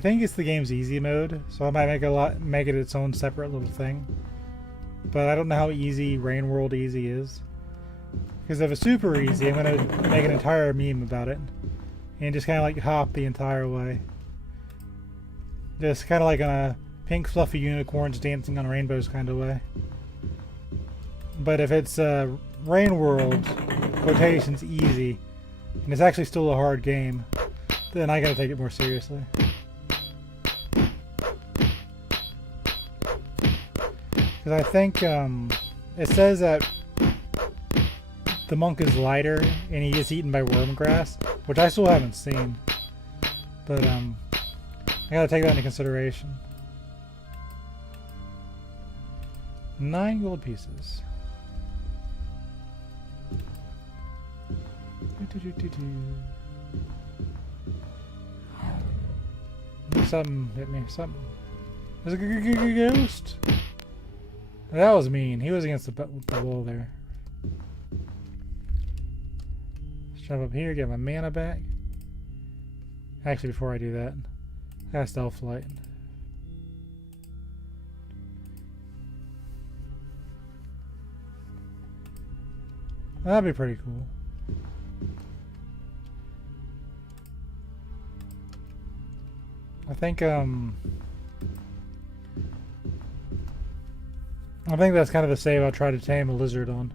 think it's the game's easy mode, so I might make it its own separate little thing. But I don't know how easy Rain World Easy is. Because if it's super easy, I'm gonna make an entire meme about it, and just kind of like hop the entire way. Just kind of like on a pink fluffy unicorns dancing on rainbows kind of way. But if it's Rain World quotations easy, and it's actually still a hard game, then I gotta take it more seriously. Because I think it says that the monk is lighter and he gets eaten by wormgrass, which I still haven't seen. But I gotta take that into consideration. 9 gold pieces. Something hit me. Something. There's a ghost. That was mean. He was against the wall there. Let's jump up here, get my mana back. Actually, before I do that, I got stealth flight. That'd be pretty cool. I think that's kind of the save I'll try to tame a lizard on.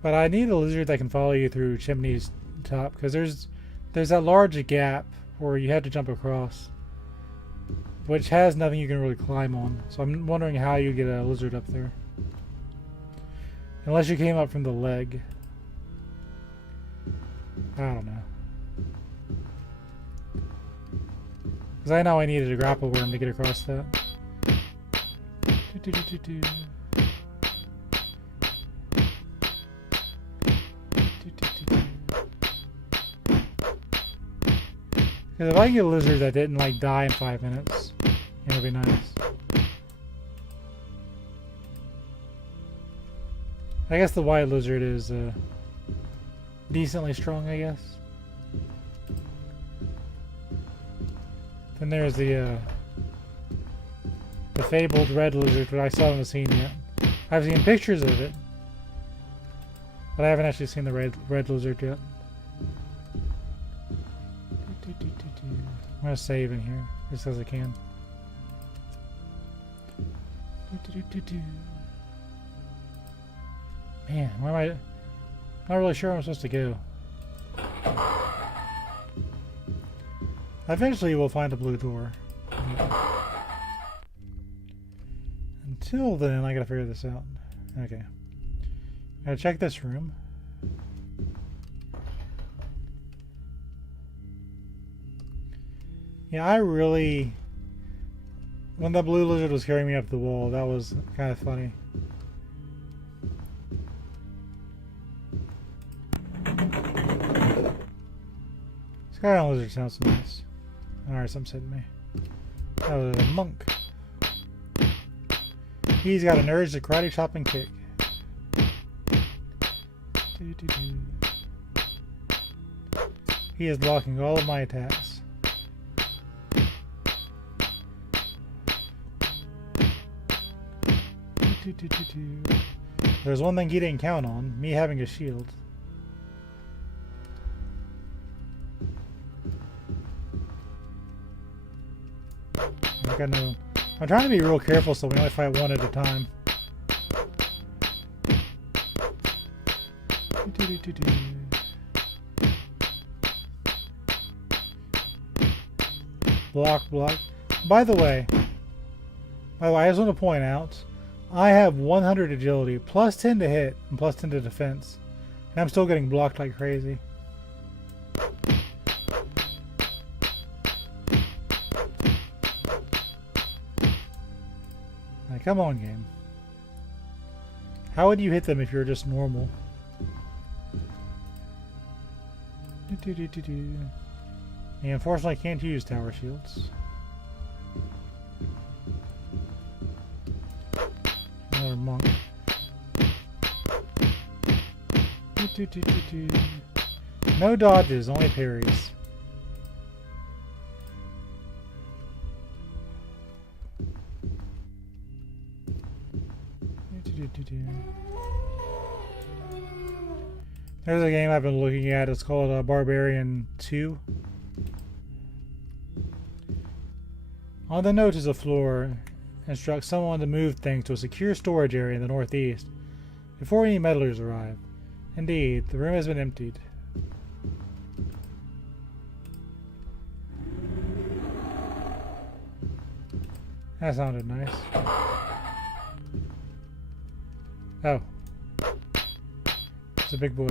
But I need a lizard that can follow you through Chimney's top, because there's that large gap where you have to jump across, which has nothing you can really climb on. So I'm wondering how you get a lizard up there. Unless you came up from the leg. I don't know. Because I know I needed a grapple worm to get across that. Because if I can get a lizard that didn't like die in 5 minutes, it would be nice. I guess the white lizard is decently strong, I guess. Then there's the fabled red lizard, but I still haven't seen yet. I've seen pictures of it, but I haven't actually seen the red lizard yet. gonna save in here, just as I can. Man, where am I? Not really sure where I'm supposed to go. Eventually we'll find a blue door. Until then, I gotta figure this out. Okay. Gotta check this room. Yeah, I really... When that blue lizard was carrying me up the wall, that was kind of funny. Skyline lizard sounds nice. Alright, something's hitting me. That was a monk. He's got an urge to karate chop and kick. He is blocking all of my attacks. There's one thing he didn't count on, me having a shield. I'm trying to be real careful so we only fight one at a time. Block, block. By the way, I just want to point out, I have 100 agility, plus 10 to hit, and plus 10 to defense. And I'm still getting blocked like crazy. Like, come on, game. How would you hit them if you were just normal? You unfortunately can't use tower shields. Another monk. No dodges, only parries. There's a game I've been looking at. It's called Barbarian 2. On the notice of floor, instruct someone to move things to a secure storage area in the northeast before any meddlers arrive. Indeed, the room has been emptied. That sounded nice. Oh. It's a big boy.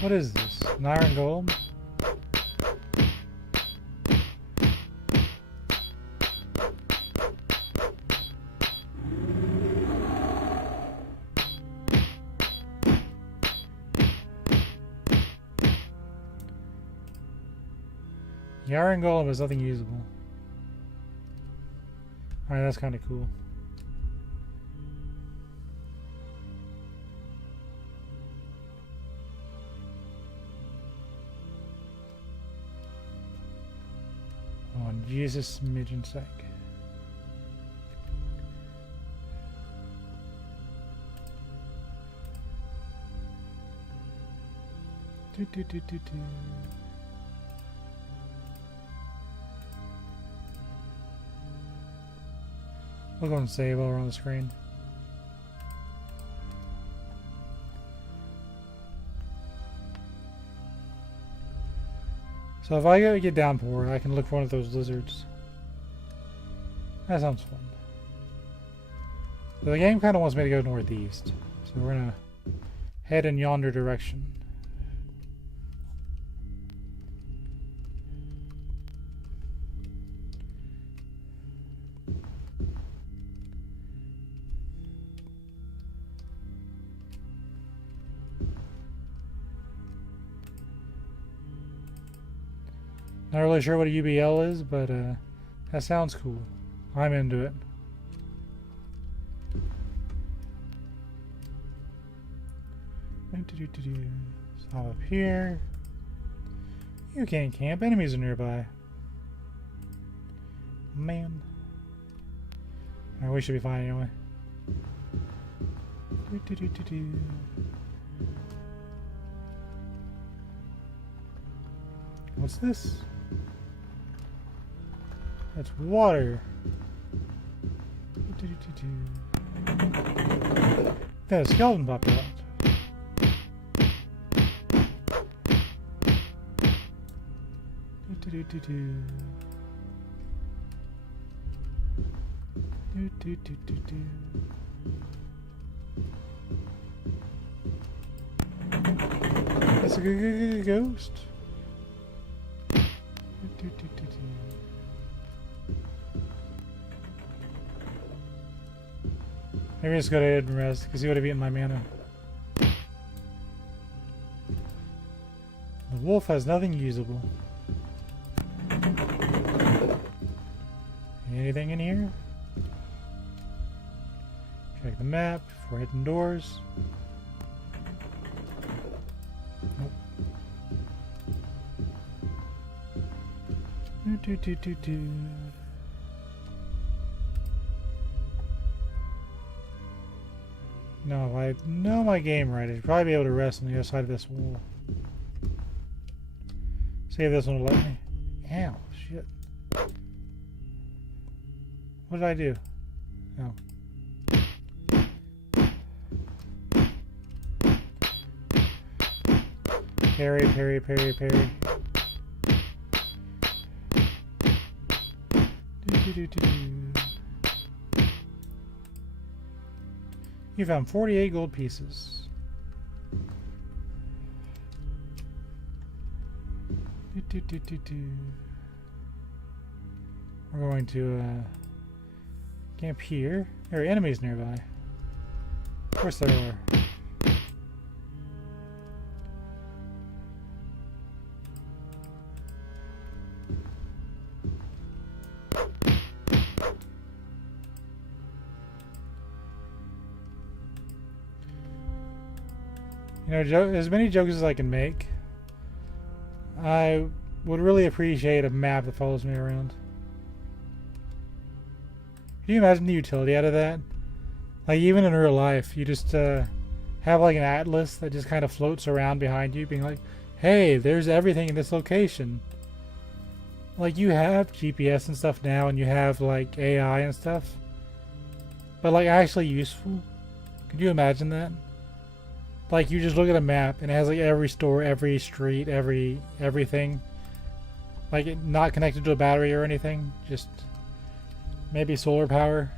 What is this? An iron golem? The iron golem is nothing usable. Alright, that's kind of cool. Oh, Jesus smidgen sake. We'll go and save while we're on the screen. So if I go get downpour, I can look for one of those lizards. That sounds fun. So the game kind of wants me to go northeast. So we're going to head in yonder direction. Not really sure what a UBL is, but that sounds cool. I'm into it. So I'm up here. You can't camp. Enemies are nearby. Man. Alright, we should be fine anyway. Do-do-do-do-do. What's this? That's water. Do-do-do-do. Then a skeleton popped out. Do-do-do-do. Do-do-do-do-do. That's a good ghost. Do-do-do-do-do. Maybe just go to bed and rest because he would have eaten my mana. The wolf has nothing usable. Anything in here? Check the map before hitting doors. Nope. Do-do-do-do-do. No, I know my game right. I should probably be able to rest on the other side of this wall. See if this one will let me. Ow, shit. What did I do? Oh. Parry, parry, parry, parry. You found 48 gold pieces. We're going to camp here. There are enemies nearby. Of course there are. You know, as many jokes as I can make, I would really appreciate a map that follows me around. Can you imagine the utility out of that? Like, even in real life, you just have like an atlas that just kind of floats around behind you, being like, hey, there's everything in this location. Like, you have GPS and stuff now, and you have like AI and stuff, but like actually useful. Could you imagine that? Like, you just look at a map and it has like every store, every street, everything. Like, not connected to a battery or anything, just maybe solar power.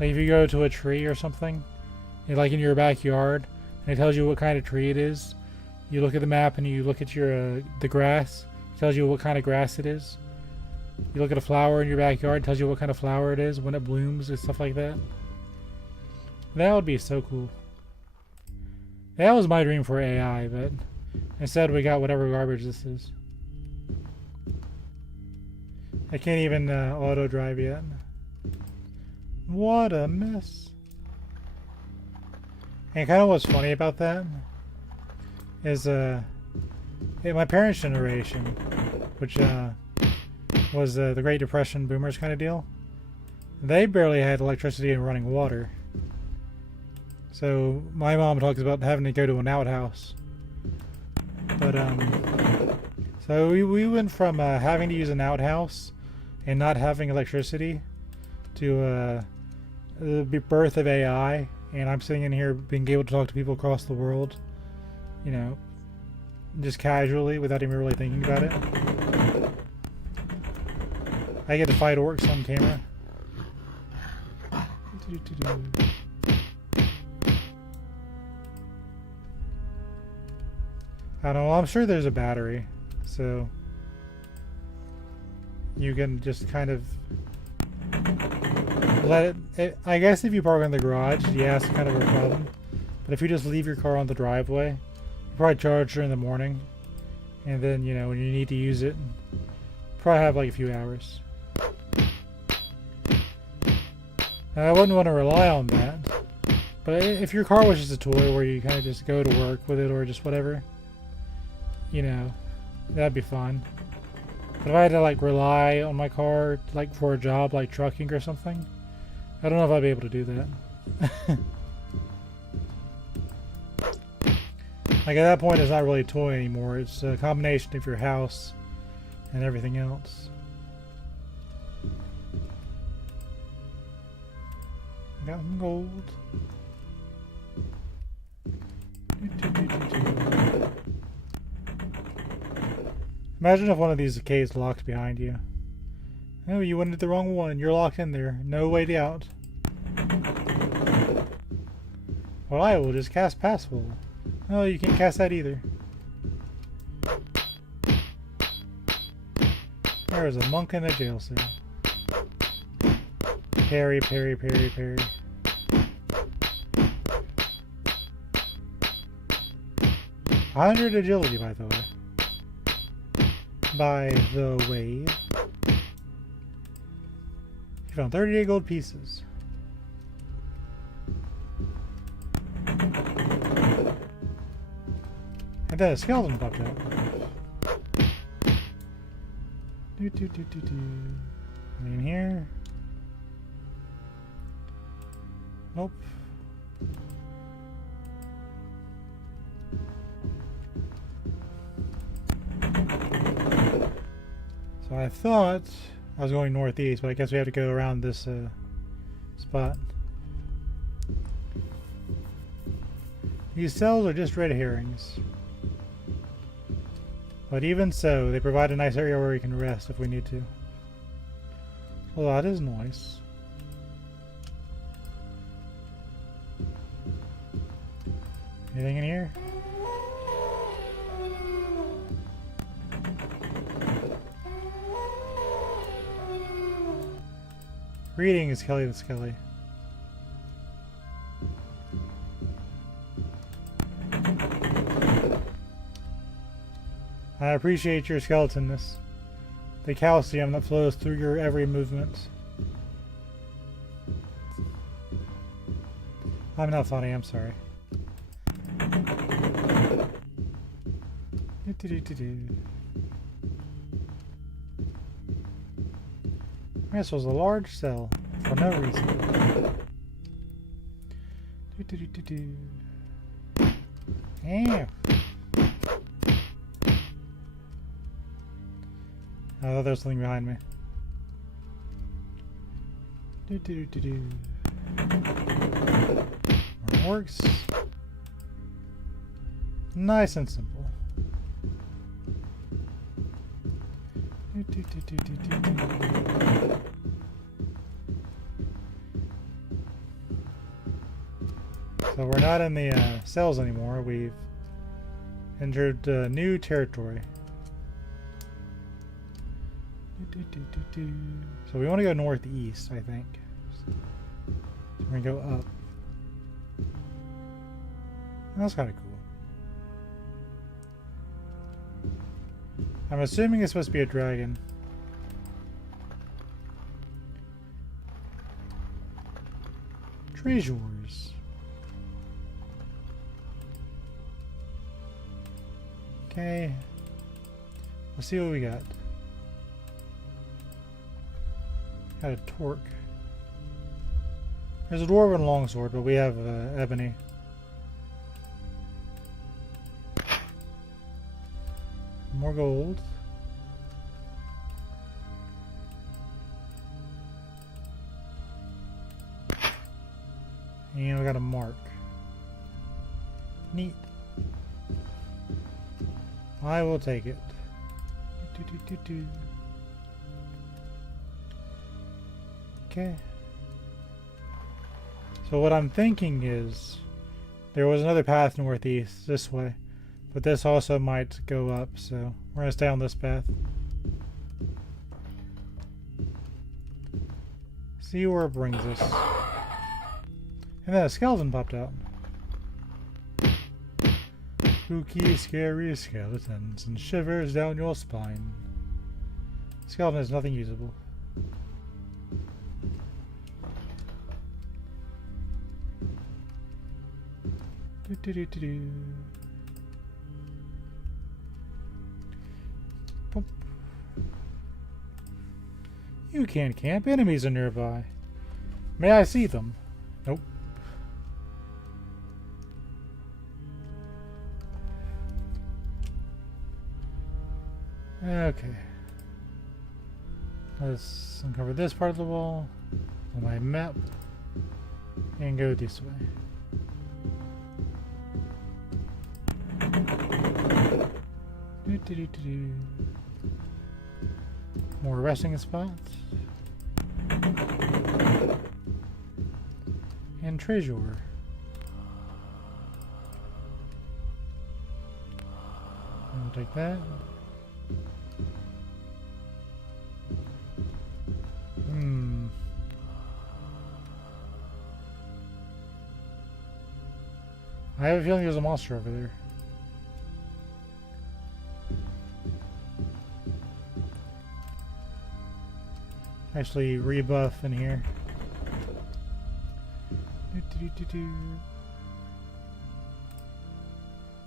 Like, if you go to a tree or something, like in your backyard, and it tells you what kind of tree it is, you look at the map and you look at your the grass. It tells you what kind of grass it is. You look at a flower in your backyard, it tells you what kind of flower it is, when it blooms, and stuff like that. That would be so cool. That was my dream for AI, but instead we got whatever garbage this is. I can't even auto drive yet. What a mess. And kind of what's funny about that is in my parents' generation, which was the Great Depression boomers kind of deal, they barely had electricity and running water. So my mom talks about having to go to an outhouse. But so we went from having to use an outhouse and not having electricity to the birth of AI, and I'm sitting in here being able to talk to people across the world, you know, just casually without even really thinking about it. I get to fight orcs on camera. I don't know, I'm sure there's a battery, so you can just kind of let it, I guess if you park in the garage, yeah, it's kind of a problem. But if you just leave your car on the driveway, you probably charge her in the morning, and then, you know, when you need to use it, probably have like a few hours. Now, I wouldn't want to rely on that, but if your car was just a toy where you kind of just go to work with it or just whatever, you know, that'd be fine. But if I had to like rely on my car like for a job like trucking or something, I don't know if I'd be able to do that. Like at that point, it's not really a toy anymore. It's a combination of your house and everything else. Got some gold. Imagine if one of these caves locked behind you. Oh, you went into the wrong one. You're locked in there. No way out. Well, I will just cast Passwall. Oh, you can't cast that either. There is a monk in a jail cell. Parry, parry, parry, parry. $100 agility, by the way. You found 38 gold pieces. And then a skeleton popped out. In here? Nope. So I thought I was going northeast, but I guess we have to go around this spot. These cells are just red herrings. But even so, they provide a nice area where we can rest if we need to. Well, that is nice. Anything in here? Greetings, Kelly the Skelly. I appreciate your skeletonness. The calcium that flows through your every movement. I'm not funny, I'm sorry. This was a large cell for no reason. Yeah. I thought there was something behind me. Works. Nice and simple. So we're not in the cells anymore. We've entered new territory. So we want to go northeast, I think. So we're going to go up. That's kind of cool. I'm assuming it's supposed to be a dragon. Treasures. Okay. Let's see what we got. Got a torque. There's a dwarven longsword, but we have ebony. More gold. And we got a mark. Neat. I will take it. Okay. So what I'm thinking is there was another path northeast this way, but this also might go up, so we're gonna stay on this path. See where it brings us. And then a skeleton popped out. Spooky, scary skeletons and shivers down your spine. Skeleton is nothing usable. Boop. You can't camp. Enemies are nearby. May I see them? Nope. Okay. Let's uncover this part of the wall on my map and go this way. More resting spots. And treasure. I'll take that. I have a feeling there's a monster over there. Actually, rebuff in here.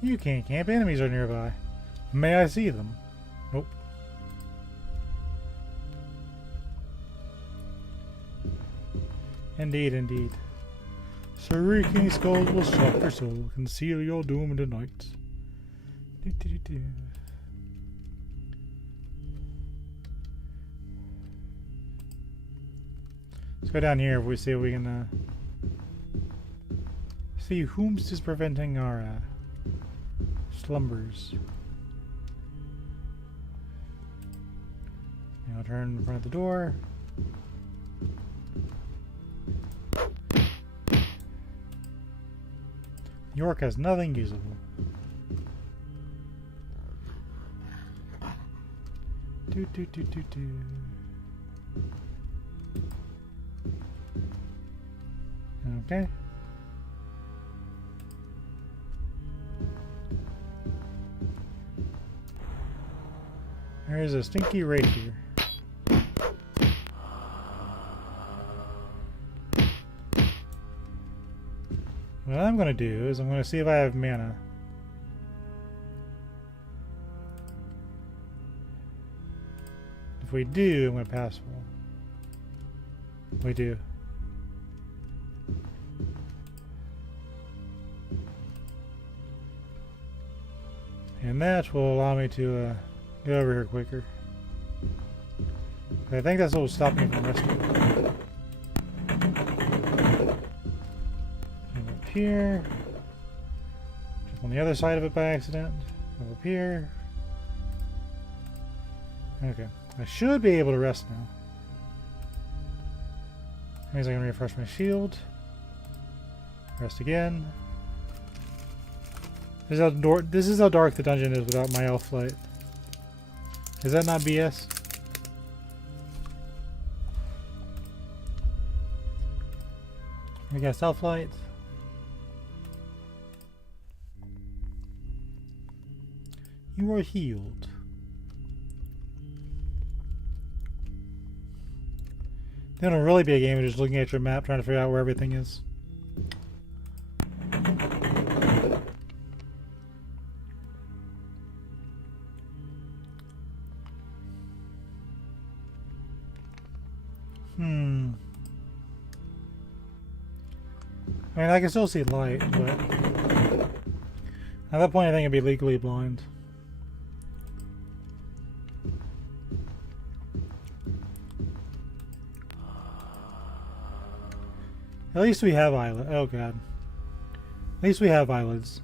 You can't camp. Enemies are nearby. May I see them? Nope. Indeed, indeed. Shrieking skulls will shock your soul. Conceal your doom in the night. Let's go down here if we see if we can see whom's is preventing our slumbers. Now turn in front of the door. York has nothing usable. Okay. There's a stinky rapier. What I'm going to do is I'm going to see if I have mana. If we do, I'm going to pass full. We do. And that will allow me to get over here quicker. I think that's what will stop me from resting. Here. Jump on the other side of it by accident. Go up here. Okay. I should be able to rest now. That means I can refresh my shield. Rest again. This is how dark the dungeon is without my elf light. Is that not BS? We got self light. You are healed. Then it'll really be a game of just looking at your map, trying to figure out where everything is. I mean, I can still see light, but at that point I think I'd be legally blind. At least we have eyelids. Oh god. At least we have eyelids.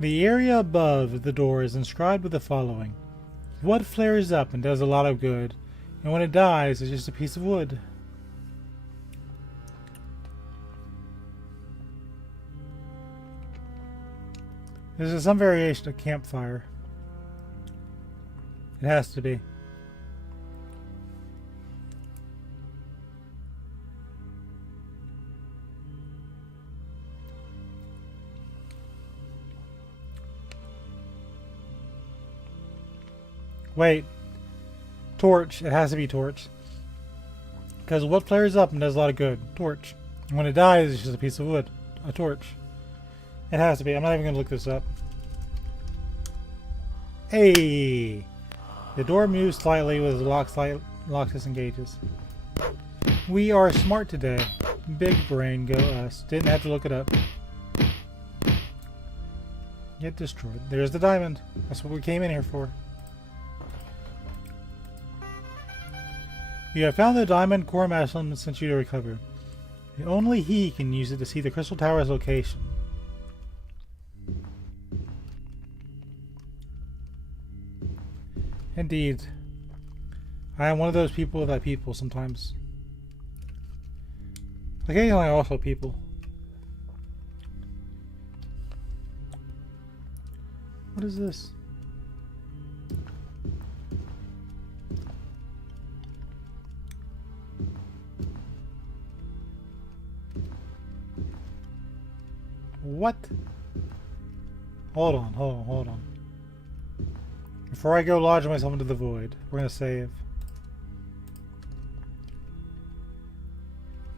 The area above the door is inscribed with the following. What flares up and does a lot of good, and when it dies, it's just a piece of wood. This is some variation of campfire. It has to be. Wait. Torch. It has to be torch. Because what flares up and does a lot of good? Torch. And when it dies, it's just a piece of wood. A torch. It has to be. I'm not even going to look this up. Hey! The door moves slightly with the lock disengages. We are smart today. Big brain, go us. Didn't have to look it up. Get destroyed. There's the diamond. That's what we came in here for. You have found the diamond core massillon sent you to recover. Only he can use it to see the crystal tower's location. Indeed. I am one of those people that people sometimes. Occasionally also people. What is this? What? Hold on. Before I go lodge myself into the void, we're gonna save.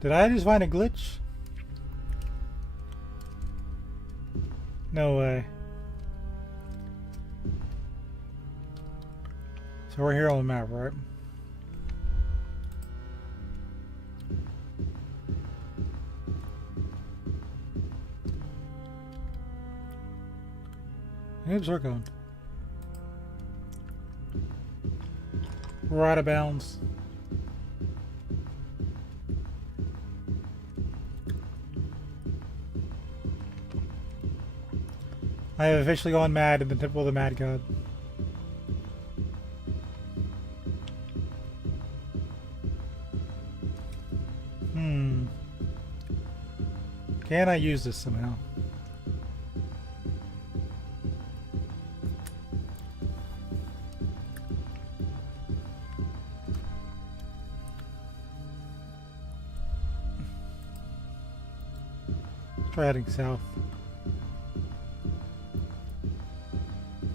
Did I just find a glitch? No way. So we're here on the map, right? Oops, we're going. We're out of bounds. I have officially gone mad in the Temple of the Mad God. Can I use this somehow? Try heading south.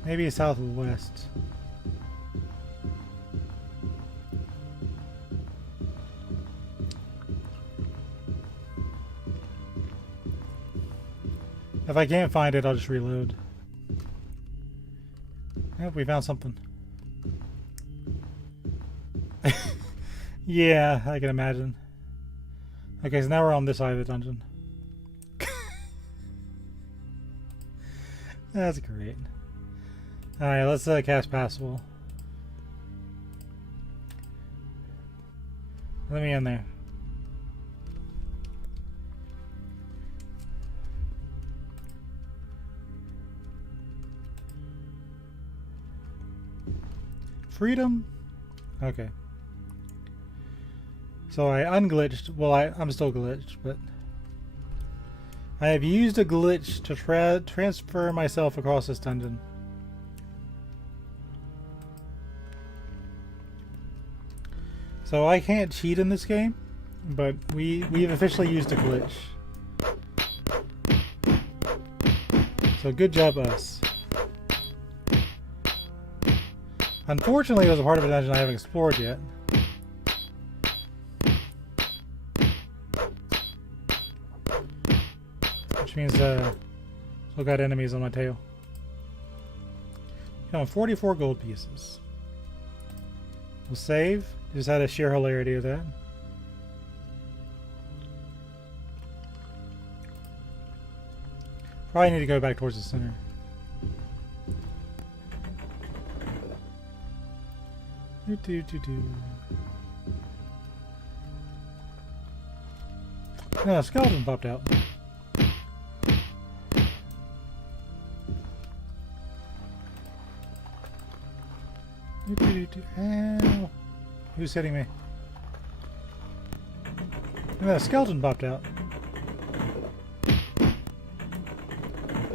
Maybe southwest. If I can't find it, I'll just reload. Yep, we found something. Yeah, I can imagine. Okay, so now we're on this side of the dungeon. That's great. Alright, let's cast Passable. Let me in there. Freedom? Okay. So I unglitched. Well, I'm still glitched, but I have used a glitch to transfer myself across this dungeon. So I can't cheat in this game, but we've officially used a glitch. So good job, us. Unfortunately, it was a part of a dungeon I haven't explored yet. Which means still got enemies on my tail. Found 44 gold pieces. We'll save. Just had a sheer hilarity of that. Probably need to go back towards the center. No, a skeleton popped out. Ow. Who's hitting me? No, a skeleton popped out.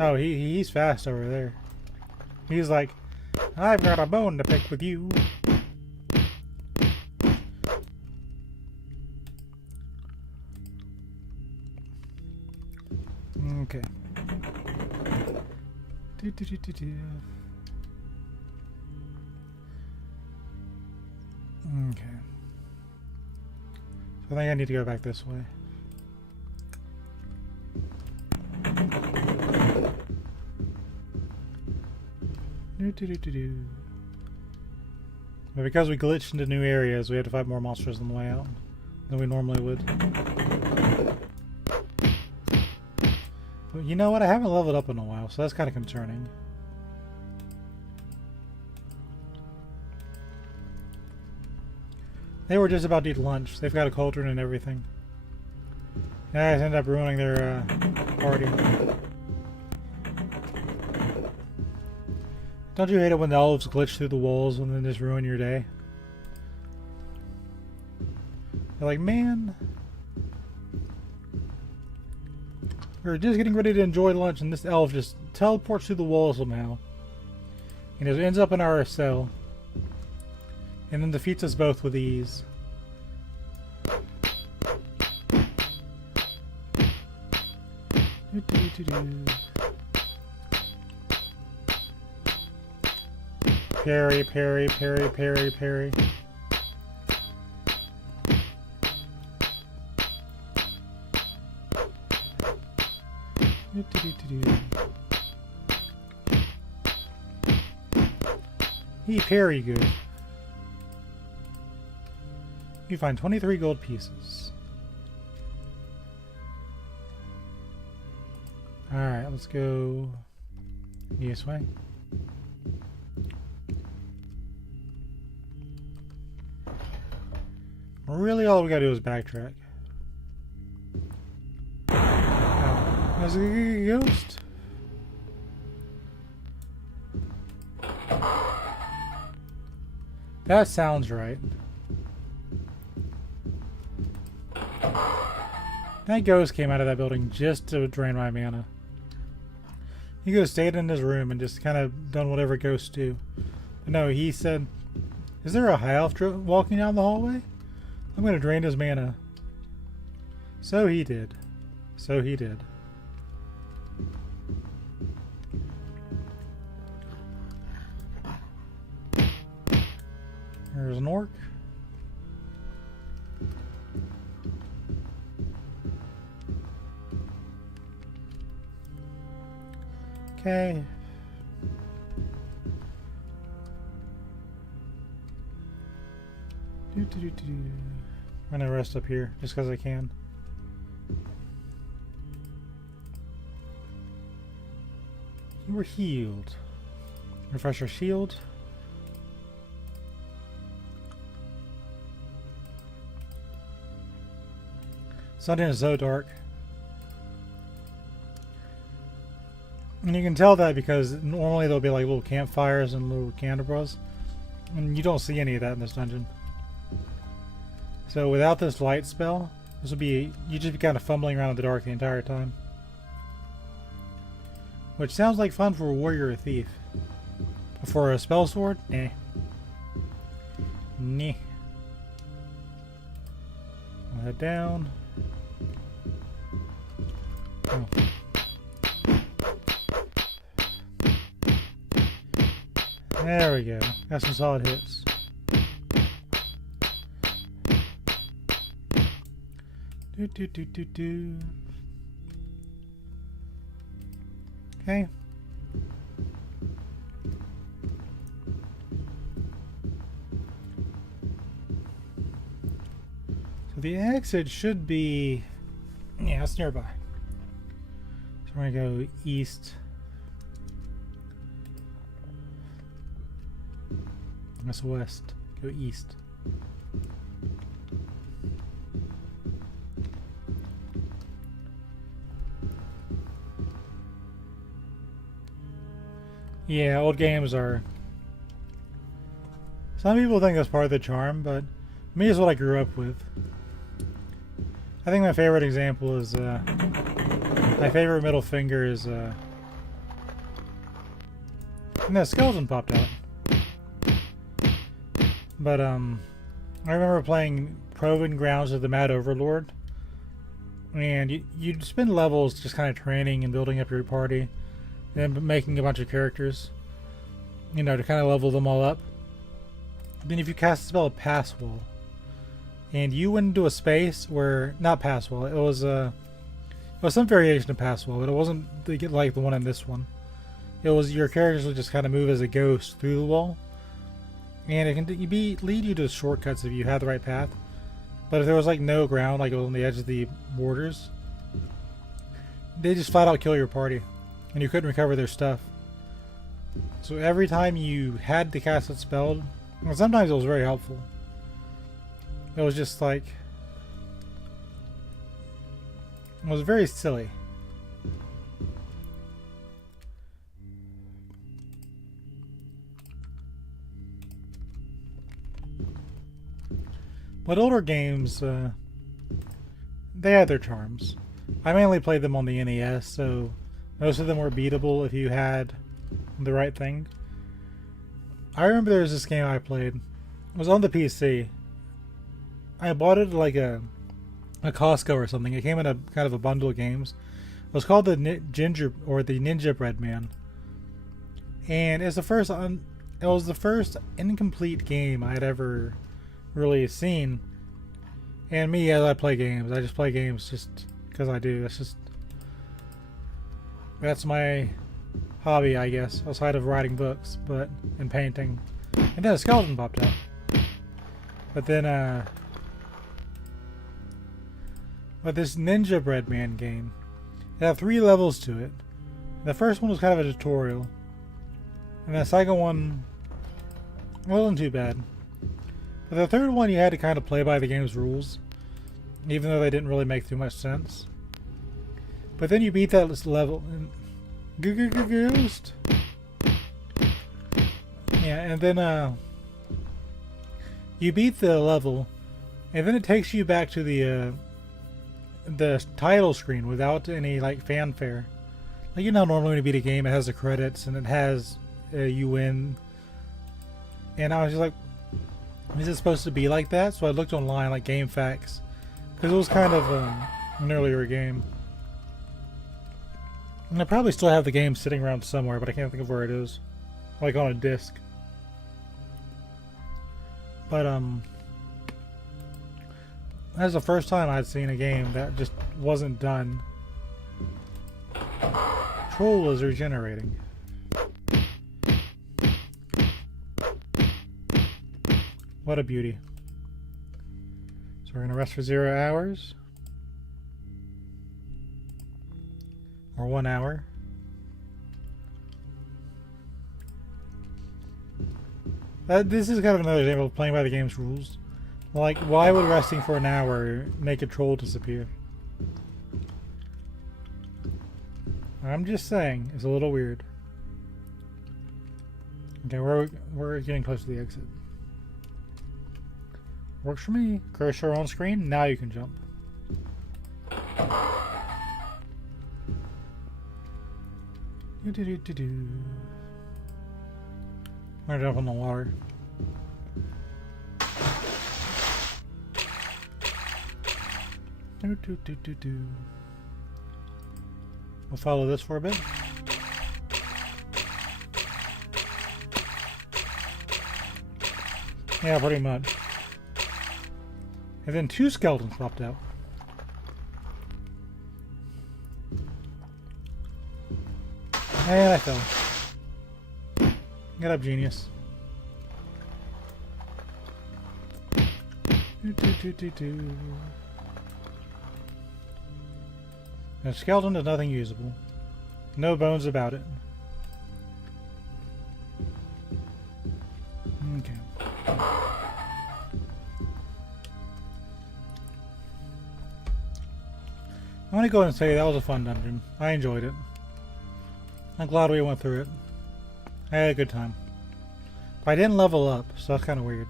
Oh, he's fast over there. He's like, I've got a bone to pick with you. Okay. Okay. So I think I need to go back this way. But because we glitched into new areas, we have to fight more monsters on the way out than we normally would. But you know what? I haven't leveled up in a while, so that's kind of concerning. They were just about to eat lunch. They've got a cauldron and everything. You guys end up ruining their party. Don't you hate it when the elves glitch through the walls and then just ruin your day? They're like, man, we're just getting ready to enjoy lunch and this elf just teleports through the wall somehow. And it ends up in our cell. And then defeats us both with ease. Parry, parry, parry, parry, parry. He parry good. You find 23 gold pieces. Alright, let's go this way. Really, all we gotta do is backtrack. Oh, there's a ghost. That sounds right. That ghost came out of that building just to drain my mana. He could have stayed in his room and just kind of done whatever ghosts do. But no, he said, is there a high elf walking down the hallway? I'm going to drain his mana. So he did. So he did. There's an orc. Okay. I'm gonna rest up here just because I can. You were healed. Refresh your shield. Sunday is so dark. And you can tell that because normally there'll be like little campfires and little candelabras. And you don't see any of that in this dungeon. So without this light spell, this will be, you just be kind of fumbling around in the dark the entire time. Which sounds like fun for a warrior or thief. But for a spell sword? Nah. Nah. I'll head down. Oh. There we go. Got some solid hits. Do. Okay. So the exit should be, yeah, it's nearby. So we're gonna go east. That's west. Go east. Yeah, old games are... Some people think that's part of the charm, but me is what I grew up with. I think my favorite example is, my favorite middle finger is, and that skeleton popped out. But, I remember playing Proving Grounds of the Mad Overlord. And you'd spend levels just kind of training and building up your party. And making a bunch of characters. You know, to kind of level them all up. Then if you cast the spell Pass Wall. And you went into a space where... Not Pass Wall. It was some variation of Pass Wall. But it wasn't like the one in this one. It was your characters would just kind of move as a ghost through the wall. And it can lead you to shortcuts if you have the right path. But if there was like no ground, like on the edge of the borders, they just flat out kill your party. And you couldn't recover their stuff. So every time you had to cast that spell, and sometimes it was very helpful. It was just like, it was very silly. But older games, they had their charms. I mainly played them on the NES, so most of them were beatable if you had the right thing. I remember there was this game I played. It was on the PC. I bought it at like a Costco or something. It came in a kind of a bundle of games. It was called the Ninja Bread Man, and it's the first. It was the first incomplete game I had ever really seen. And me, as I play games, I just play games just because I do. That's my hobby, I guess, outside of writing books, and painting. And then a skeleton popped out. But then, but this Ninja Bread Man game, it had 3 levels to it. The first one was kind of a tutorial, and the second one wasn't too bad. But the third one, you had to kind of play by the game's rules, even though they didn't really make too much sense. But then you beat that level, and Ghost. Yeah, and then you beat the level, and then it takes you back to the title screen without any like fanfare. Like, you know, normally when you beat a game, it has the credits and it has you win. And I was just like, is it supposed to be like that? So I looked online, like Game Facts, because it was kind of an earlier game. And I probably still have the game sitting around somewhere, but I can't think of where it is. Like on a disc. But that's the first time I'd seen a game that just wasn't done. Troll is regenerating. What a beauty. So we're gonna rest for 0 hours. Or 1 hour. This is kind of another example of playing by the game's rules. Like, why would resting for an hour make a troll disappear? I'm just saying, it's a little weird. Okay, we're getting close to the exit. Works for me. Cursor on screen, now you can jump. I'm gonna jump in the water. We'll follow this for a bit. Yeah, pretty much. And then 2 skeletons popped out. And I fell. Get up, genius. The skeleton is nothing usable. No bones about it. Okay. I'm gonna go ahead and say that was a fun dungeon. I enjoyed it. I'm glad we went through it. I had a good time. But I didn't level up, so that's kind of weird.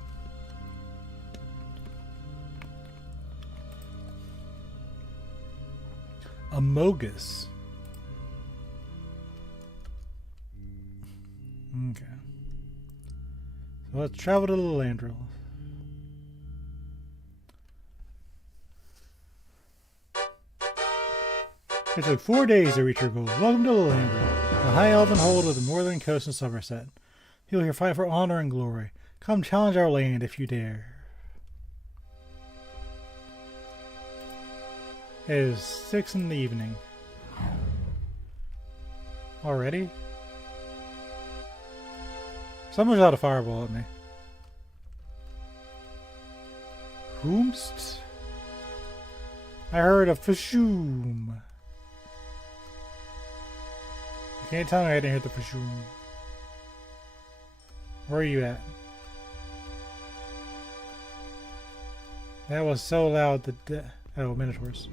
Amogus. Okay. So let's travel to Lilandril. It took 4 days to reach your goal. Welcome to Lilandril, the high elven hold of the northern coast of Somerset. You'll here fight for honor and glory. Come challenge our land if you dare. It is 6 in the evening. Already? Someone shot a fireball at me. Whomst? I heard a fashoom. You can't tell me I didn't hear the fashoom. Where are you at? That was so loud that... oh, Minotaurs.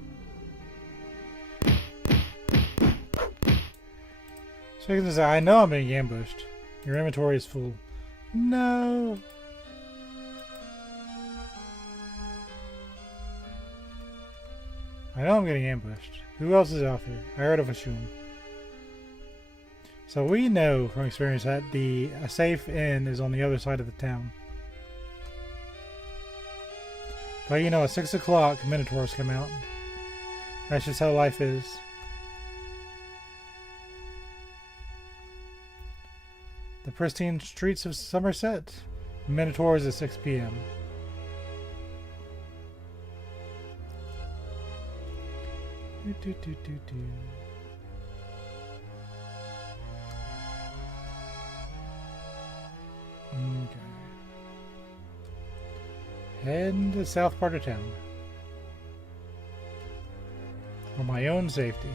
So you can say, I know I'm being ambushed. Your inventory is full. No! I know I'm getting ambushed. Who else is out there? I heard of a Shum. So we know from experience that a safe inn is on the other side of the town. But you know, at 6 o'clock, Minotaurs come out. That's just how life is. The pristine streets of Somerset. Minotaurs at 6 p.m. Okay. Head to the south part of town. For my own safety.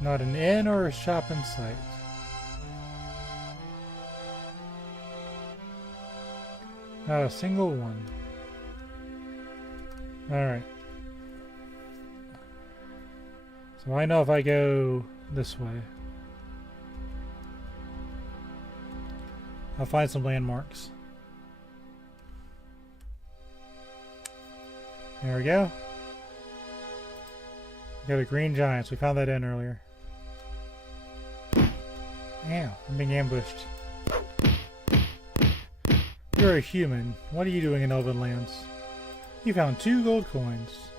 Not an inn or a shop in sight. Not a single one. Alright. So I know if I go this way, I'll find some landmarks. There we go. We got the green giants. We found that in earlier. Ow, I'm being ambushed. You're a human. What are you doing in Elven lands? You found 2 gold coins.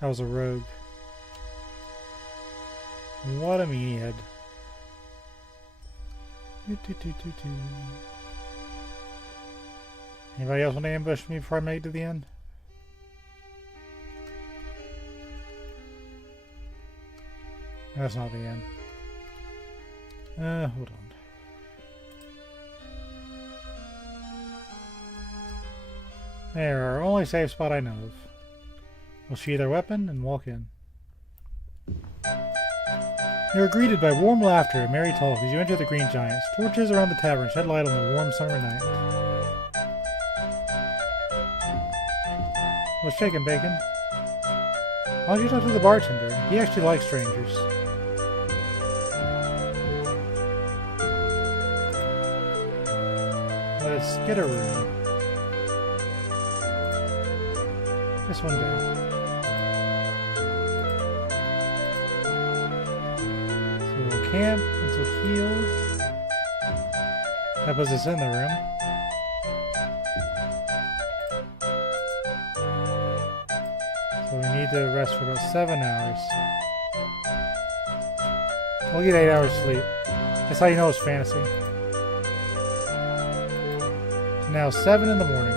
That was a rogue. What a meathead. Anybody else want to ambush me before I make it to the end? That's not the end. Hold on. There, our only safe spot I know of. We'll sheathe our weapon and walk in. You are greeted by warm laughter and merry talk as you enter the Green Giants. Torches around the tavern shed light on the warm summer night. What's shaking, Bacon? Why don't you talk to the bartender? He actually likes strangers. Let's get a room. This one down. So we'll camp until healed. That puts us in the room. So we need to rest for about 7 hours. We'll get 8 hours sleep. That's how you know it's fantasy. It's now 7 in the morning.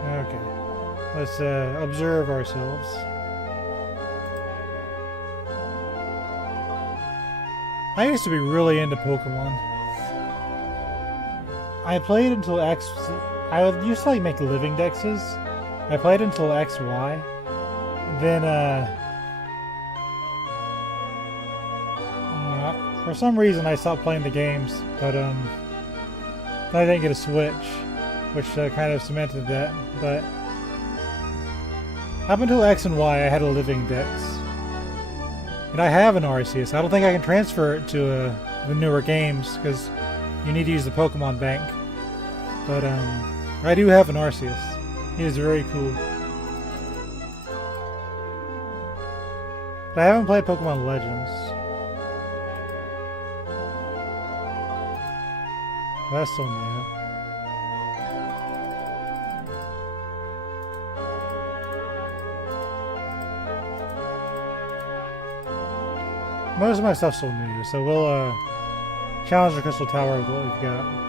Okay, let's observe ourselves. I used to be really into Pokemon. I played until X. I used to like make living dexes. I played until XY. Then for some reason I stopped playing the games, but I didn't get a Switch, which kind of cemented that. But up until X and Y, I had a living dex, and I have an Arceus. I don't think I can transfer it to the newer games because you need to use the Pokemon Bank. But I do have an Arceus. He is very cool. But I haven't played Pokemon Legends. That's still new. Most of my stuff's still new, so we'll challenge the Crystal Tower with what we've got.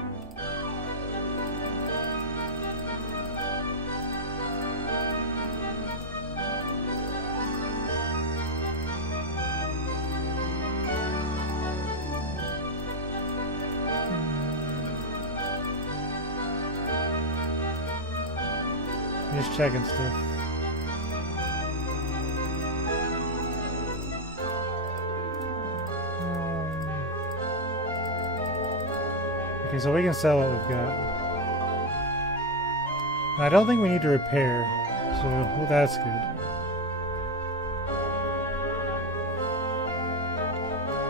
Just checking stuff. Okay, so we can sell what we've got. And I don't think we need to repair, so well, that's good.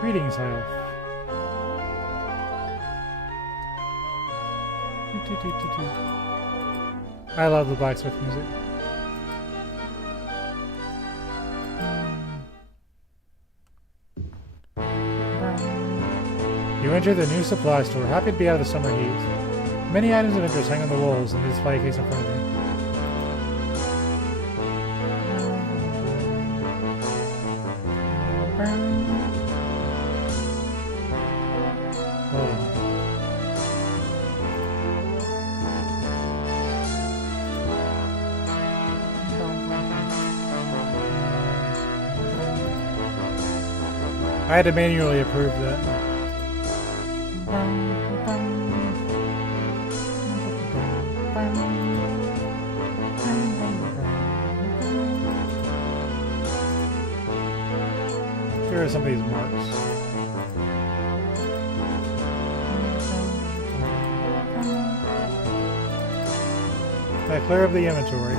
Greetings, Health. I love the blacksmith music. You enter the new supply store, happy to be out of the summer heat. Many items of interest hang on the walls in the display case in front of you. Hold on. I had to manually approve that. Here are some of these marks. I clear up the inventory.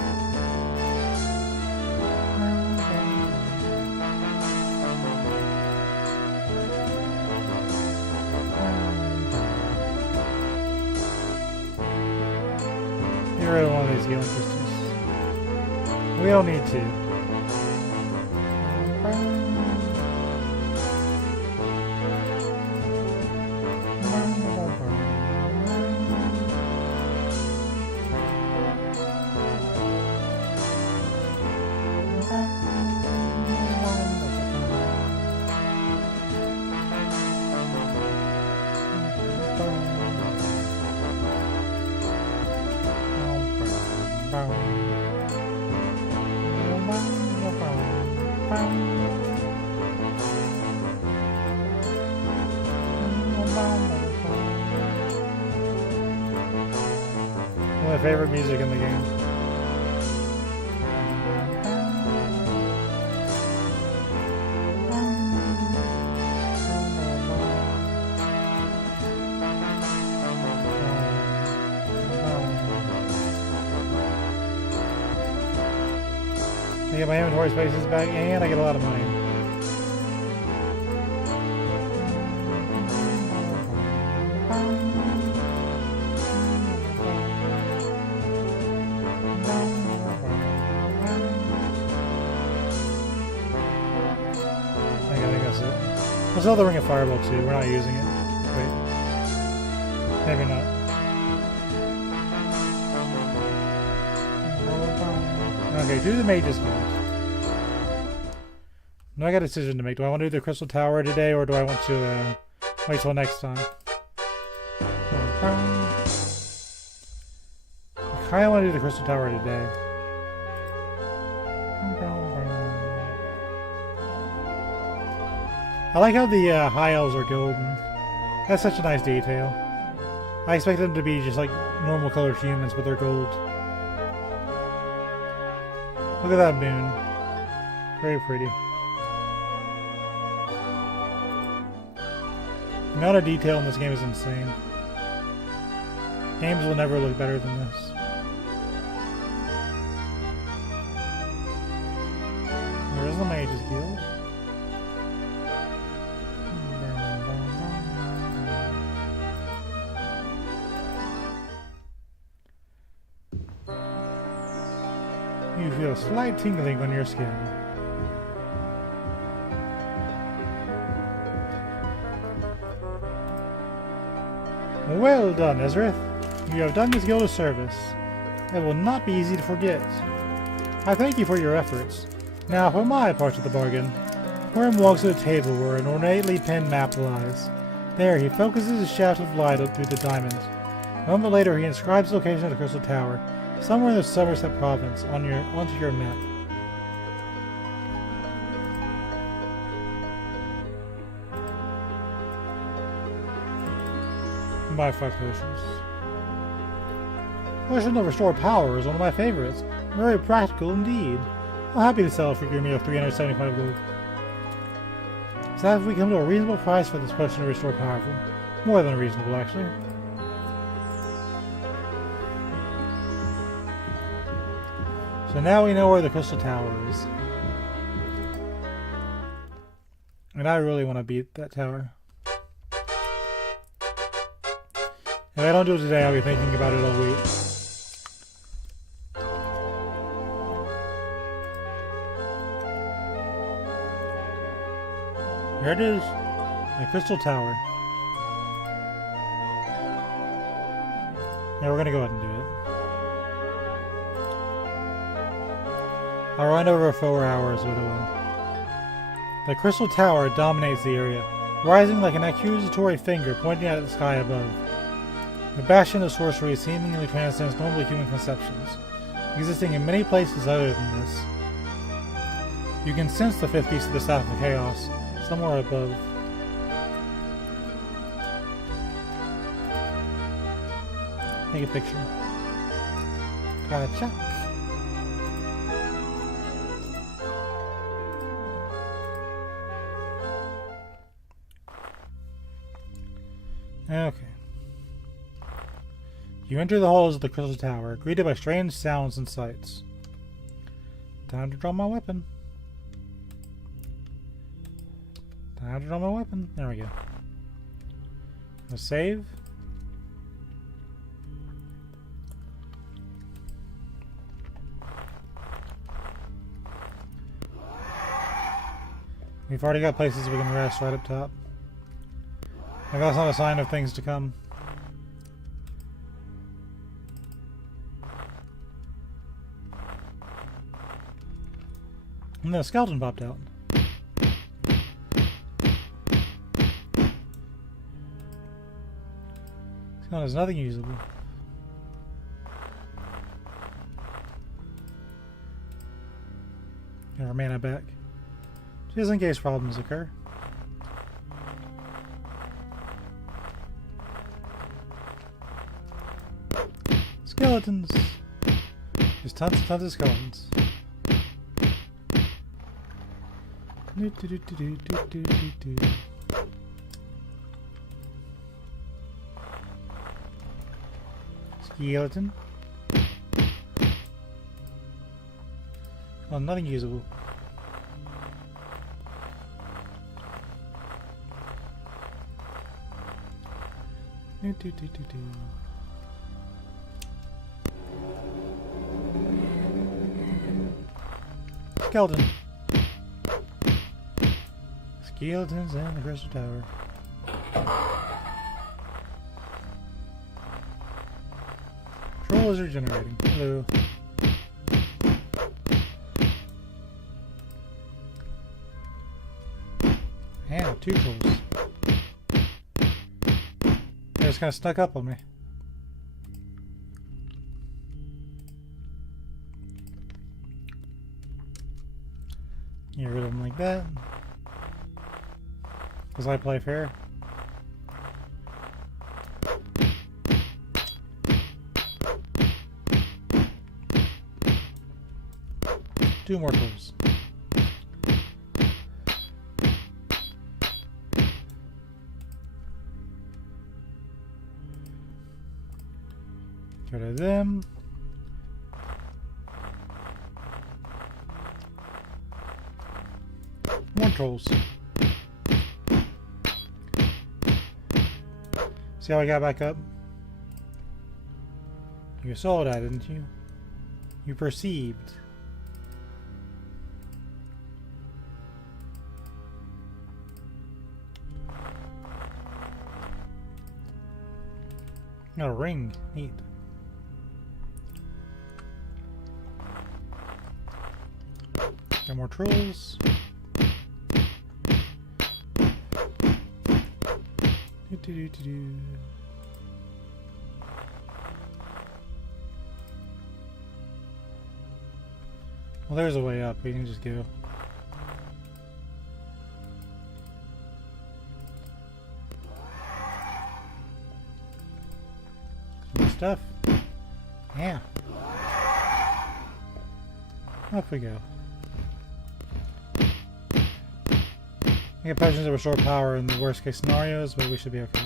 Get rid of one of these healing crystals. We don't need to. One of my favorite music in the game. I get my inventory spaces back, and I get a lot of money. I think that's it. Let's sell the Ring of Fireball too. We're not using it. Wait. Maybe not. Okay, do the Mage's Guild. Now I got a decision to make. Do I want to do the Crystal Tower today, or do I want to wait till next time? I kind of want to do the Crystal Tower today. I like how the High Elves are golden. That's such a nice detail. I expect them to be just like normal colored humans, but they're gold. Look at that moon. Very pretty. The amount of detail in this game is insane. Games will never look better than this. Where is the Mage's Guild? You feel a slight tingling on your skin. Well done, Ezrith. You have done this guild a service. It will not be easy to forget. I thank you for your efforts. Now for my part of the bargain. Worm walks to the table where an ornately penned map lies. There, he focuses his shaft of light up through the diamond. A moment later, he inscribes the location of the Crystal Tower, somewhere in the Somerset province, onto your map. Buy 5 potions. Potion of Restore Power is one of my favorites. Very practical indeed. I'm happy to sell it for your mere 375 gold. So have we come to a reasonable price for this potion to restore powerful? More than reasonable, actually. So now we know where the Crystal Tower is. And I really want to beat that tower. If I don't do it today, I'll be thinking about it all week. Here it is, the Crystal Tower. Yeah, we're gonna go ahead and do it. I'll run over 4 hours with a will. The Crystal Tower dominates the area, rising like an accusatory finger pointing at the sky above. The bastion of sorcery seemingly transcends normal human conceptions, existing in many places other than this. You can sense the fifth beast of the South of Chaos, somewhere above. Take a picture. Gotcha. Okay. You enter the halls of the Crystal Tower, greeted by strange sounds and sights. Time to draw my weapon. Time to draw my weapon. There we go. Now save. We've already got places we can rest right up top. I got some sign of things to come. And the skeleton popped out. There's nothing usable. Get our mana back. Just in case problems occur. Skeletons! There's tons and tons of skeletons. Skeleton. Oh, nothing usable. Skeleton. Skeletons and the Crystal Tower. Trolls are generating. Hello. Yeah, 2 trolls. They just kind of snuck up on me. Get rid of them like that. Because I play fair. Two more tools. Get rid of them. More trolls. See how I got back up? You saw that, didn't you? You perceived. Got a ring. Neat. Got more trolls. Do-do-do-do-do. Well, there's a way up. We can just go. Some stuff. Yeah. Up we go. I get potions that restore power in the worst case scenarios, but we should be okay.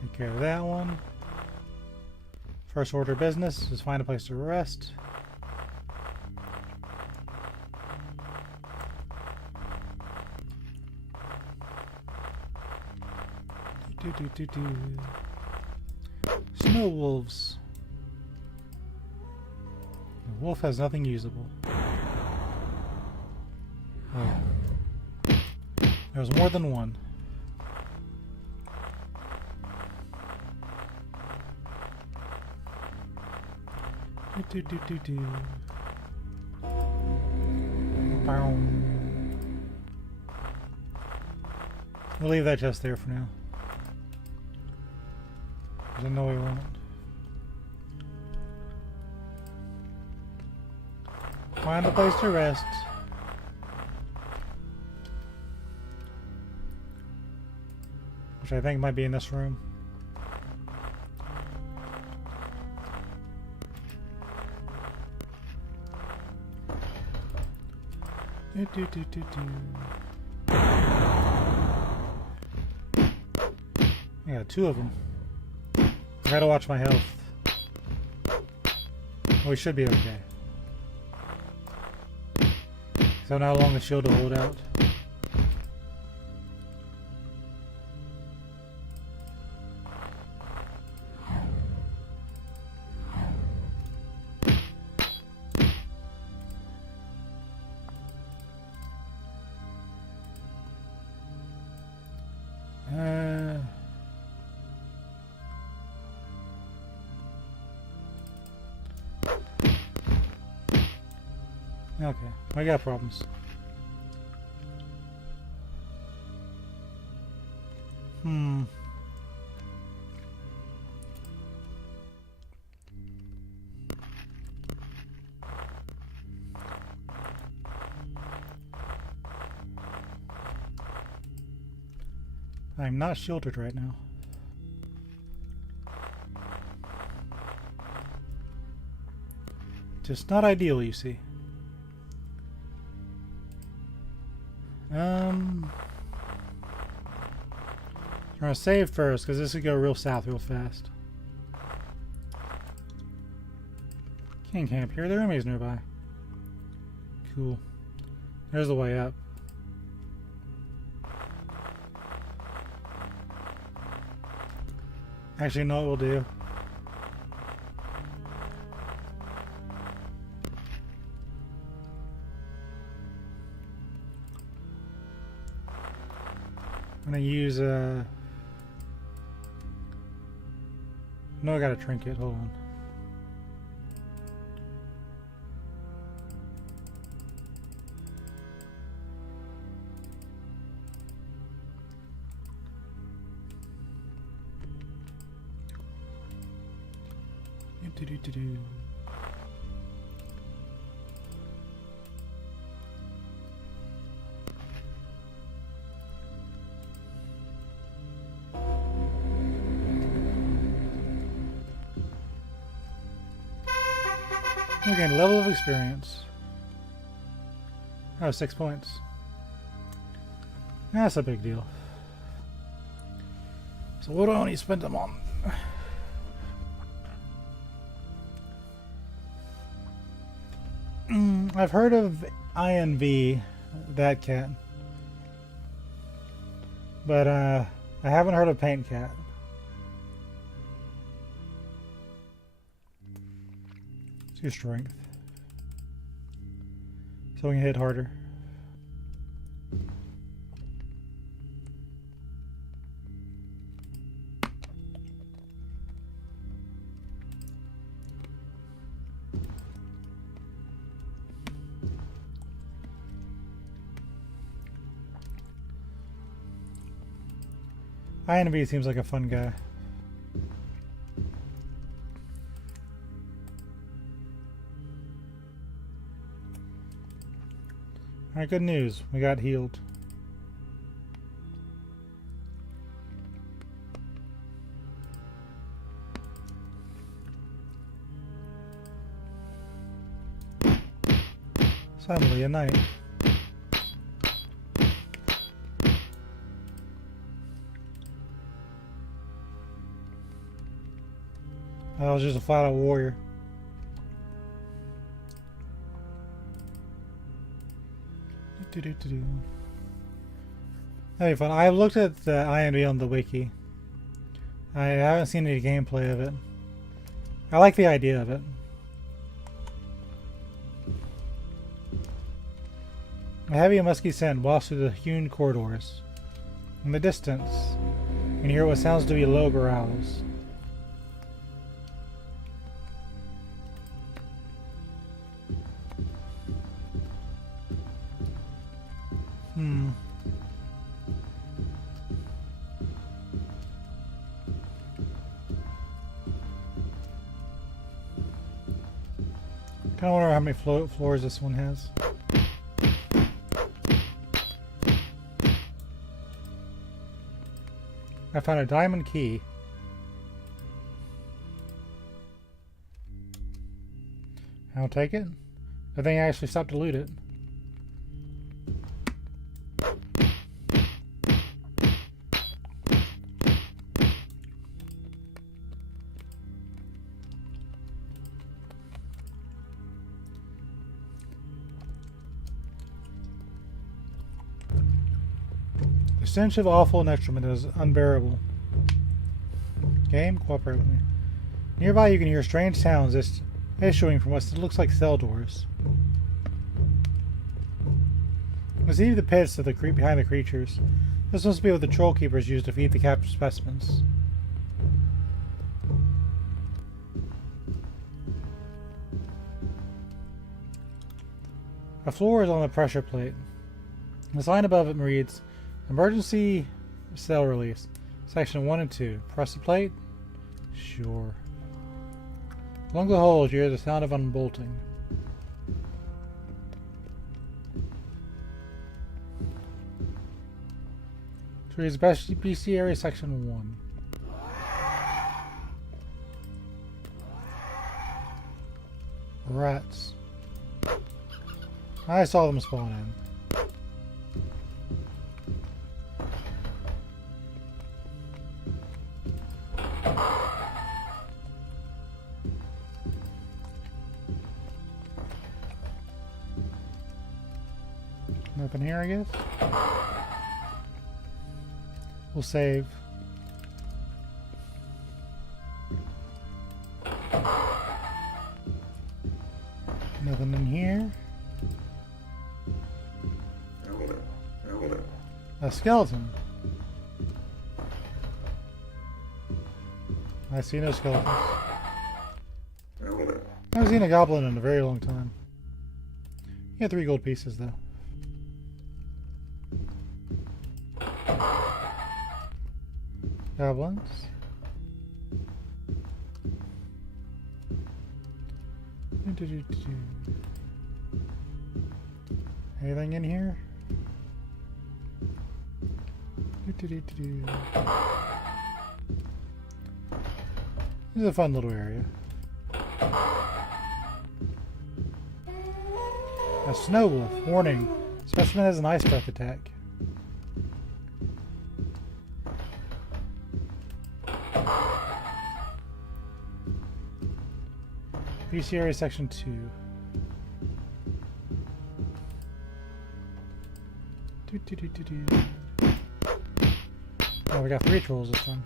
Take care of that one. First order of business is find a place to rest. Snow wolves. The wolf has nothing usable. Oh. There's more than one. We'll leave that chest there for now. I know we won't. Find a place to rest. Which I think might be in this room. Yeah, two of them. I gotta watch my health. We should be okay. So now long the shield to hold out. Okay, I got problems. I'm not shielded right now. Just not ideal, you see. I'm gonna save first because this could go real south real fast. Can't camp here. There are enemies nearby. Cool. There's the way up. Actually, know what we'll do? I'm gonna use no, I got a trinket. Hold on. Do-do-do-do. Again, level of experience. Oh, 6 points. That's a big deal. So what do I only spend them on? I've heard of INV, that cat. But I haven't heard of Paint Cat. It's your strength. So we can hit harder. INV seems like a fun guy. Alright, good news. We got healed. Suddenly a knight. I was just a flat-out warrior. That'd be fun. I looked at the INV on the wiki. I haven't seen any gameplay of it. I like the idea of it. A heavy and musky scent wafts through the hewn corridors. In the distance, you can hear what sounds to be low growls. Kind of wonder how many floors this one has. I found a diamond key. I'll take it. I think I actually stopped to loot it. The stench of awful excrement is unbearable. Game, cooperate with me. Nearby you can hear strange sounds issuing from what looks like cell doors. It's even the pits that creep behind the creatures. This must be what the troll keepers use to feed the captured specimens. A floor is on the pressure plate. The sign above it reads, Emergency Cell Release, Section 1 and 2. Press the plate? Sure. Along the holes, you hear the sound of unbolting. So here's bestiary Section 1. Rats. I saw them spawn in. Nothing here, I guess. We'll save. Nothing in here. A skeleton. I see no skeletons. I haven't seen a goblin in a very long time. He had 3 gold pieces though. Goblins. Anything in here? This is a fun little area. A snow wolf. Warning. Specimen has an ice breath attack. BC area section 2. Oh, we got 3 trolls this time.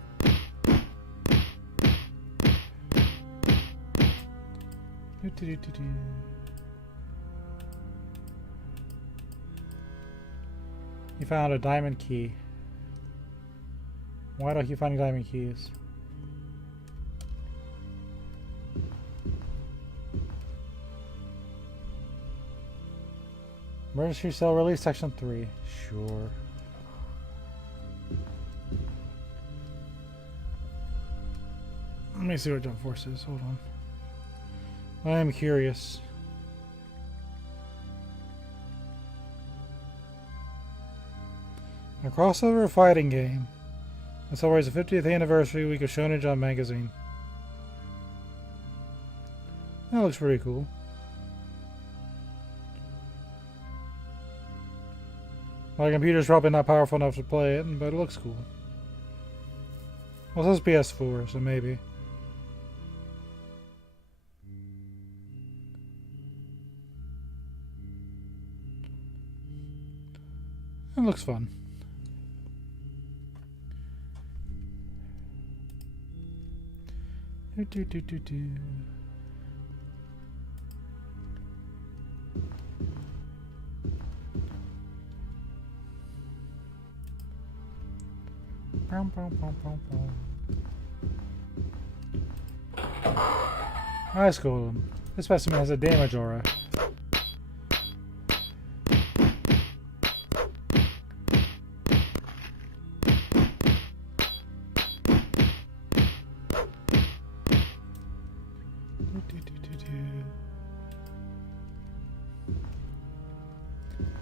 You found a diamond key. Why do I keep finding diamond keys? Emergency cell release section 3. Sure. Let me see what jump force is. Hold on. I am curious. A crossover fighting game. It celebrates the 50th anniversary week of Shonen Jump magazine. That looks pretty cool. My computer's probably not powerful enough to play it, but it looks cool. Well, it says PS4, so maybe. It looks fun. Do. Nice golem. This specimen has a damage aura.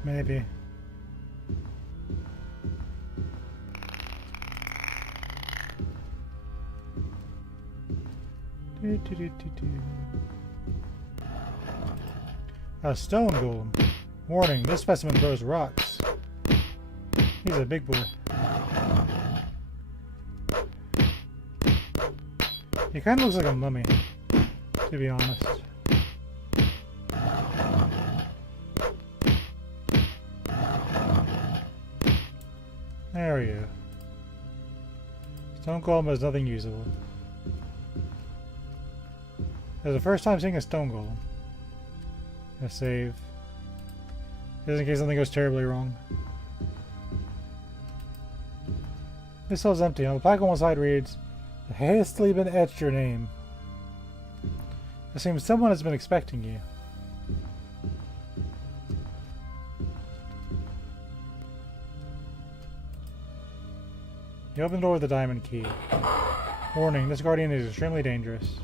Maybe. A stone golem. Warning, this specimen throws rocks. He's a big boy. He kind of looks like a mummy, to be honest. There we go. Stone golem has nothing usable. This is the first time seeing a stone golem. A save. Just in case something goes terribly wrong. This cell's empty. On the plaque on one side reads, "There has hastily been etched your name. It seems someone has been expecting you." You open the door with the diamond key. Warning, this guardian is extremely dangerous.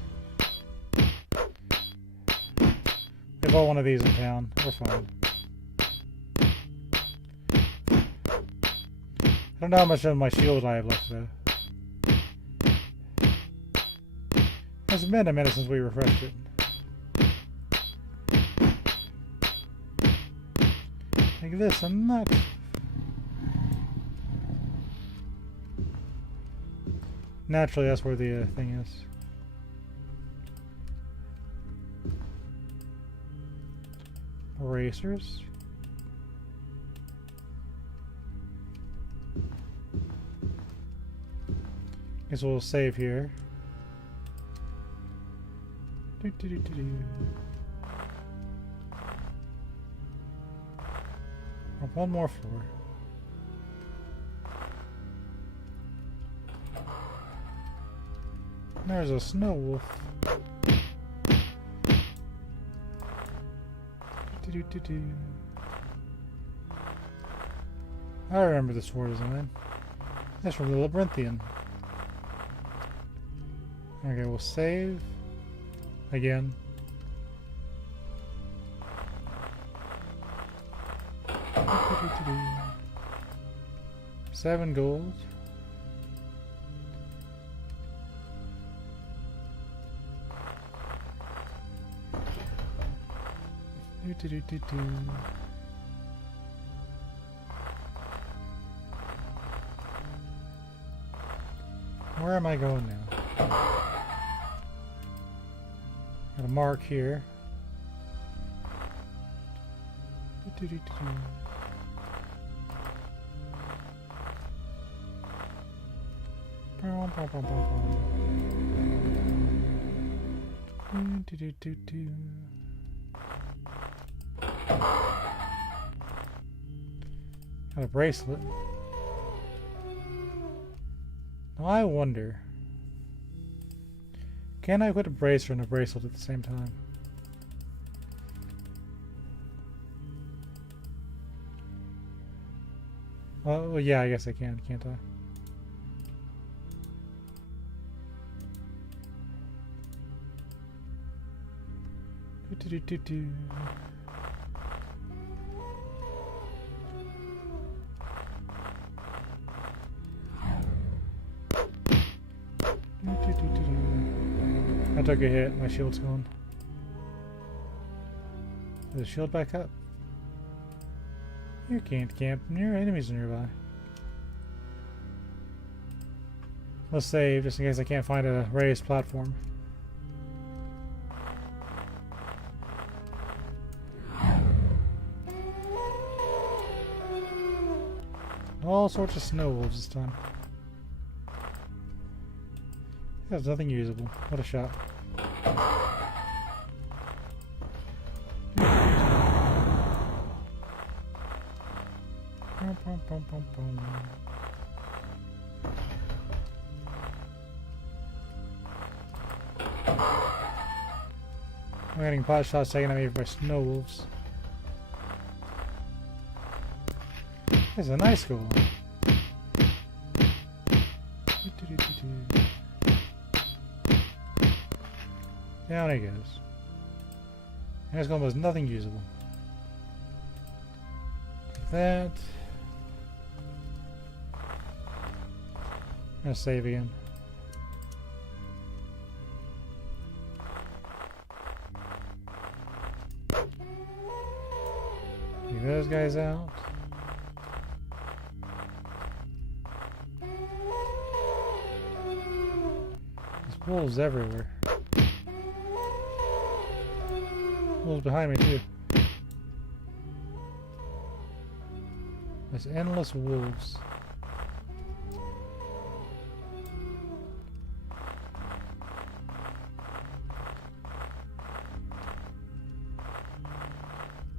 We've got one of these in town. We're fine. I don't know how much of my shield I have left, though. It's been a minute since we refreshed it. Like this and that. Naturally, that's where the thing is. Erasers. Guess we'll save here. Up one more floor. There's a snow wolf. I remember the sword design. That's from the Labyrinthian. Okay, we'll save again. $7 gold. Where am I going now? Got a mark here. Got a bracelet. Now I wonder, can I put a bracer and a bracelet at the same time? Well, yeah, I guess I can, can't I? Do-do-do-do. I took a hit. My shield's gone. Is the shield back up? You can't camp. Your enemies are nearby. Let's save just in case I can't find a raised platform. All sorts of snow wolves this time. There's nothing usable. What a shot. I'm getting pot shots taken at me by snow wolves. There's a nice goal. Down he goes. Nice goal was nothing usable. Take that. I'm gonna save again. Take those guys out. There's wolves everywhere. Wolves behind me too. There's endless wolves.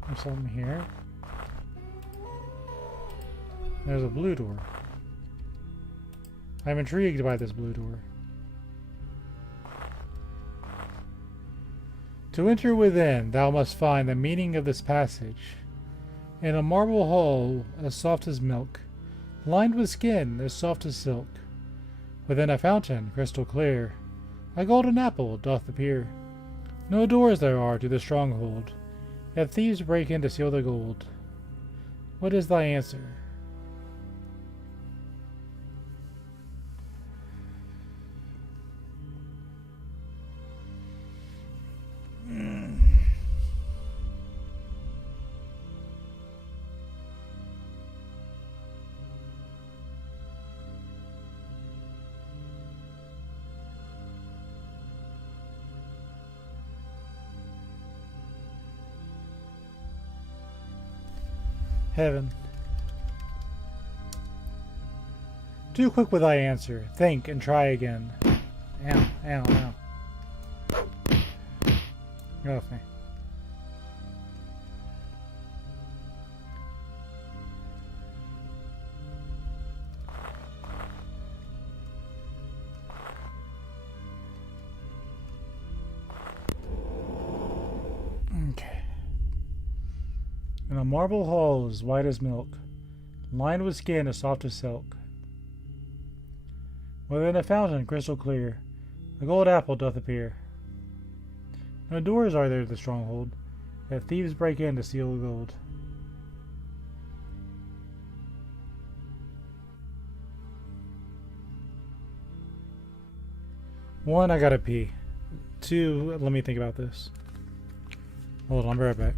There's something here. There's a blue door. I'm intrigued by this blue door. To enter within, thou must find the meaning of this passage. In a marble hall as soft as milk, lined with skin as soft as silk, within a fountain crystal clear, a golden apple doth appear. No doors there are to the stronghold, yet thieves break in to steal the gold. What is thy answer? Heaven. Too quick with thy answer. Think and try again. Ow, ow, ow. Get off me. Okay. In a marble hall as white as milk, lined with skin as soft as silk. Within a fountain crystal clear, a gold apple doth appear. No doors are there to the stronghold, yet thieves break in to steal the gold. One, I gotta pee. Two, let me think about this. Hold on, I'll be right back.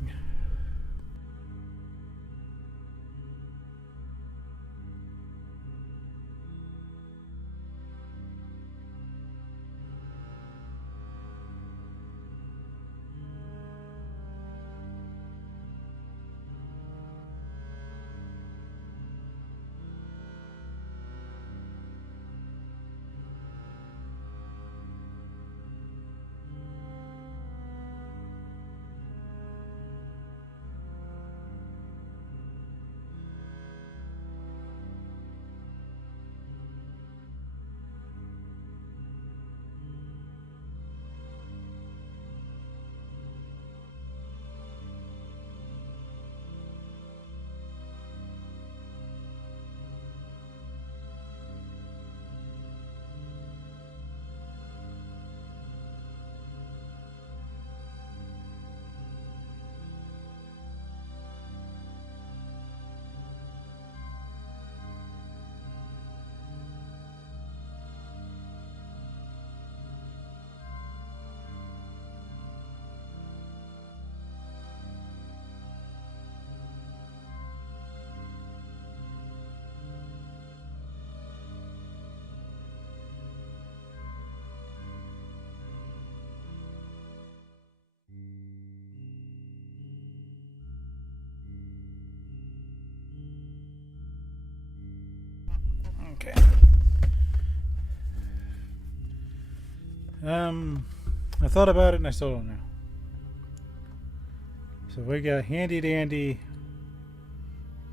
Okay. I thought about it and I still don't know. So we got handy dandy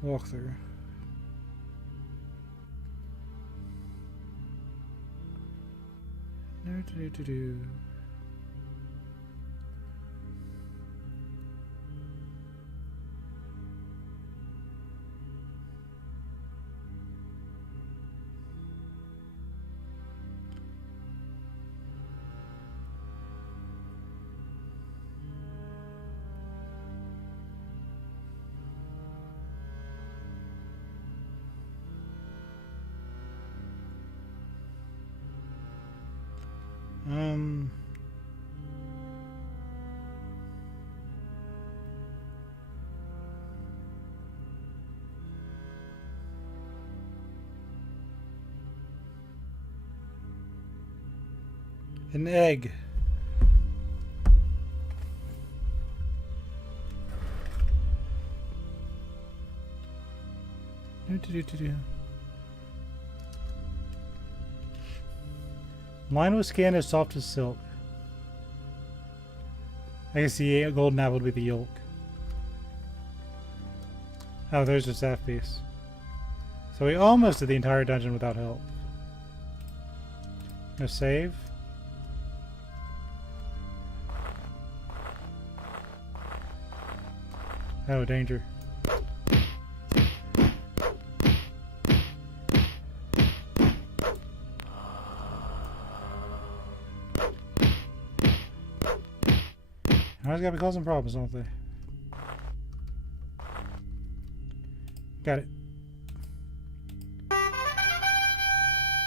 walkthrough. Do. An egg. Mine was scanned as soft as silk. I guess the golden apple would be the yolk. Oh, there's the staff piece. So we almost did the entire dungeon without help. No save. Oh, danger. Always gotta be causing problems, don't they? Got it.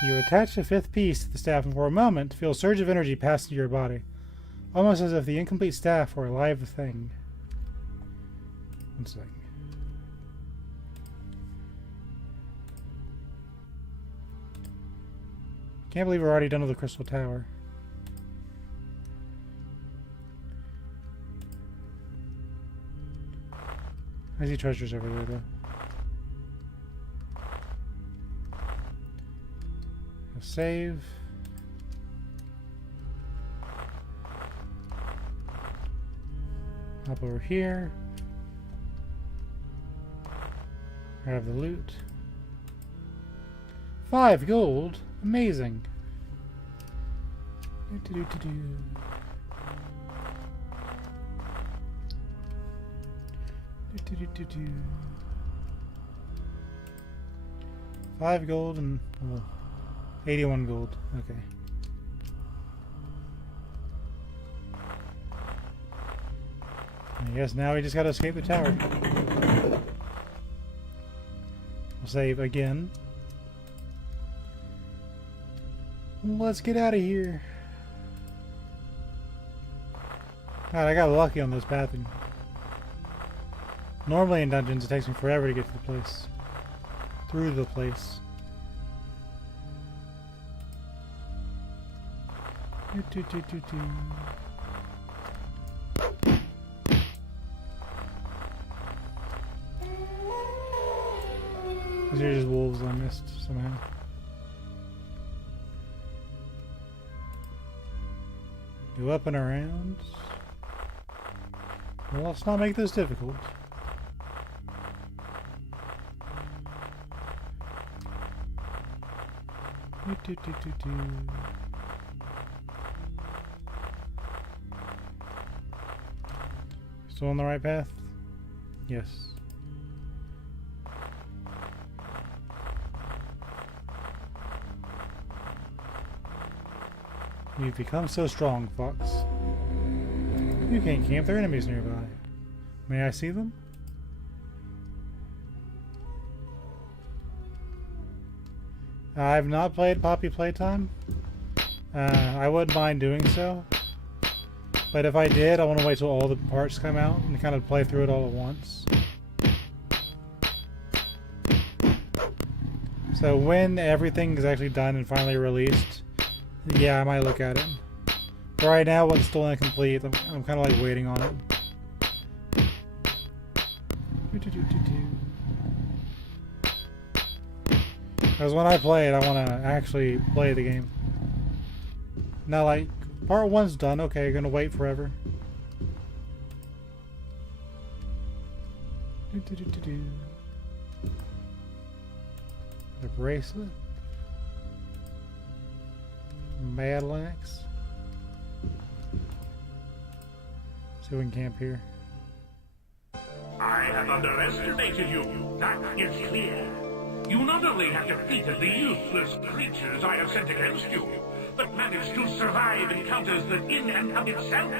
You attach the fifth piece to the staff and for a moment feel a surge of energy pass through your body. Almost as if the incomplete staff were a live thing. One second. Can't believe we're already done with the Crystal Tower. I see treasures over there, though. I'll save. Hop over here. Grab the loot. 5 gold. Amazing. Do. 5 gold and 81 gold. Okay. I guess now we just gotta escape the tower. We'll save again. Let's get out of here. God, I got lucky on this pathing. Normally in dungeons it takes me forever to get to the place. Through the place. These are just wolves I missed somehow. Go up and around. Well, let's not make this difficult. Still on the right path? Yes. You've become so strong, Fox. You can't camp, there are enemies nearby. May I see them? I've not played Poppy Playtime. I wouldn't mind doing so. But if I did, I want to wait till all the parts come out and kind of play through it all at once. So when everything is actually done and finally released, yeah, I might look at it. But right now, what's still incomplete, I'm kind of like waiting on it. Because when I play it, I want to actually play the game. Not like, part 1's done, okay, gonna wait forever. The bracelet. Battle axe. So we can camp here. I have underestimated you. That is clear. You not only have defeated the useless creatures I have sent against you, but managed to survive encounters that in and of itself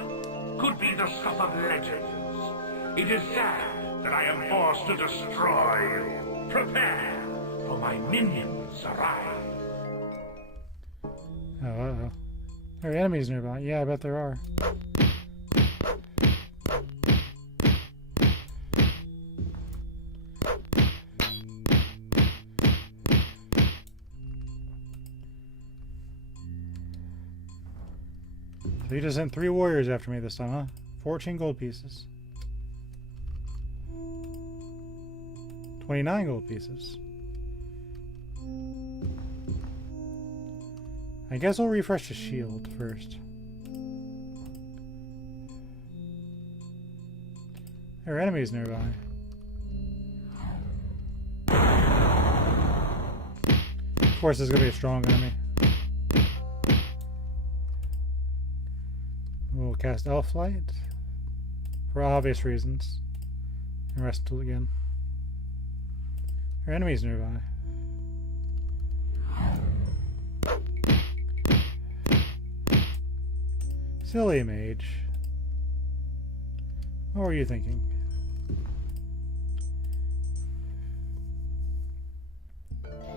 could be the stuff of legends. It is sad that I am forced to destroy you. Prepare, for my minions arrive. Oh, uh-oh. There are enemies nearby. Yeah, I bet there are. So you just sent 3 warriors after me this time, huh? 14 gold pieces. 29 gold pieces. I guess we'll refresh the shield first. There are enemies nearby. Of course, there's gonna be a strong enemy. We'll cast Elf Light for obvious reasons and rest till again. There are enemies nearby. Silly mage. What were you thinking?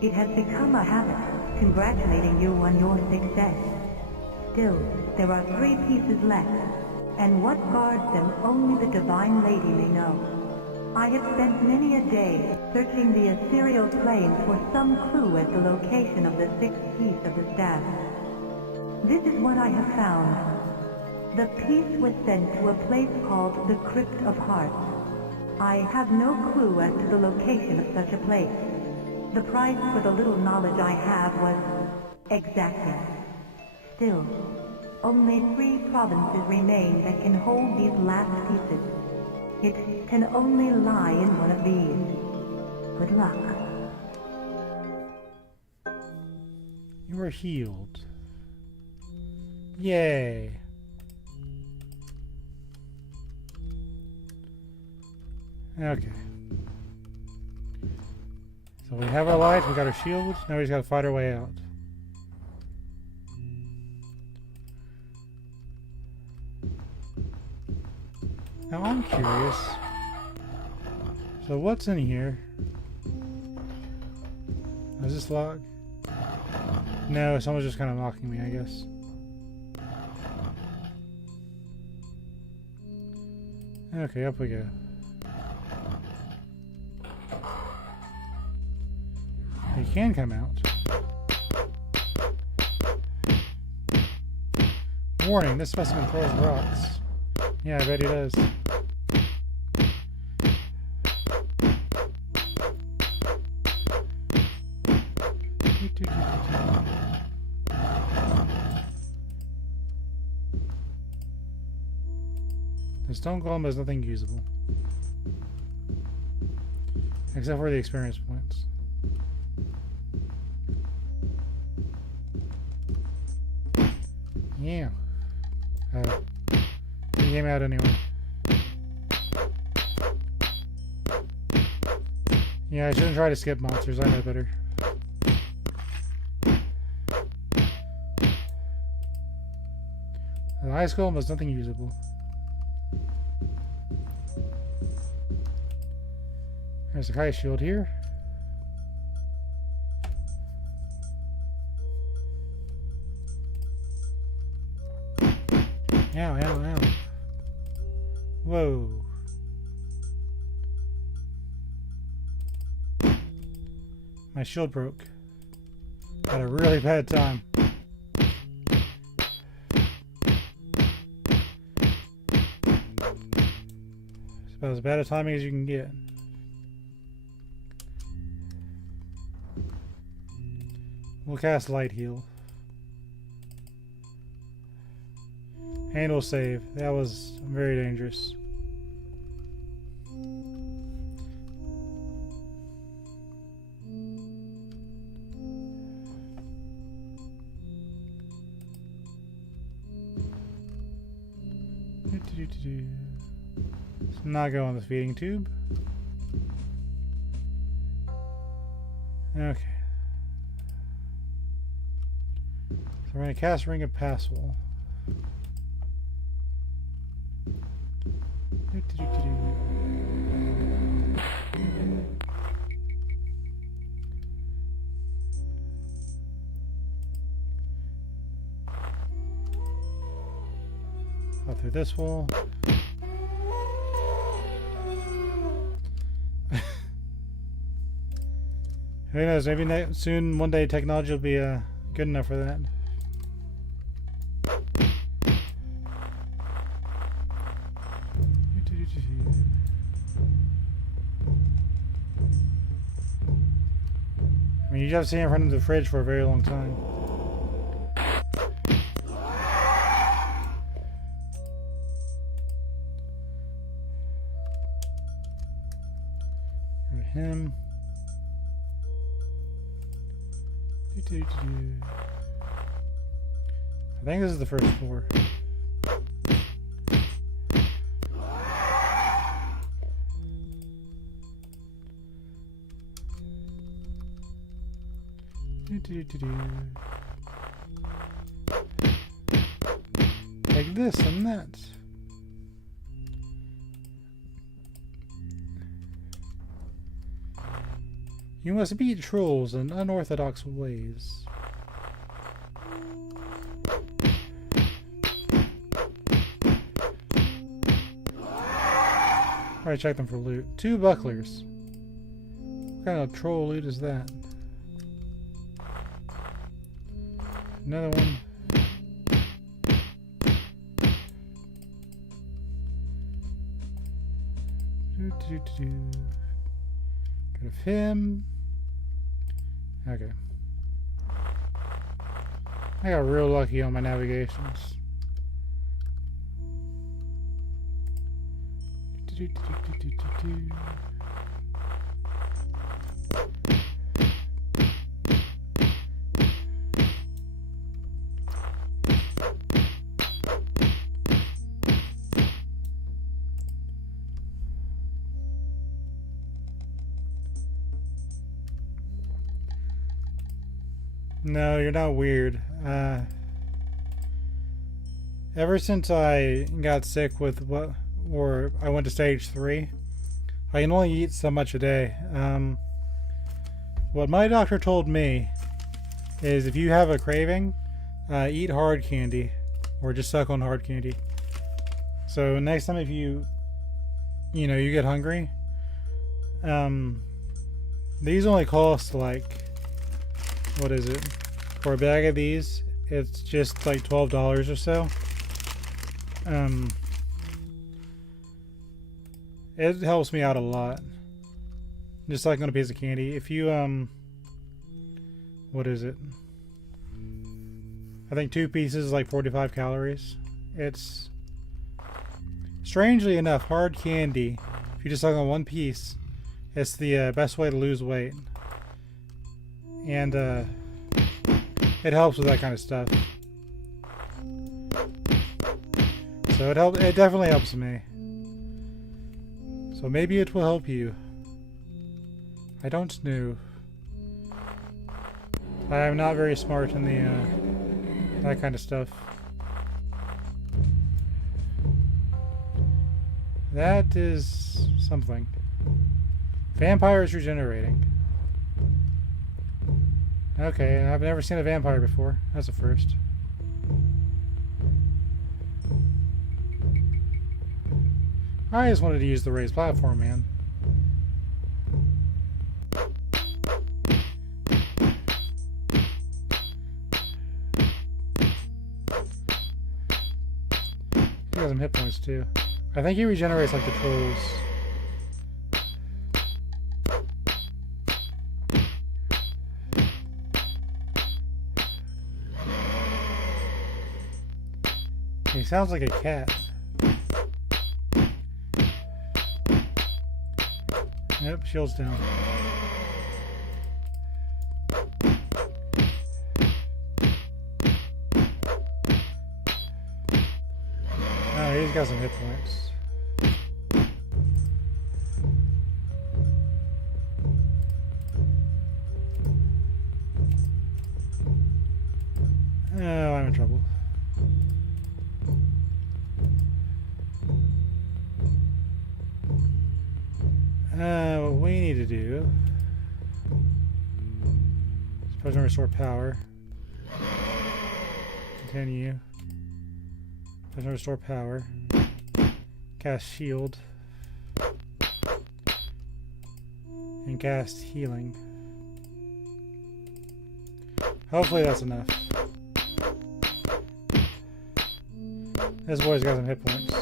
It has become a habit, congratulating you on your success. Still, there are 3 pieces left, and what guards them only the Divine Lady may know. I have spent many a day searching the ethereal plains for some clue at the location of the 6th piece of the staff. This is what I have found. The piece was sent to a place called the Crypt of Hearts. I have no clue as to the location of such a place. The price for the little knowledge I have was exacting. Still, only 3 provinces remain that can hold these last pieces. It can only lie in one of these. Good luck. You were healed. Yay. Okay. So we have our light, we got our shield, now we just gotta fight our way out. Now I'm curious. So what's in here? Is this locked? No, someone's just kind of mocking me, I guess. Okay, up we go. He can come out. Warning, this specimen throws rocks. Yeah, I bet he does. The stone golem has nothing usable. Except for the experience points. Yeah. He came out anyway. Yeah, I shouldn't try to skip monsters, I know better. The ice golem was nothing usable. There's a high shield here. Ow, ow, ow. Whoa. My shield broke. Had a really bad time. It's about as bad a timing as you can get. We'll cast Light Heal. And we'll save. That was very dangerous. Let's not go on the feeding tube. Okay. So we're going to cast Ring of Passwell. Go through this wall. Who knows? Maybe soon, one day, technology will be good enough for that. I mean, you just have to stay in front of the fridge for a very long time. Him. I think this is the first floor. Like this and that. You must beat trolls in unorthodox ways. Alright, check them for loot. 2 bucklers. What kind of troll loot is that? Another one. Got of him. Okay. I got real lucky on my navigations. No, you're not weird. Ever since I got sick with or I went to stage 3, I can only eat so much a day. What my doctor told me is if you have a craving, eat hard candy or just suck on hard candy. So next time if you get hungry, these only cost like, what is it? For a bag of these, it's just like $12 or so. It helps me out a lot. Just like on a piece of candy. If you, what is it? I think 2 pieces is like 45 calories. It's, strangely enough, hard candy, if you just suck on 1 piece, it's the best way to lose weight. And, it helps with that kind of stuff. So it definitely helps me. So maybe it will help you. I don't know. I am not very smart in the that kind of stuff. That is something. Vampires regenerating. Okay, I've never seen a vampire before. That's a first. I just wanted to use the raised platform, man. He has some hit points too. I think he regenerates like the trolls. He sounds like a cat. Yep, shield's down. Oh, he's got some hit points. Oh, I'm in trouble. What we need to do is supposed to restore power. Continue. Supposed to restore power. Cast shield. And cast healing. Hopefully that's enough. This boy's got some hit points.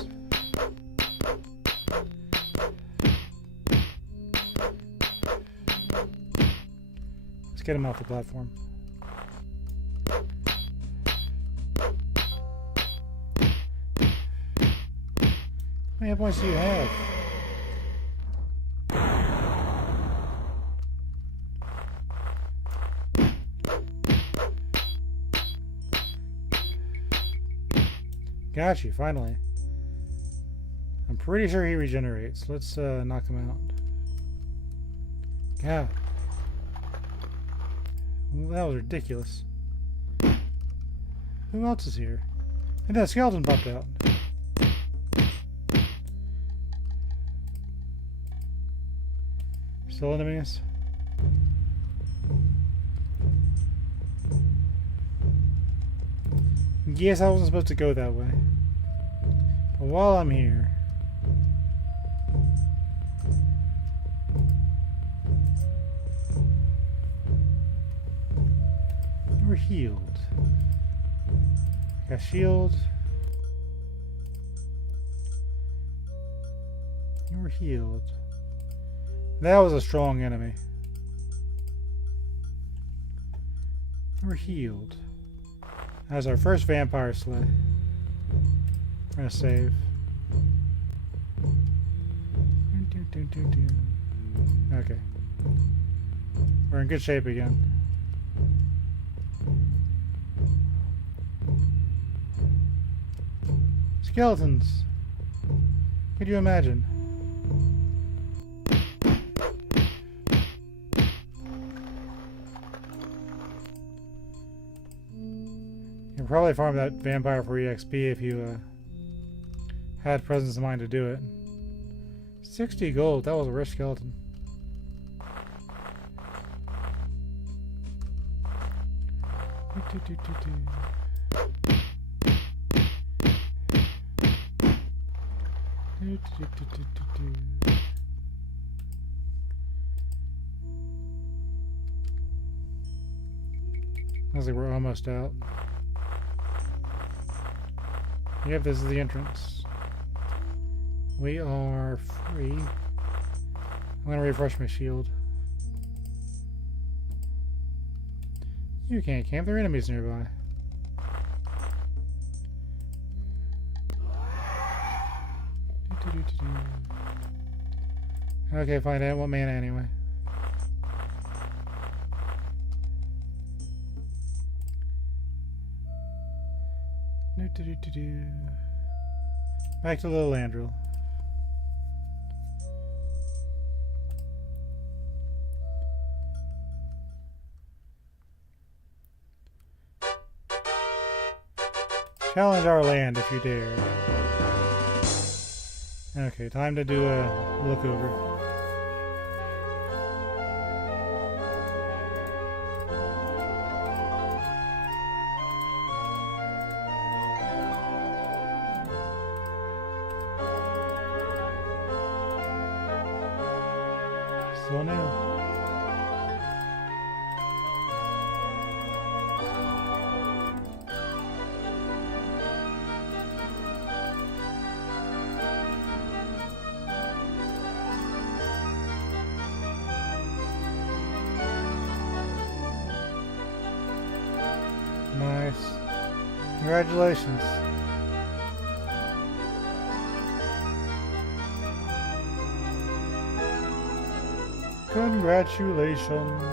Let's get him off the platform. How many hit points do you have? Got you, finally. I'm pretty sure he regenerates. Let's knock him out. God. Well, that was ridiculous. Who else is here? And that skeleton popped out. Still enemies? Yes, I wasn't supposed to go that way. But while I'm here... We're healed. Got shield. We're healed. That was a strong enemy. We're healed. That's our first vampire slay. We're gonna save. Okay. We're in good shape again. Skeletons! Could you imagine? You can probably farm that vampire for EXP if you had presence of mind to do it. 60 gold, that was a rich skeleton. Looks like we're almost out. Yep, this is the entrance. We are free. I'm gonna refresh my shield. You can't camp, there are enemies nearby. Okay, fine, I don't want mana anyway. Back to Little Andrew. Challenge our land if you dare. Okay, time to do a look over. Still new. Nice. Congratulations. Congratulations.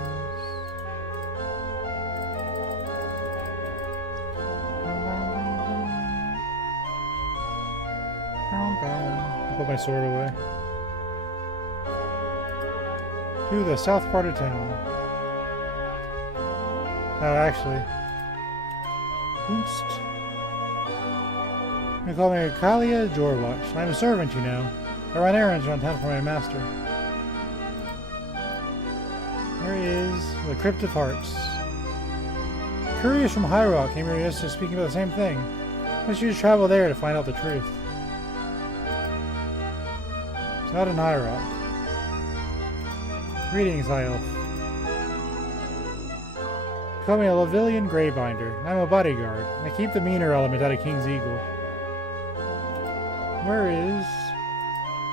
I'll put my sword away. To the south part of town. Oh, actually. Oops. They call me Kalia Jorwatch. I'm a servant, you know. I run errands around town for my master. Where is the Crypt of Hearts? Couriers from High Rock came here yesterday speaking about the same thing. I should travel there to find out the truth. It's not in High Rock. Greetings, High Elf. Call me a Lavillian Greybinder. I'm a bodyguard. I keep the meaner element out of King's Eagle. Where is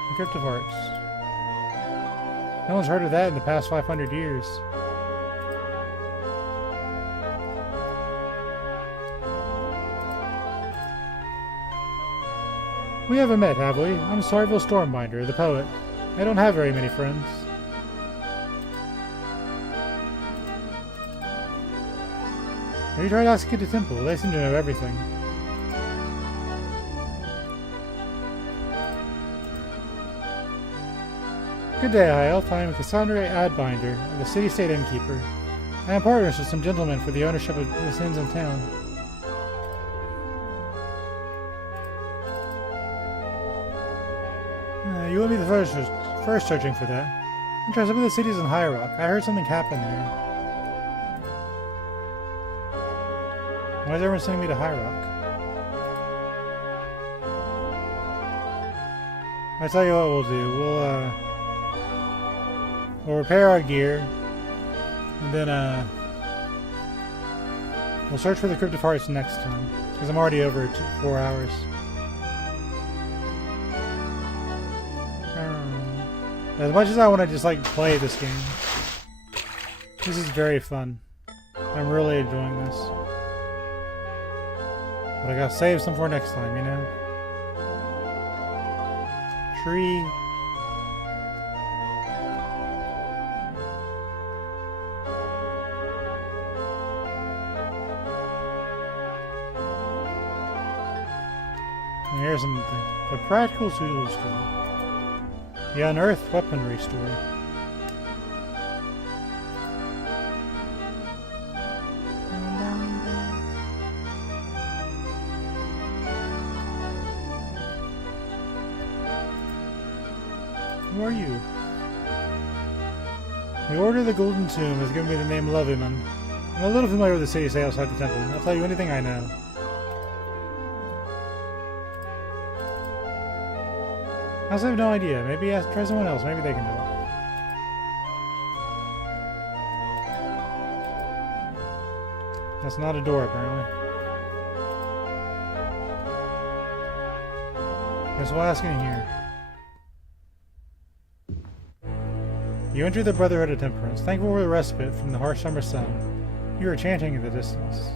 the Crypt of Hearts? No one's heard of that in the past 500 years. We haven't met, have we? I'm Sarville Stormbinder, the poet. I don't have very many friends. Have you tried asking at the temple? They seem to know everything. Good day, High Elf. I am Cassandra Adbinder, the city-state innkeeper. I am partners with some gentlemen for the ownership of this inns in town. You will be the first searching for that. I'm trying some of the cities in High Rock. I heard something happened there. Why is everyone sending me to High Rock? I tell you what we'll do. We'll repair our gear, and then we'll search for the Crypt of Hearts next time, because I'm already over 4 hours. As much as I want to just like play this game, this is very fun. I'm really enjoying this. But I gotta save some for next time, you know? Tree. And here's something. The Practical Tools Store. The Unearthed Weaponry Store. Who are you? The Order of the Golden Tomb has given me the name Levyman. I'm a little familiar with the city say outside the temple. I'll tell you anything I know. I also have no idea. Maybe try someone else. Maybe they can help. That's not a door, apparently. Guess we'll ask in here. You enter the Brotherhood of Temperance, thankful for the respite from the harsh summer sun. You are chanting in the distance.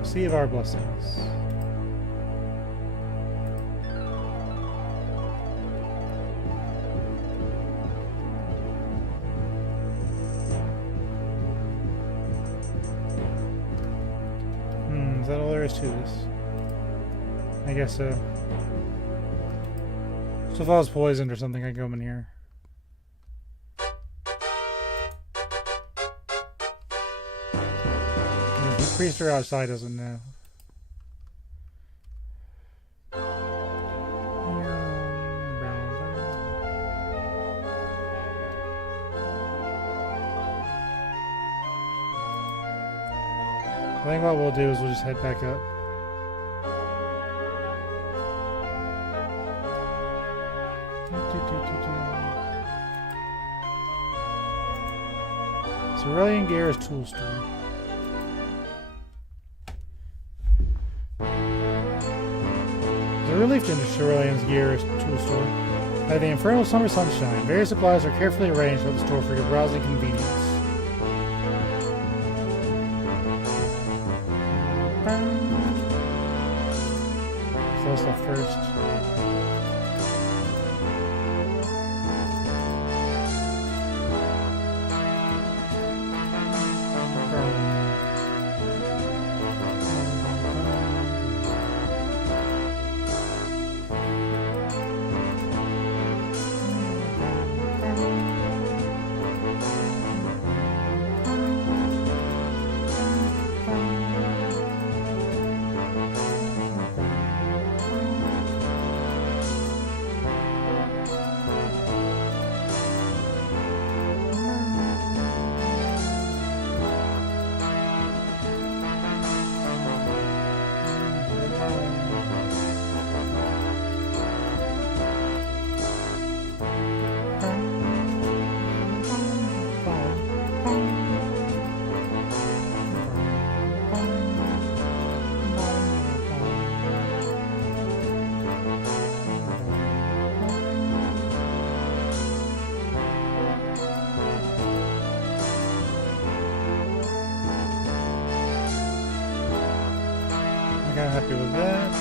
Receive our blessings. Is that all there is to this? I guess so. So if I was poisoned or something, I'd come in here. The priest or outside doesn't know. I think what we'll do is we'll just head back up. Cerulean Gear's Tool Store. There's a relief to Cerulean's Gear's Tool Store. By the infernal summer sunshine, various supplies are carefully arranged at the store for your browsing convenience. So that's the first. I'm happy with that.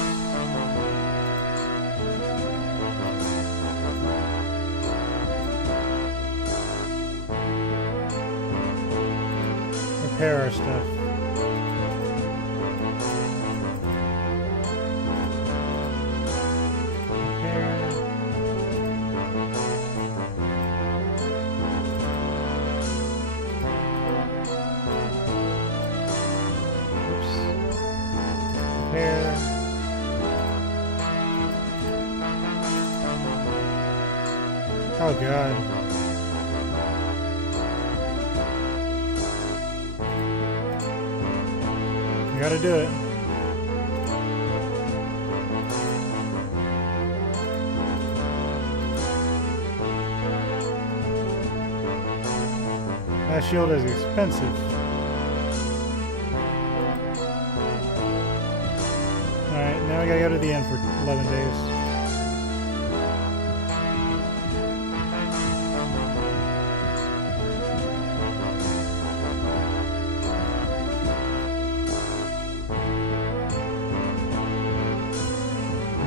Repair our stuff. Oh god. You gotta do it. That shield is expensive. Alright, now we gotta go to the end for 11 days.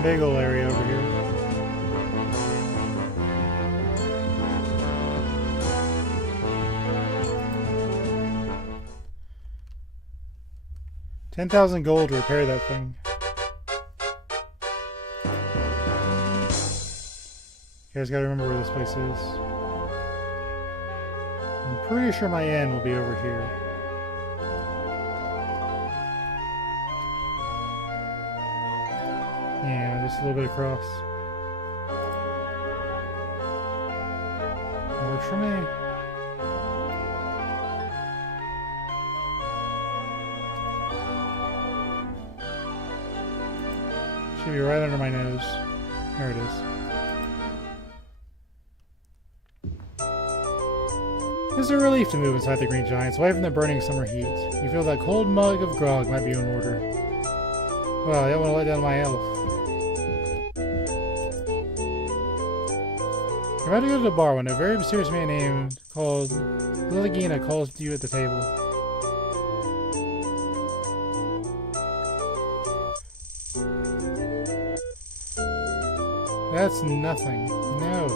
Big ol' area over here. $10,000 gold to repair that thing. You guys gotta remember where this place is. I'm pretty sure my inn will be over here. Yeah, just a little bit across. That works for me. Should be right under my nose. There it is. It's a relief to move inside the Green Giants, away from the burning summer heat. You feel that cold mug of grog might be in order. Well, I don't want to let down my elf. You're about to go to the bar when a very mysterious man named called Liligina calls to you at the table. That's nothing. No.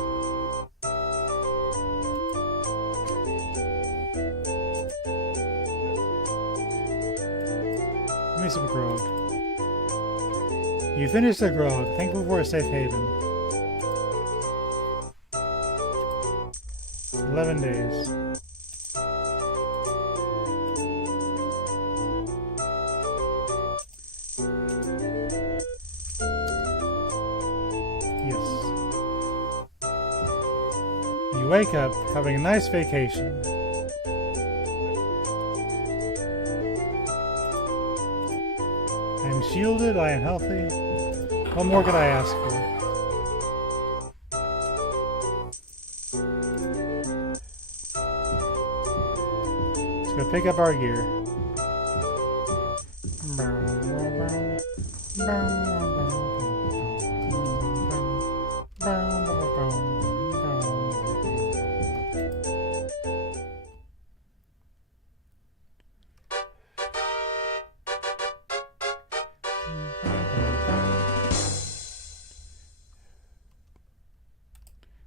Give me some grog. You finished the grog, thankful for a safe haven. 11 days. Yes. You wake up having a nice vacation. I am shielded, I am healthy. What more could I ask for? Let's go pick up our gear.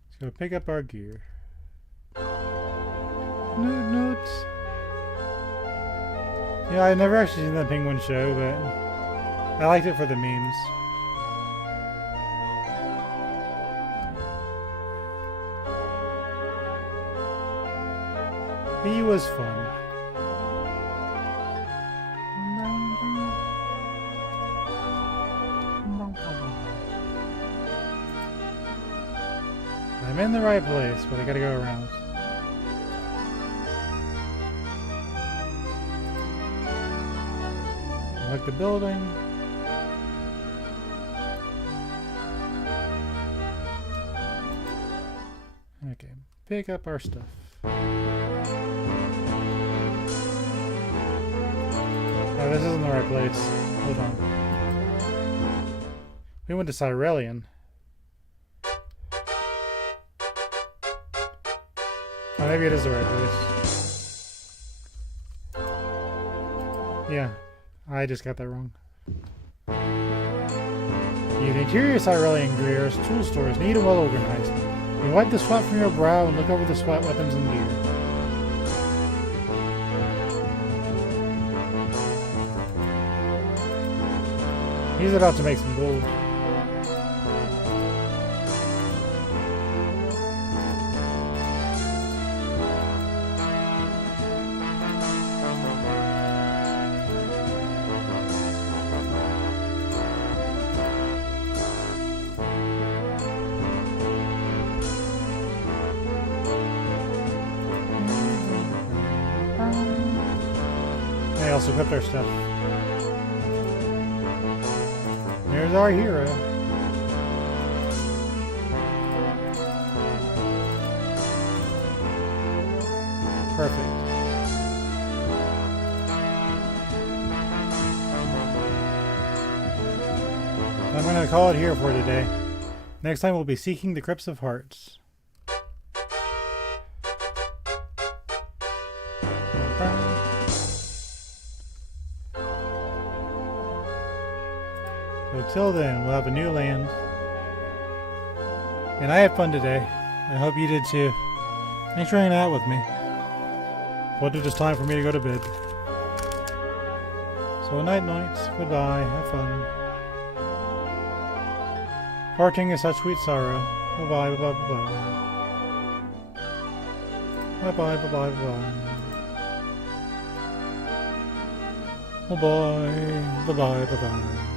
Let's go pick up our gear. Noot noot. Yeah, I never actually seen that penguin show, but I liked it for the memes. He was fun. I'm in the right place, but I gotta go around. I like the building. Okay, pick up our stuff. Oh, this isn't the right place. Hold on. We went to Cyrelian. Oh, maybe it is the right place. Yeah, I just got that wrong. The interior Cyrelian Greer's tool store is neat and well organized. You wipe the sweat from your brow and look over the sweat weapons and gear. He's about to make some gold. They also equipped our stuff. There's our hero. Perfect. I'm going to call it here for today. Next time we'll be seeking the Crypts of Hearts. So till then, we'll have a new land. And I had fun today. I hope you did too. Thanks for hanging out with me. Well, it is time for me to go to bed. So night nights, goodbye, have fun. Parting is such sweet sorrow. Bye-bye, bye-bye, bye-bye. Bye-bye, bye-bye, bye-bye. Bye-bye, bye-bye, bye-bye.